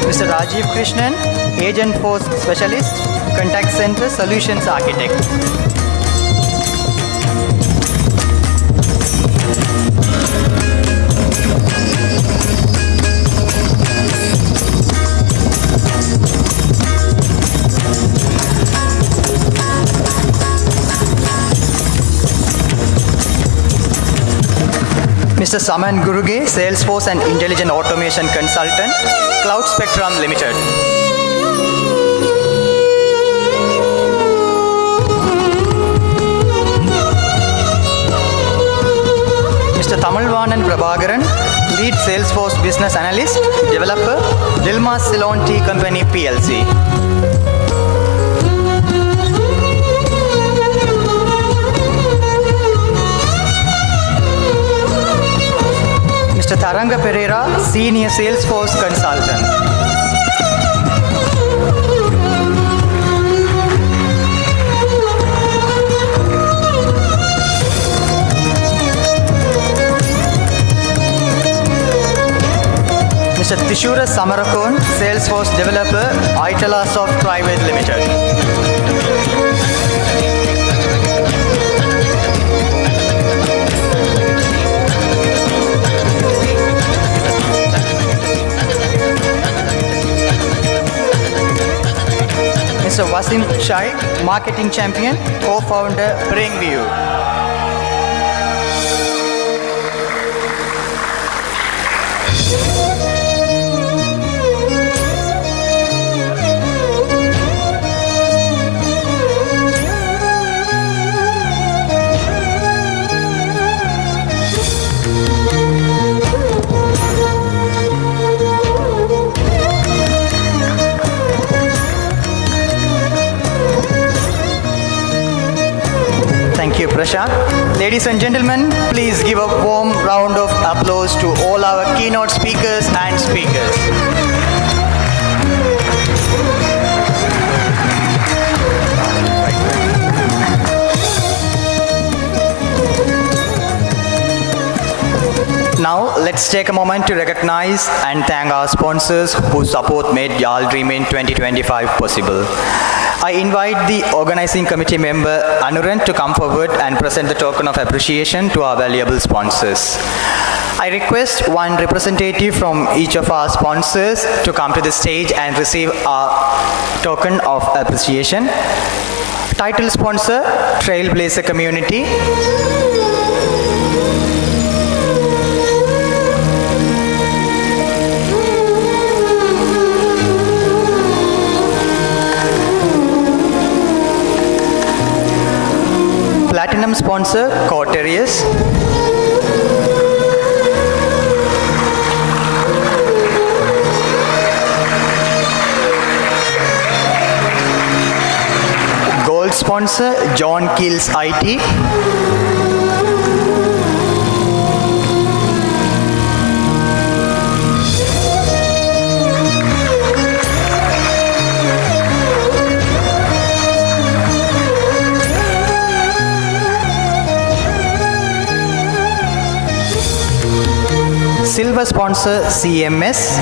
Mr. Rajiv Krishnan, Agent Force Specialist, Contact Center Solutions Architect. Mr. Saman Guruge, Salesforce and Intelligent Automation Consultant, Cloud Spectrum Limited. Mr. Tamilvanan Prabhakaran, Lead Salesforce Business Analyst, Developer, Dilma Ceylon Tea Company PLC. Mr. Taranga Pereira, Senior Salesforce Consultant. Mr. Tishura Samarakon, Salesforce Developer, Itala Soft Private Limited. Mr. Wasim Shai, Marketing Champion, Co-Founder, Bringview. Thank you, Prashant. Ladies and gentlemen, please give a warm round of applause to all our keynote speakers and speakers. Now, let's take a moment to recognize and thank our sponsors whose support made Yarl Dreamin 2025 possible. I invite the organizing committee member Anuran to come forward and present the token of appreciation to our valuable sponsors. I request one representative from each of our sponsors to come to the stage and receive our token of appreciation. Title sponsor, Trailblazer Community. Platinum sponsor, Coterius. Gold sponsor, John Keels IT. Silver sponsor CMS.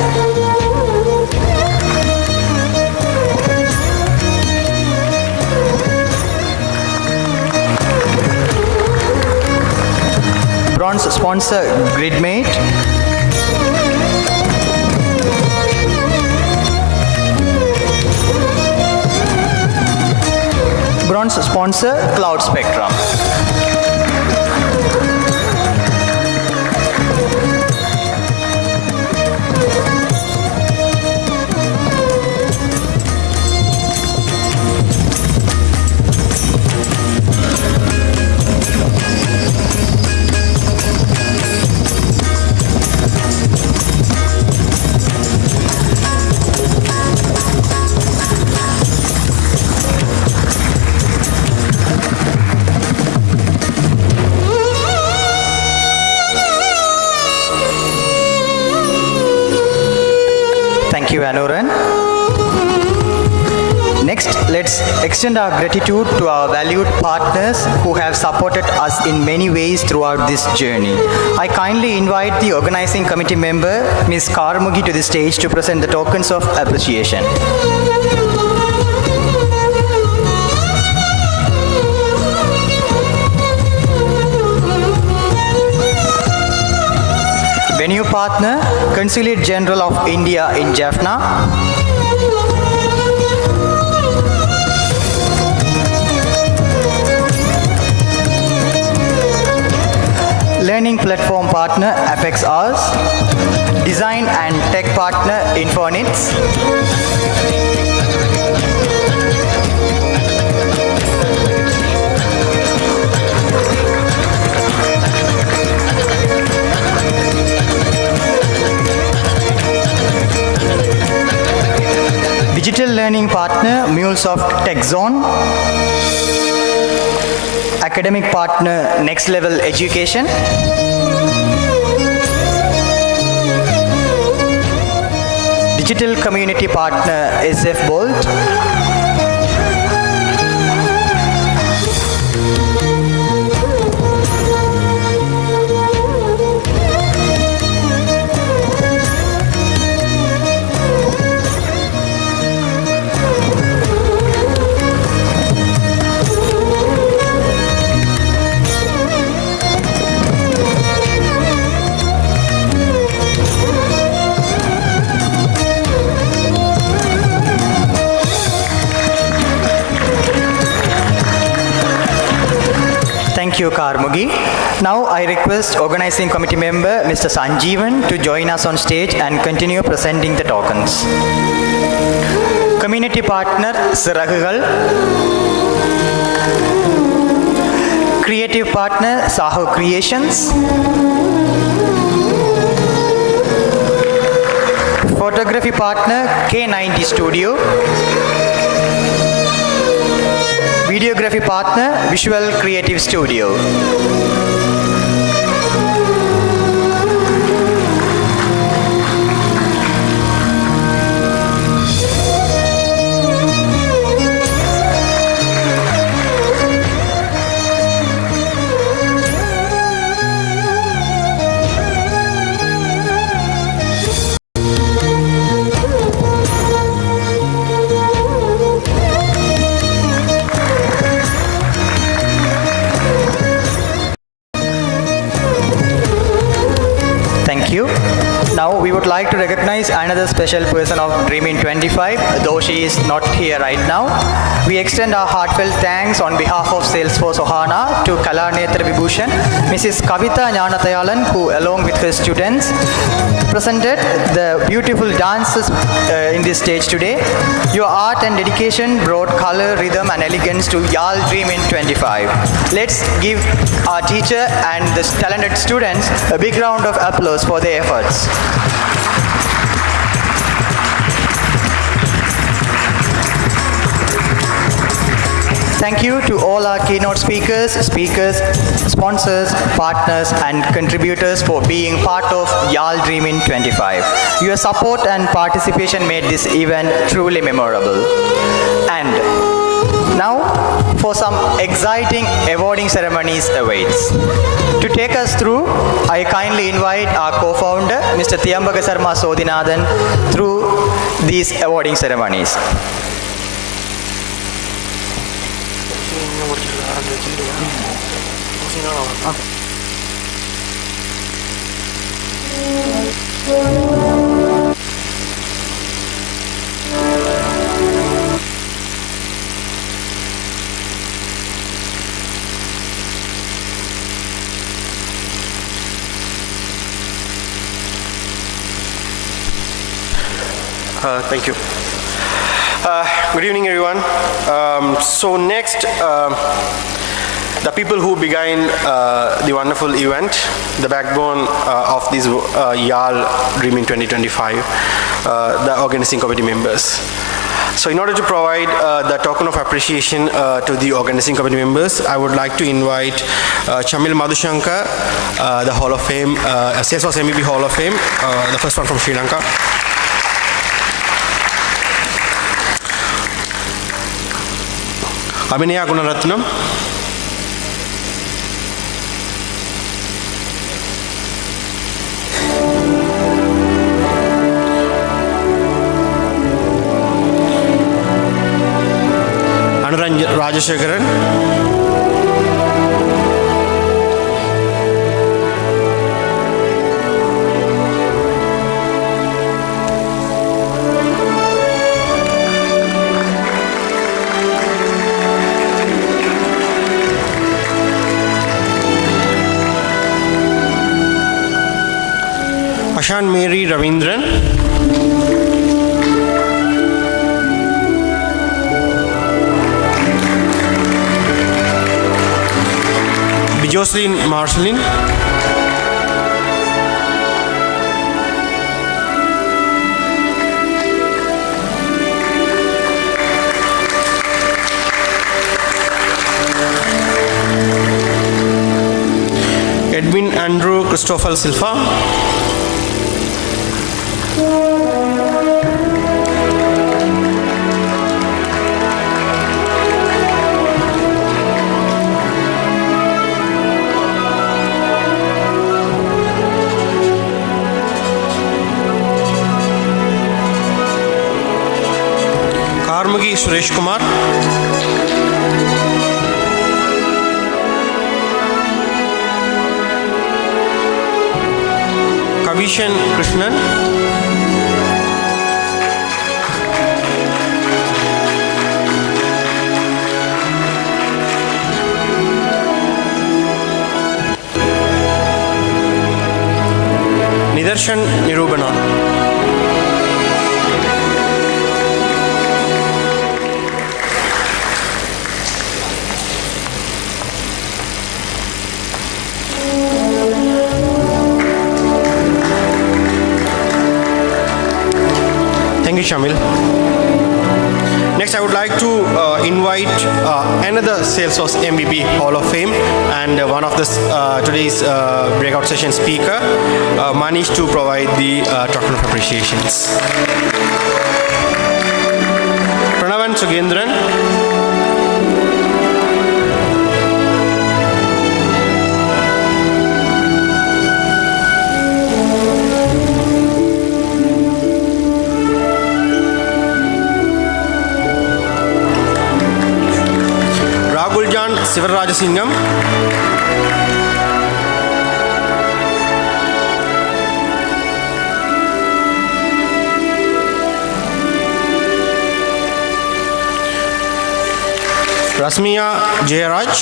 Bronze sponsor Gridmate. Bronze sponsor Cloud Spectrum. Thank you, Anuran. Next, let's extend our gratitude to our valued partners who have supported us in many ways throughout this journey. I kindly invite the organizing committee member, Ms. Karmugi, to the stage to present the tokens of appreciation. Venue partner, Consulate General of India in Jaffna. Learning platform partner, Apex Hours. Design and tech partner, Infonits. Digital learning partner, MuleSoft Tech Zone. Academic partner, Next Level Education. Digital community partner, SF Bolt. Thank you, Karmugi. Now I request organizing committee member Mr. Sanjeevan to join us on stage and continue presenting the tokens. Community partner Siragugal. Creative partner Saho Creations. Photography partner K90 Studio. Videography partner Visual Creative Studio. Thank you. Now we would like to recognize another special person of Dreamin 25, though she is not here right now. We extend our heartfelt thanks on behalf of Salesforce Ohana to Kalanetra Vibhushan, Mrs. Kavita Jnanathayalan, who along with her students presented the beautiful dances in this stage today. Your art and dedication brought color, rhythm and elegance to Yarl Dreamin 25. Let's give our teacher and the talented students a big round of applause for their efforts. Thank you to all our keynote speakers, sponsors, partners, and contributors for being part of Yarl Dreamin 25. Your support and participation made this event truly memorable. And now, for some exciting awarding ceremonies awaits. To take us through, I kindly invite our co-founder, Mr. Thiyambaka Sarma Sodinathan, through these awarding ceremonies. Thank you. Good evening, everyone. So next, the people who began the wonderful event, the backbone of this Yarl Dreamin 2025, the organizing committee members. So in order to provide the token of appreciation to the organizing committee members, I would like to invite Chamil Madhushankar, the Hall of Fame, Salesforce MVP Hall of Fame, the first one from Sri Lanka. Abhinaya Gunaratnam. Anuranjan Rajashekaran. Ashan Mary Ravindran. Jocelyn Marcelin. Edwin Andrew Christopher Silva. Karmagi Suresh Kumar. Kavishan Krishnan. Nidarshan Nirubana. Thank you, Shamil. Next, I would like to invite another Salesforce MVP Hall of Fame and one of the today's breakout session speaker, Manish, to provide the token of appreciations. Pranavan Sugendran. Sivarajasingam. Rasmiya Jayaraj.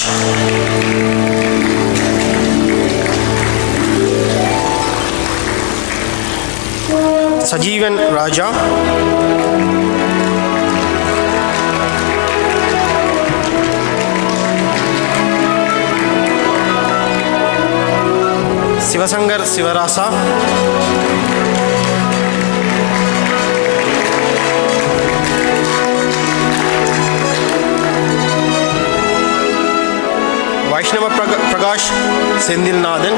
Sajeevan Raja. Sivasangar Sivarasa. Vaishnava Prakash Sendil Nathan.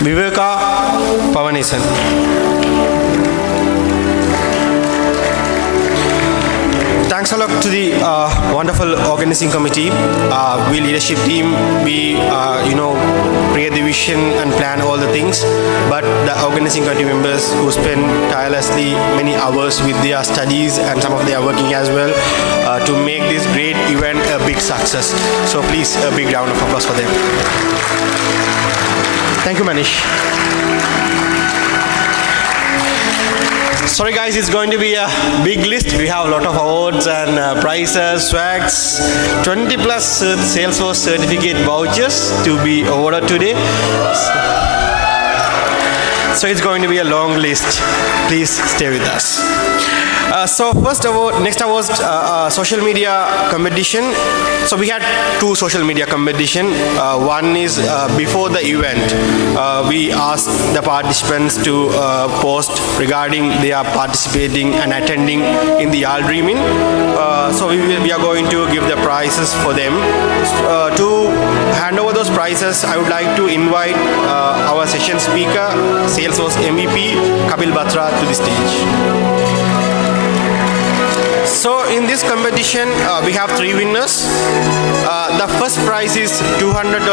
Viveka Pavanesan. Thanks a lot to the wonderful organizing committee. We leadership team, we create the vision and plan all the things. But the organizing committee members who spend tirelessly many hours with their studies and some of their working as well to make this great event a big success. So please, a big round of applause for them. Thank you, Manish. Sorry guys, it's going to be a big list. We have a lot of awards and prizes, swags, 20 plus Salesforce certificate vouchers to be awarded today. So it's going to be a long list. Please stay with us. So first award, next award, social media competition. So we had two social media competition. One is before the event. We asked the participants to post regarding they are participating and attending in the Yarl Dreamin. So we are going to give the prizes for them. To hand over those prizes, I would like to invite our session speaker, Salesforce MVP, Kapil Batra, to the stage. So in this competition, we have three winners. The first prize is $200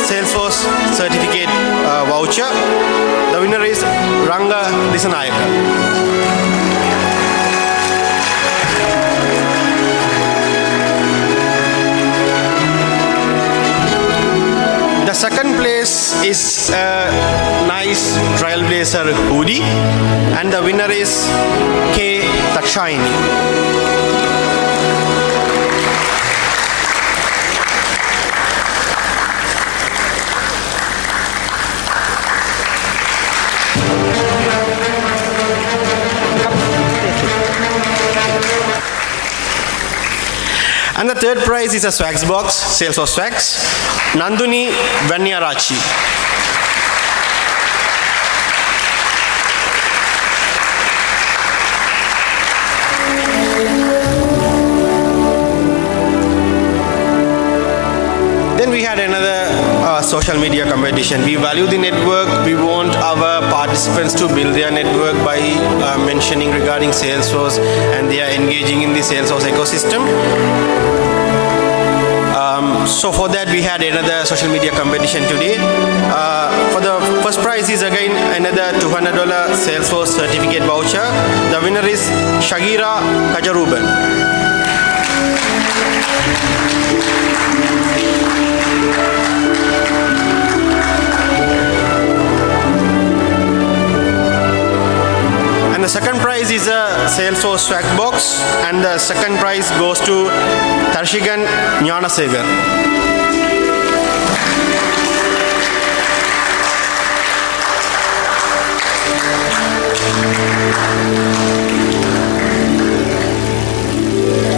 Salesforce certificate voucher. The winner is Ranga Disanayaka. The second place is a nice Trailblazer hoodie, and the winner is K. Takshayani. And the third prize is a swags box, Salesforce swags, Nanduni Vanyarachi. Then we had another social media competition. We value the network. We want our participants to build their network by mentioning regarding Salesforce, and they are engaging in the Salesforce ecosystem. So for that, we had another social media competition today. For the first prize is again another $200 Salesforce certificate voucher. The winner is Shagira Kajaruban. The second prize is a Salesforce swag box, and the second prize goes to Tarshigan Nyanasegar.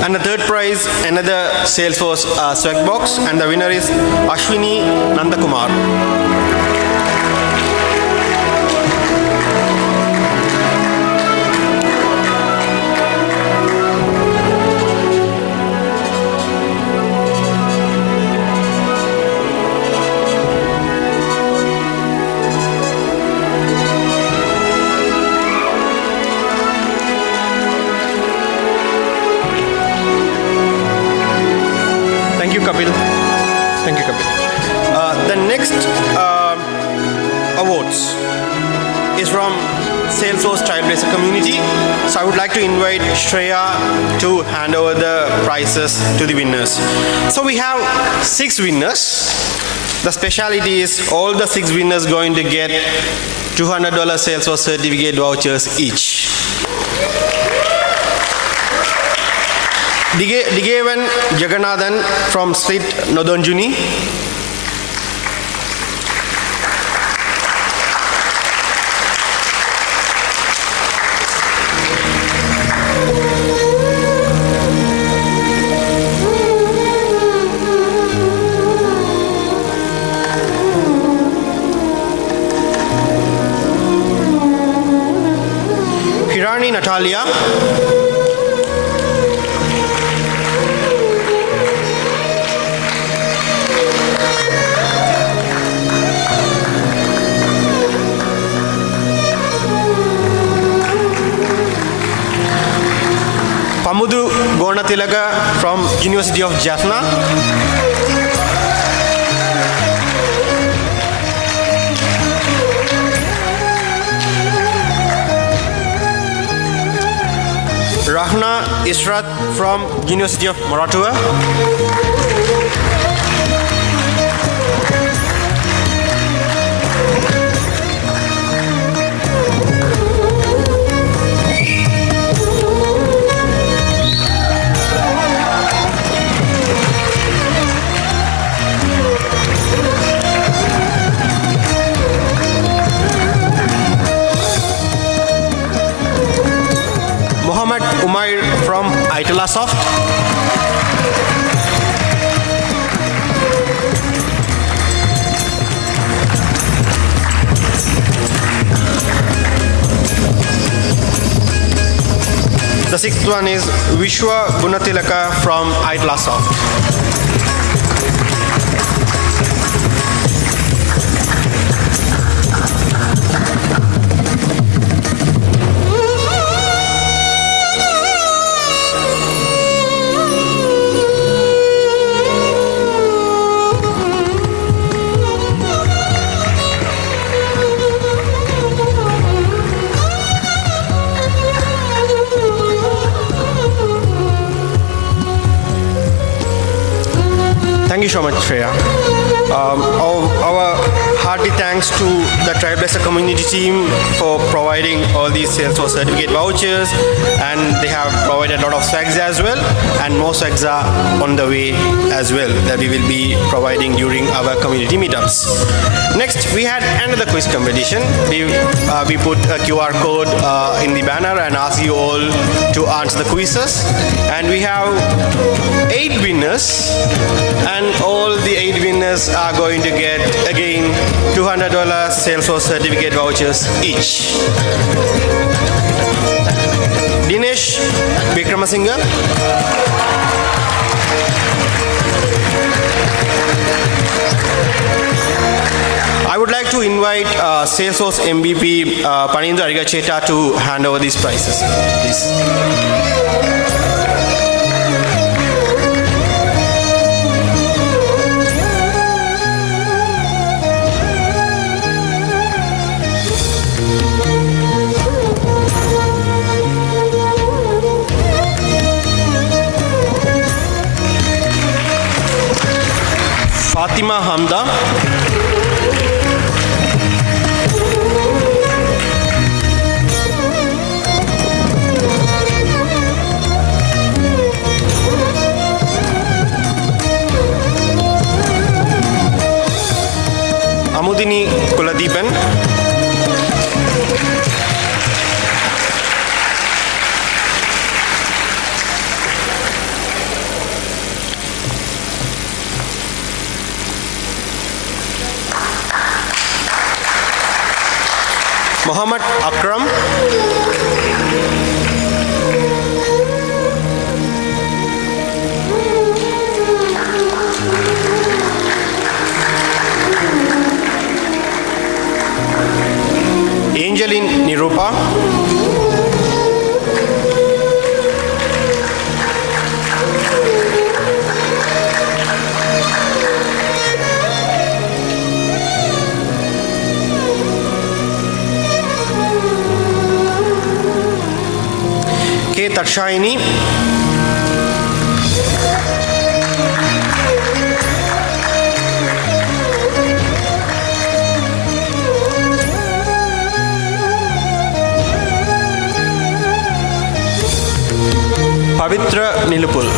And the third prize, another Salesforce swag box, and the winner is Ashwini Nandakumar. Kapil. Thank you, Kapil. The next awards is from Salesforce Trailblazer community. So I would like to invite Shreya to hand over the prizes to the winners. So we have 6 winners. The speciality is all the 6 winners going to get $200 Salesforce certificate vouchers each. Digevan Jagannathan from Street Nodonjuni. Hirani Natalia. Gunatilaka from University of Jaffna. Rahna Israt from University of Maratua. Umair from Italasoft. The sixth one is Vishwa Gunatilaka from Italasoft. Thank you so much, Freya. Our hearty thanks to the Trailblazer community team for providing all these Salesforce certificate vouchers, and they have provided a lot of swags as well, and more swags are on the way as well that we will be providing during our community meetups. Next, we had another quiz competition. We put a QR code in the banner and asked you all to answer the quizzes, and we have 8 winners, and all the 8 winners are going to get again $200 Salesforce certificate vouchers each. Dinesh Vikramasinghe, I would like to invite Salesforce MVP Panindra Arigacheta to hand over these prizes, please. Fatima Hamda, Amudini Kuladipan, Muhammad Akram, Angeline Nirupa, K. Takshaini, Pavitra Nilupul.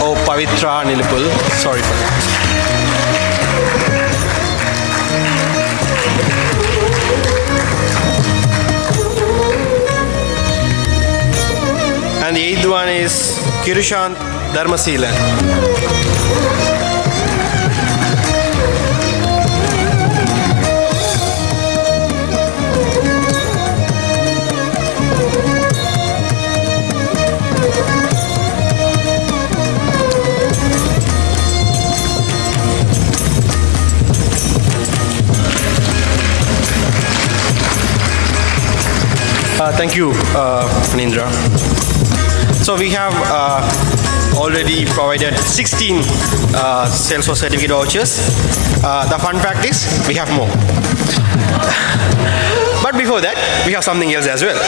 Oh, Pavitra Nilupul. Sorry for that. And the eighth one is Kirushant Dharmasilan. Thank you, Anindra. So we have already provided 16 Salesforce certificate vouchers. The fun fact is we have more. But before that, we have something else as well.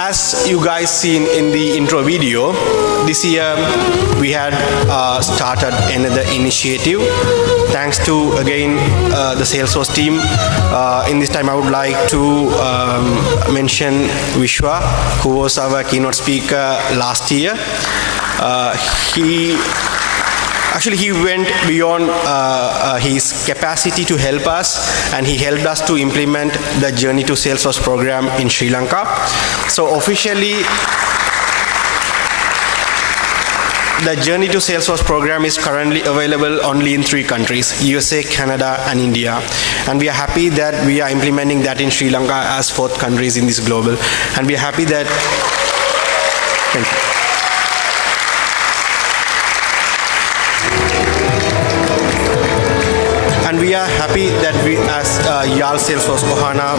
As you guys seen in the intro video, this year we had started another initiative. Thanks to, again, the Salesforce team. In this time, I would like to mention Vishwa, who was our keynote speaker last year. He went beyond his capacity to help us, and he helped us to implement the Journey to Salesforce program in Sri Lanka. So officially, the Journey to Salesforce program is currently available only in 3 countries, USA, Canada, and India. And we are happy that we are implementing that in Sri Lanka as 4th countries in this global. And we are happy that, thank you. And we are happy that we, as Yarl Salesforce Ohana,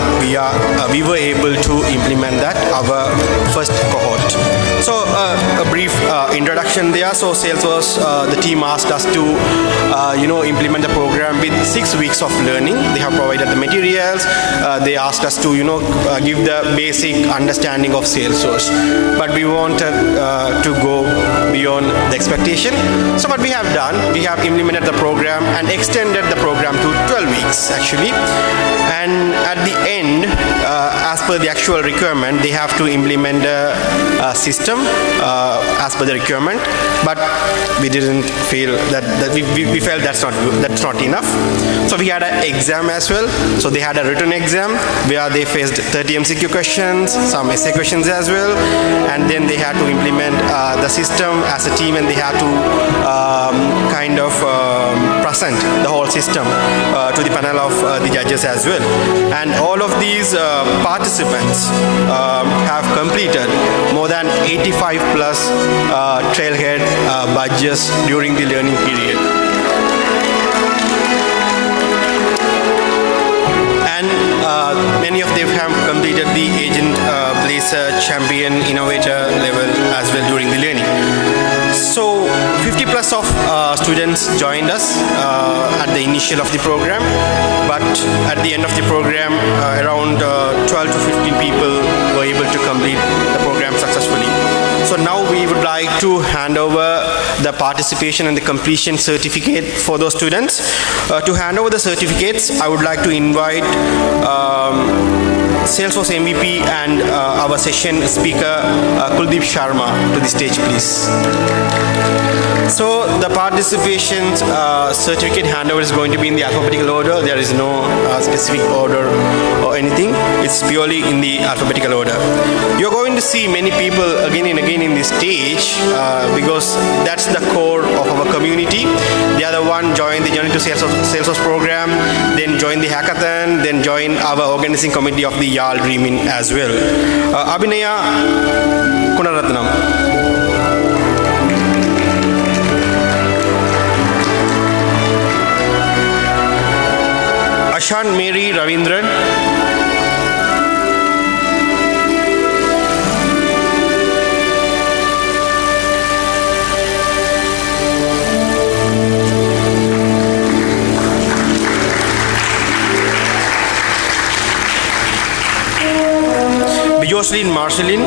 we were able to implement that, our first cohort. So a brief introduction there. So Salesforce, the team asked us to, implement the program with 6 weeks of learning. They have provided the materials. They asked us to, give the basic understanding of Salesforce. But we wanted to go beyond the expectation. So what we have done, we have implemented the program and extended the program to 12 weeks actually. And at the end, as per the actual requirement, they have to implement a system as per the requirement. But we didn't feel that we felt that's not good, that's not enough. So we had an exam as well. So they had a written exam where they faced 30 MCQ questions, some essay questions as well, and then they had to implement the system as a team, and they had to present the whole system to the panel of the judges as well. And all of these participants have completed more than 85 plus trailhead badges during the learning period. And many of them have completed the Agent Blazer Champion Innovator level as well during the learning. So 50 plus of students joined us at the initial of the program, but at the end of the program, around 12 to 15 people were able to complete the program successfully. So now we would like to hand over the participation and the completion certificate for those students. To hand over the certificates, I would like to invite Salesforce MVP and our session speaker, Kuldeep Sharma, to the stage, please. So the participation certificate handover is going to be in the alphabetical order. There is no specific order or anything. It's purely in the alphabetical order. You're going to see many people again and again in this stage because that's the core of our community. The other one joined the Journey to Salesforce program, then joined the hackathon, then joined our organizing committee of the Yarl Dreamin as well. Abhinaya Kunaratnam. Ashan Mary Ravindran. Jocelyn Marcelin.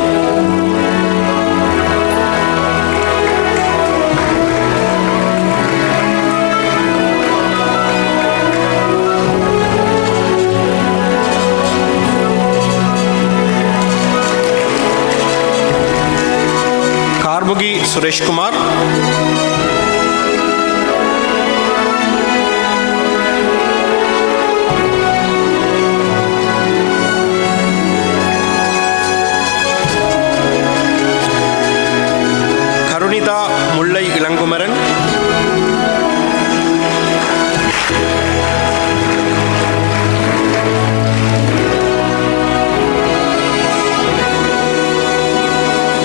Karmugi Suresh Kumar. Mullai Ilangumaran.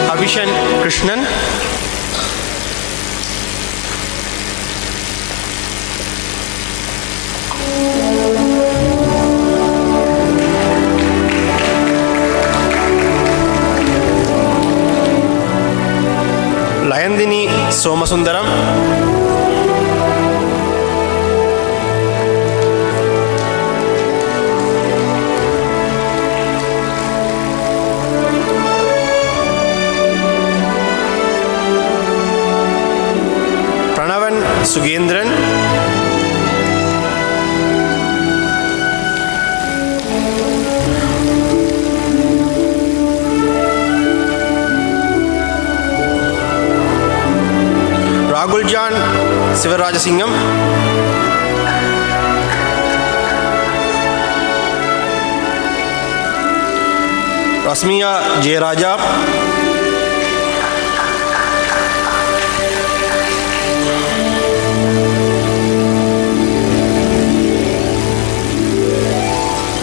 Avishan Krishnan. Ayandini Somasundaram, Pranavan Sugendran, Raguljan Sivarajasingham, Rasmiya Jayaraja,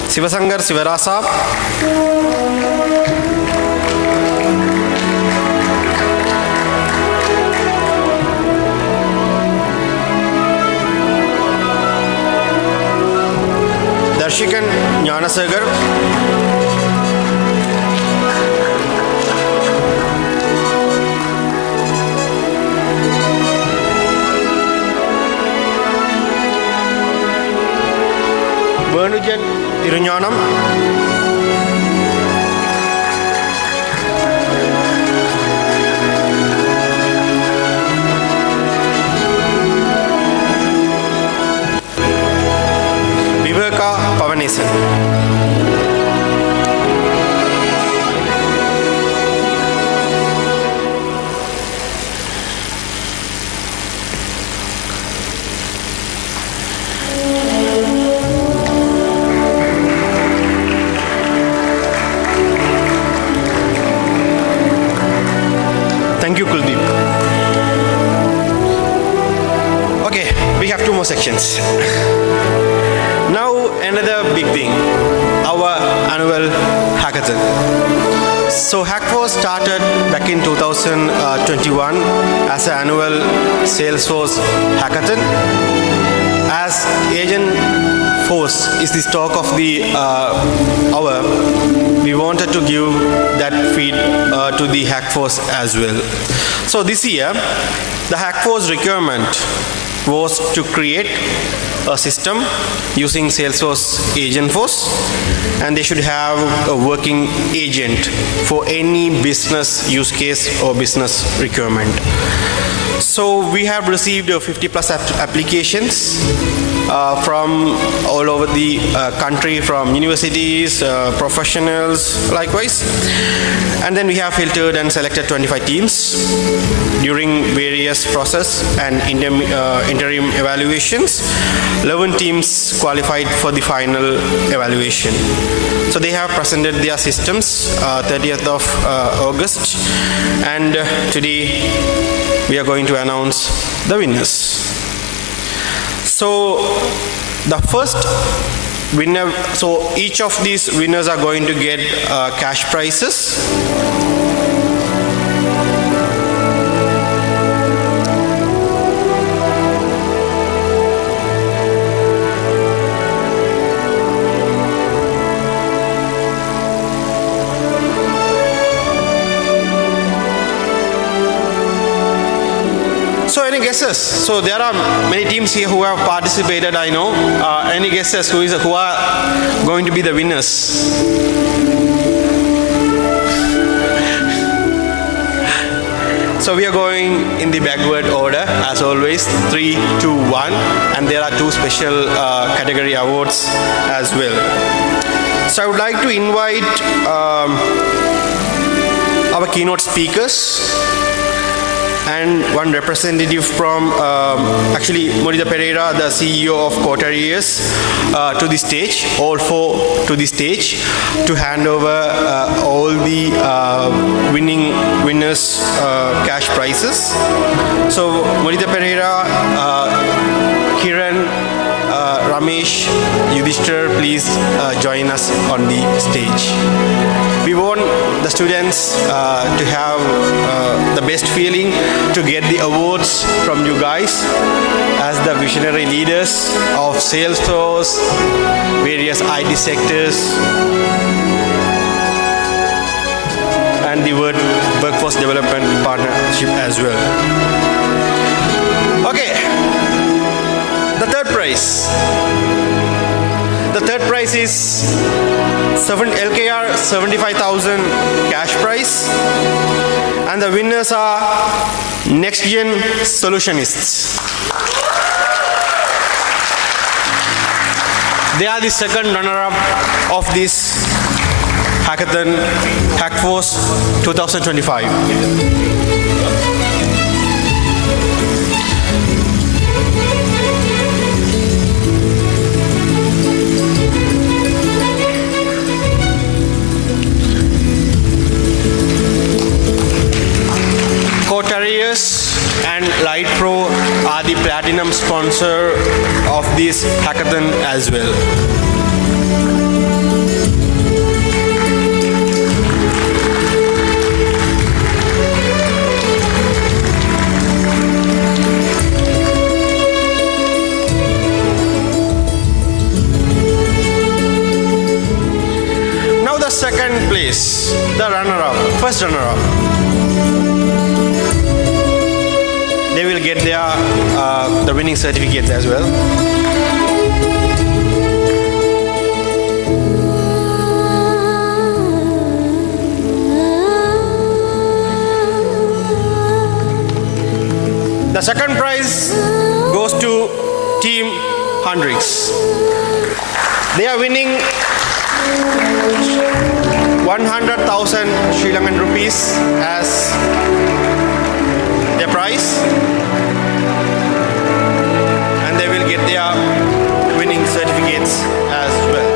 Sivasangar Sivarasa, Darshikan Gnanasagar, Bernujan Irunyanam, Viveka Pavanesan. Thank you, Kuldeep. Okay, we have two more sections. Now, another big thing, our annual hackathon. So, Hackforce started back in 2021 as an annual Salesforce hackathon. As Agent Force is the talk of the hour, we wanted to give that feed to the Hackforce as well. So this year, the Hackforce requirement was to create a system using Salesforce Agentforce, and they should have a working agent for any business use case or business requirement. So we have received 50 plus applications from all over the country, from universities, professionals, likewise. And then we have filtered and selected 25 teams during various process and interim evaluations. 11 teams qualified for the final evaluation. So they have presented their systems 30th of August, and today we are going to announce the winners. So the first winner, so each of these winners are going to get cash prizes. So any guesses? So there are many teams here who have participated, I know. Any guesses who are going to be the winners? So we are going in the backward order as always, 3, 2, 1, and there are 2 special category awards as well. So I would like to invite our keynote speakers and one representative from actually Morita Pereira, the CEO of Coterias, to the stage, all 4 to the stage, to hand over all the winners cash prizes. So Morita Pereira, Kiran, Ramesh, Yudhishthir, please join us on the stage. We want the students to have the best feeling, to get the awards from you guys as the visionary leaders of Salesforce, various IT sectors, and the workforce development partnership scholarship as well. Okay, the third prize. The third prize is LKR 75,000 cash prize, and the winners are Next Gen Solutionists. They are the second runner-up of this hackathon, Hackforce 2025. Coterius and Light Pro are the platinum sponsor of this hackathon as well. Now the second place, the runner-up, first runner-up. They will get their the winning certificates as well. The second prize goes to Team Hendrix. They are winning 100,000 Sri Lankan rupees as their prize, and they will get their winning certificates as well.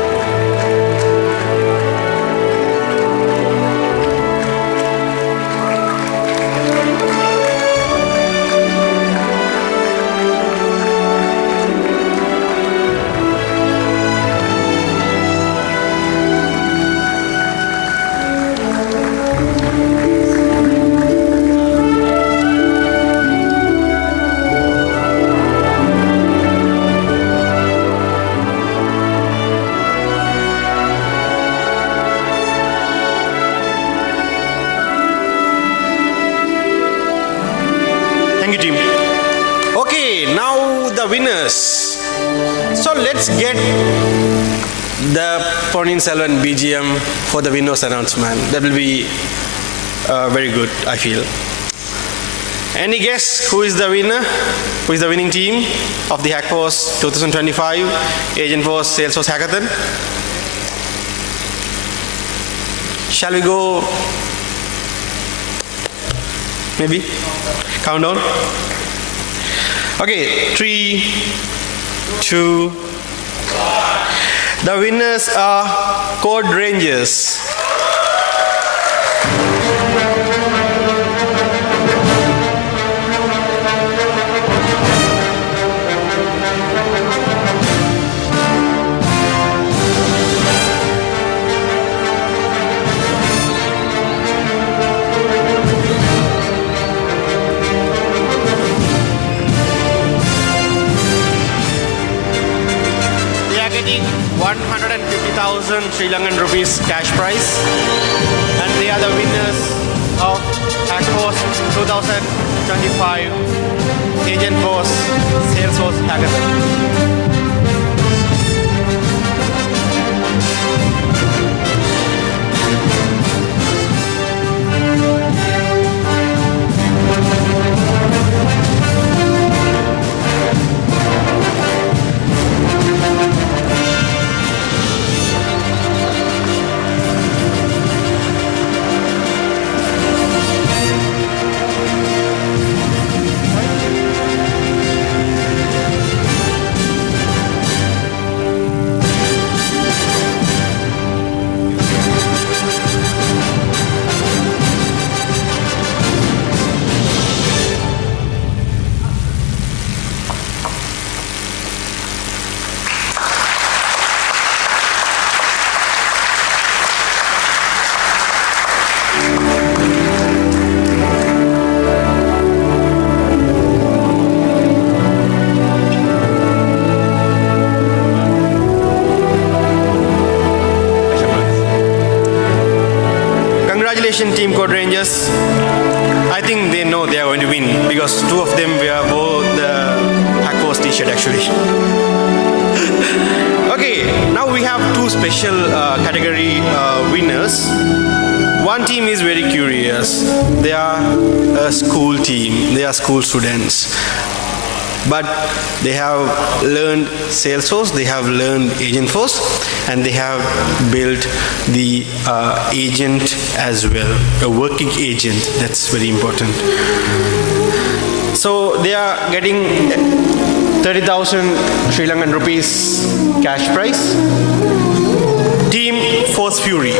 So let's get the Ponniyin Selvan BGM for the winners announcement. That will be very good, I feel. Any guess who is the winner? Who is the winning team of the Hackforce 2025 Agentforce Salesforce Hackathon? Shall we go? Maybe? Countdown? Okay, 3, 2, the winners are Code Rangers. They are getting 150,000 Sri Lankan rupees cash prize, and they are the winners of Hackforce 2025 Agentforce Salesforce Hackathon. Congratulations, Team Code Rangers. I think think they know they are going to win because two of them wear both the Hackforce t-shirt actually. Okay, now we have two special category winners. One team is very curious. They are a school team. They are school students. But they have learned Salesforce, they have learned Agentforce, and they have built the agent as well, a working agent. That's very important. So they are getting 30,000 Sri Lankan rupees cash prize. Team Force Fury.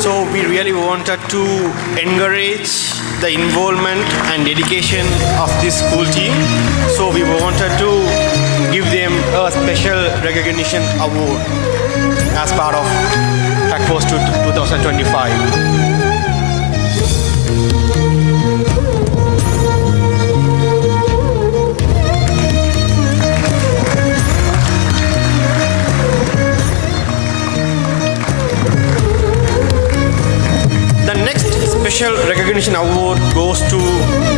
So we really wanted to encourage the involvement and dedication of this school team. So we wanted to give them a special recognition award as part of Hackforce 2025. Special recognition award goes to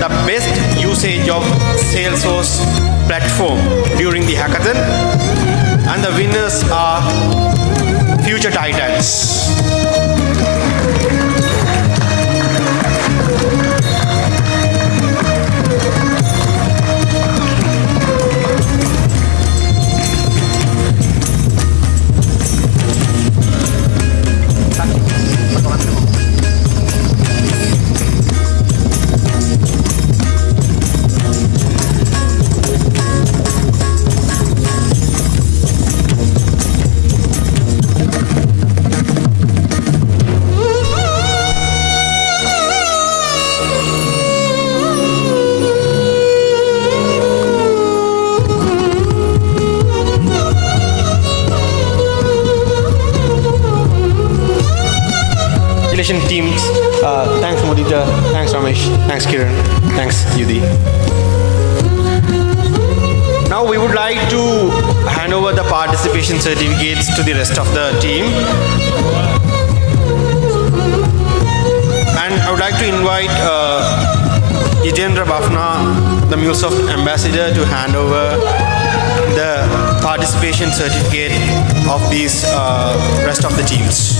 the best usage of Salesforce platform during the hackathon, and the winners are Future Titans. Teams, thanks Mudita, thanks Ramesh, thanks Kiran, thanks Yudi. Now we would like to hand over the participation certificates to the rest of the team. And I would like to invite Jitendra Bafna, the MuleSoft ambassador, to hand over the participation certificate of these rest of the teams.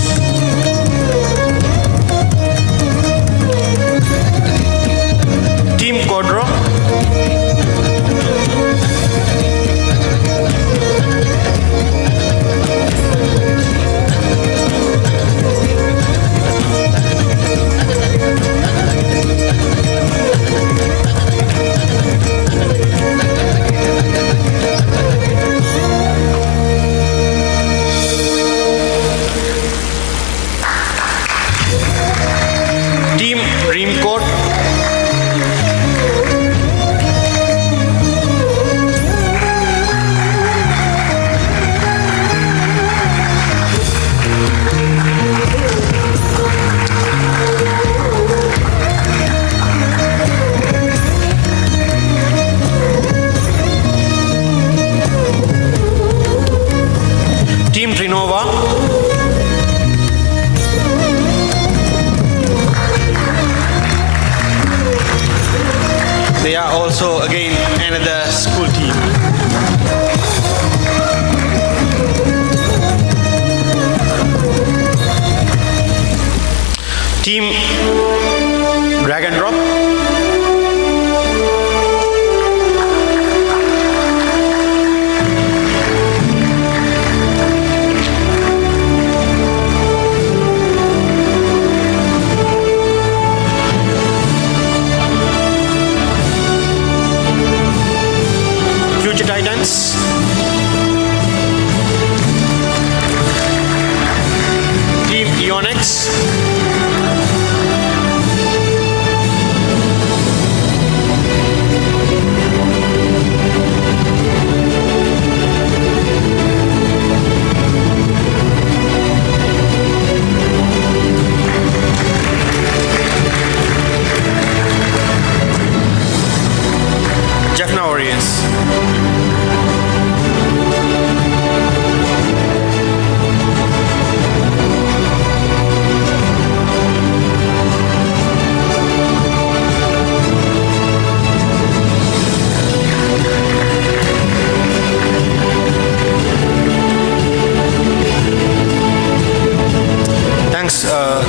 Team Quadro. Team Dreamcode. Team Trinova. They are also again another school team. Team Drag and Drop. Future Titans. Team Ionix. Jaffna Warriors. pioneers.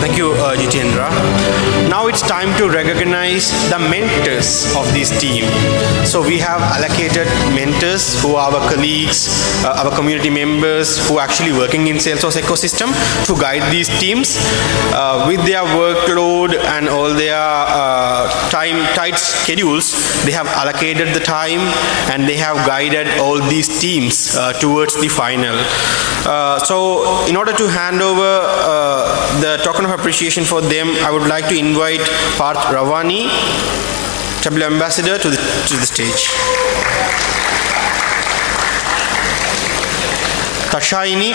Thank you, Jitendra. Now it's time to recognize the mentors of this team. So we have allocated mentors who are our colleagues, our community members who are actually working in Salesforce ecosystem to guide these teams. With their workload and all their tight schedules, they have allocated the time and they have guided all these teams towards the final. So in order to hand over the token of appreciation for them, I would like to invite Parth Ravani, Tableau Ambassador, to the stage. Tashaini,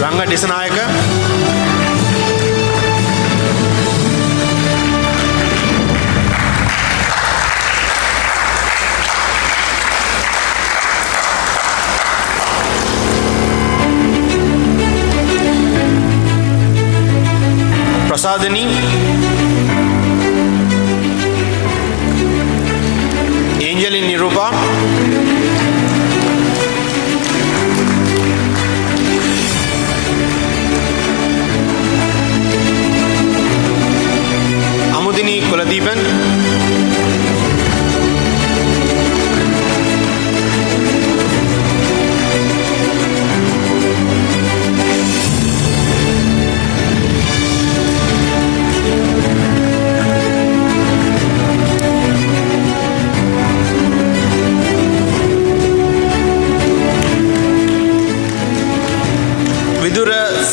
Ranga Desanayaka, Prasadani, Angelin Nirupa, Amudini Kuladeepan,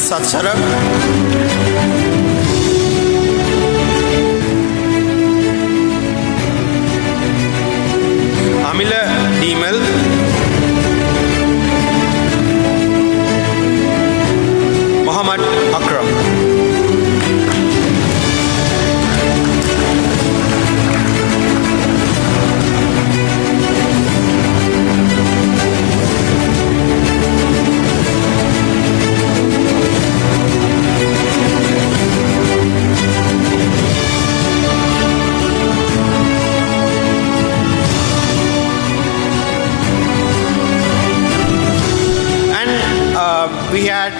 Satsarak, Amila Demel, Muhammad Akram. We had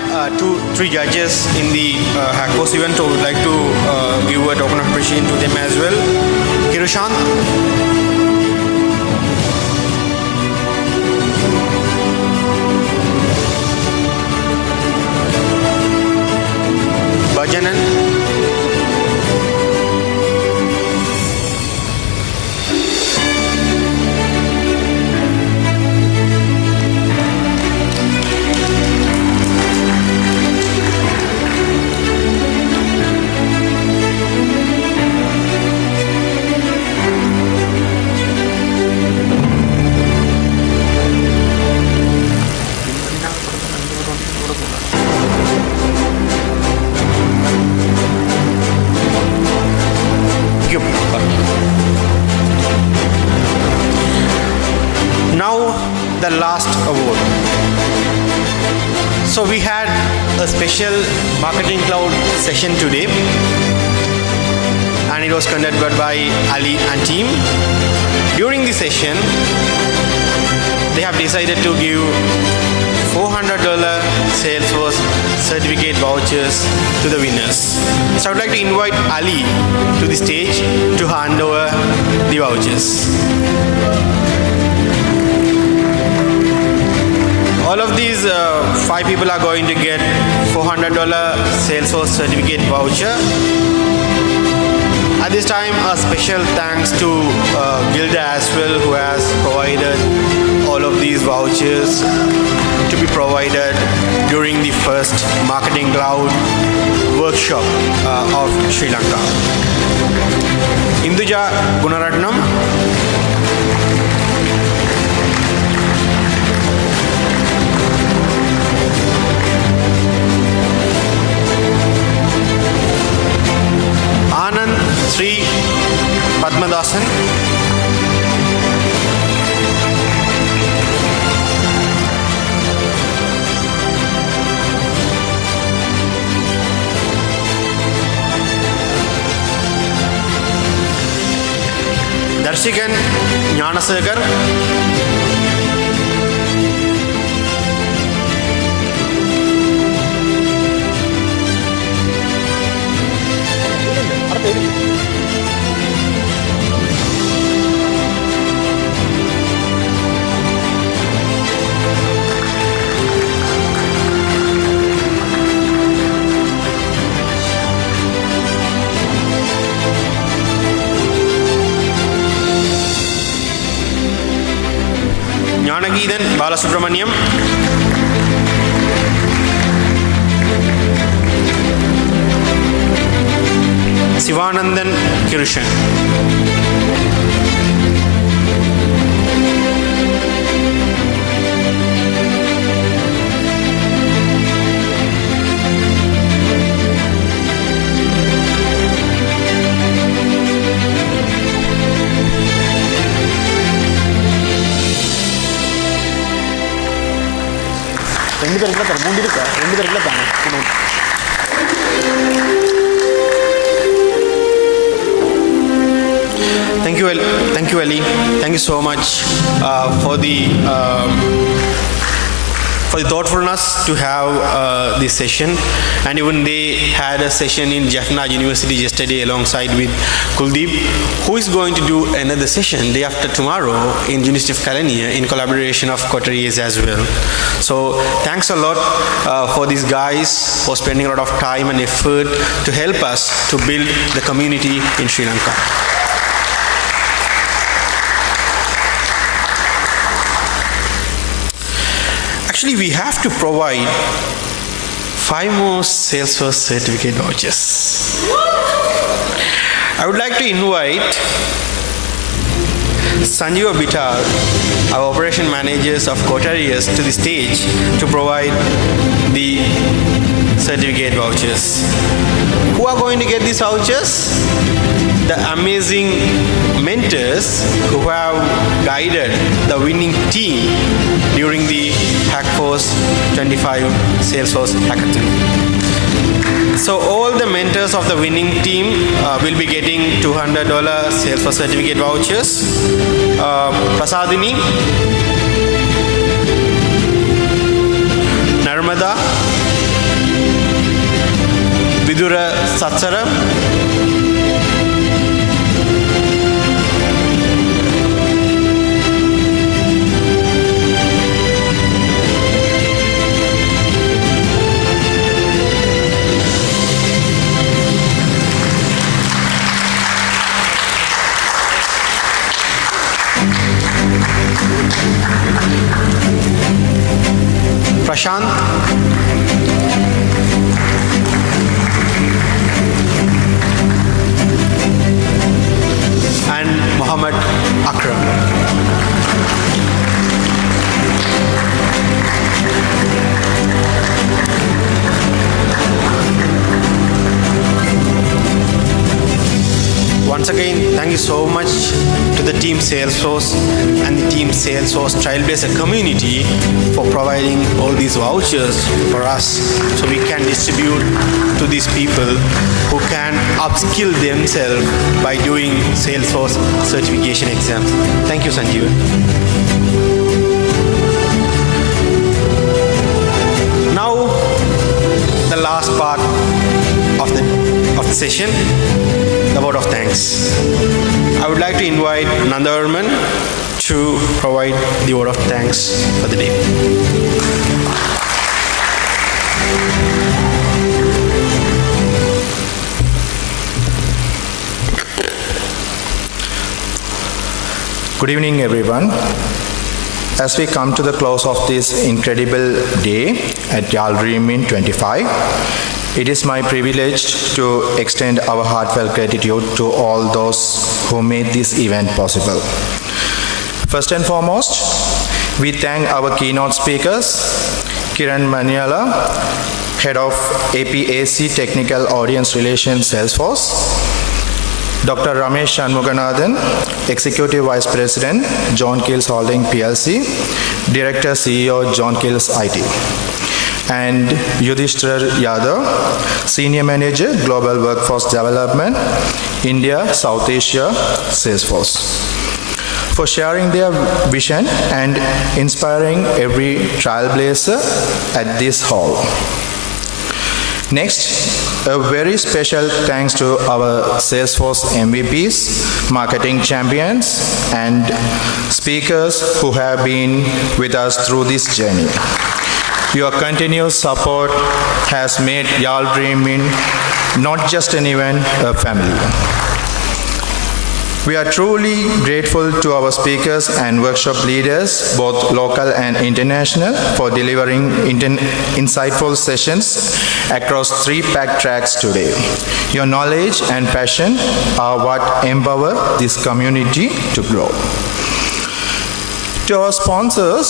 three judges in the Hackos event, so we would like to give a token of appreciation to them as well. Kirushant, Bhajanan, the last award. So we had a special marketing cloud session today, and it was conducted by Ali and team. During the session, they have decided to give $400 Salesforce certificate vouchers to the winners. So I would like to invite Ali to the stage to hand over the vouchers. All of these 5 people are going to get $400 Salesforce certificate voucher. At this time, a special thanks to Gilda as well, who has provided all of these vouchers to be provided during the first Marketing Cloud workshop of Sri Lanka. Induja Gunaratnam, Dasan. Darshikan Gnanasekar. Gnanageethan Balasubramaniam. Sivanandan Kirshan. Thank you, Ellie. Thank you so much for the thoughtfulness to have this session. And even they had a session in Jaffna University yesterday alongside with Kuldeep, who is going to do another session day after tomorrow in University of Kelaniya in collaboration of coteries as well. So thanks a lot for these guys for spending a lot of time and effort to help us to build the community in Sri Lanka. Actually, we have to provide 5 more Salesforce certificate vouchers. I would like to invite Sanjeev Bitar, our operation managers of Coterias, to the stage to provide the certificate vouchers. Who are going to get these vouchers? The amazing mentors who have guided the winning team during the Hackforce 25 Salesforce Hackathon. So all the mentors of the winning team will be getting $200 Salesforce certificate vouchers. Prasadini, Narmada, Vidura Satsara, Prashant, and Muhammad Akram. Once again, thank you so much to the Team Salesforce and the Team Salesforce Trailblazer community for providing all these vouchers for us so we can distribute to these people who can upskill themselves by doing Salesforce certification exams. Thank you, Sanjeev. Now, the last part of the session, the vote of thanks. I would like to invite Nanda Verman to provide the vote of thanks for the day. Good evening, everyone. As we come to the close of this incredible day at Yarl Dreamin 25, it is my privilege to extend our heartfelt gratitude to all those who made this event possible. First and foremost, we thank our keynote speakers, Kiran Maniala, Head of APAC Technical Audience Relations Salesforce, Dr. Ramesh Shanmuganathan, Executive Vice President, John Keels Holding PLC, Director CEO, John Keels IT. And Yudhishthir Yadav, Senior Manager, Global Workforce Development, India, South Asia, Salesforce, for sharing their vision and inspiring every trailblazer at this hall. Next, a very special thanks to our Salesforce MVPs, marketing champions, and speakers who have been with us through this journey. Your continuous support has made Yarl Dreamin not just an event, a family. We are truly grateful to our speakers and workshop leaders, both local and international, for delivering insightful sessions across 3 packed tracks today. Your knowledge and passion are what empower this community to grow. To our sponsors,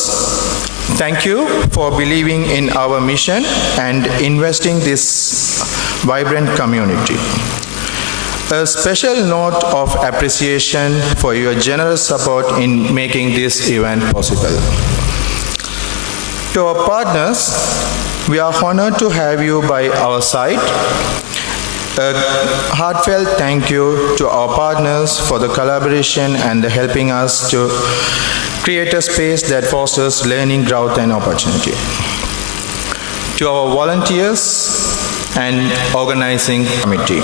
thank you for believing in our mission and investing in this vibrant community. A special note of appreciation for your generous support in making this event possible. To our partners, we are honored to have you by our side. A heartfelt thank you to our partners for the collaboration and the helping us to create a space that fosters learning, growth, and opportunity. To our volunteers and organizing committee,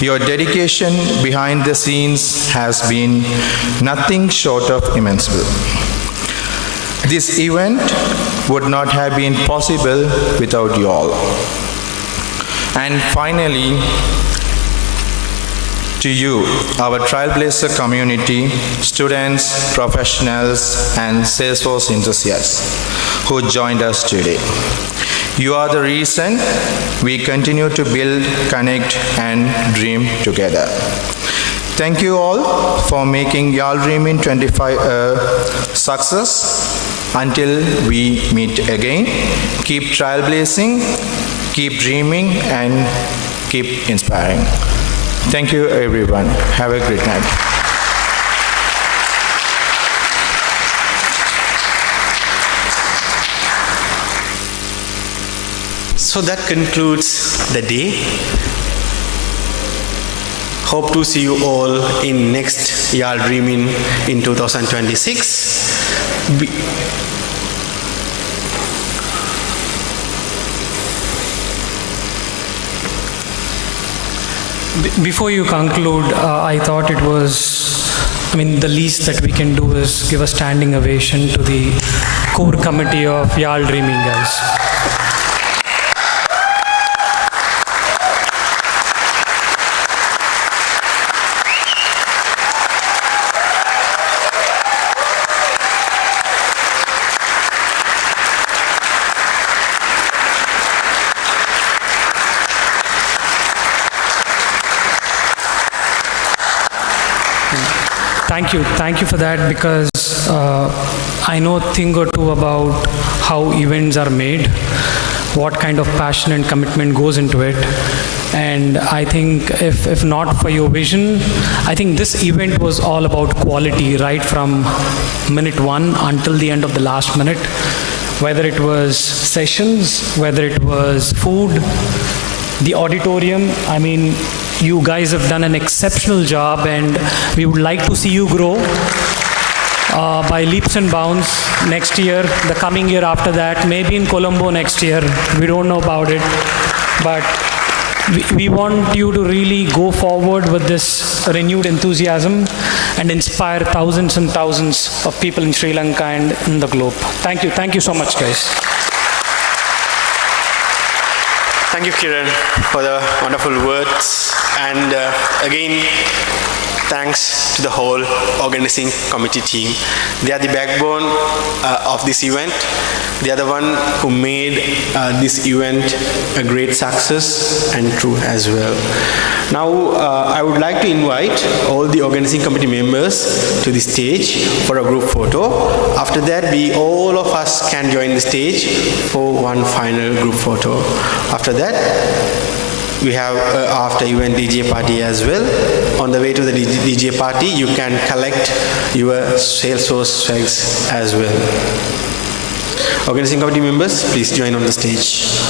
your dedication behind the scenes has been nothing short of immense. This event would not have been possible without you all. And finally, to you, our Trailblazer community, students, professionals, and Salesforce enthusiasts who joined us today. You are the reason we continue to build, connect, and dream together. Thank you all for making Yarl Dreamin 25 a success. Until we meet again, keep trailblazing, keep dreaming, and keep inspiring. Thank you, everyone. Have a great night. So that concludes the day. Hope to see you all in next Yarl Dreamin in 2026. Before you conclude, I thought it was, the least that we can do is give a standing ovation to the core committee of Yarl Dreamin, guys. Thank you for that, because I know a thing or two about how events are made, what kind of passion and commitment goes into it. And I think if not for your vision, I think this event was all about quality right from minute 1 until the end of the last minute, whether it was sessions, whether it was food, the auditorium. You guys have done an exceptional job, and we would like to see you grow by leaps and bounds next year, the coming year after that, maybe in Colombo next year. We don't know about it, but we want you to really go forward with this renewed enthusiasm and inspire thousands and thousands of people in Sri Lanka and in the globe. Thank you so much, guys. Thank you, Kiran, for the wonderful words. And again, thanks to the whole organizing committee team. They are the backbone of this event. They are the one who made this event a great success and true as well. Now, I would like to invite all the organizing committee members to the stage for a group photo. After that, all of us can join the stage for one final group photo. After that, we have after event DJ party as well. On the way to the DJ party, you can collect your Salesforce swags as well. Organizing committee members, please join on the stage.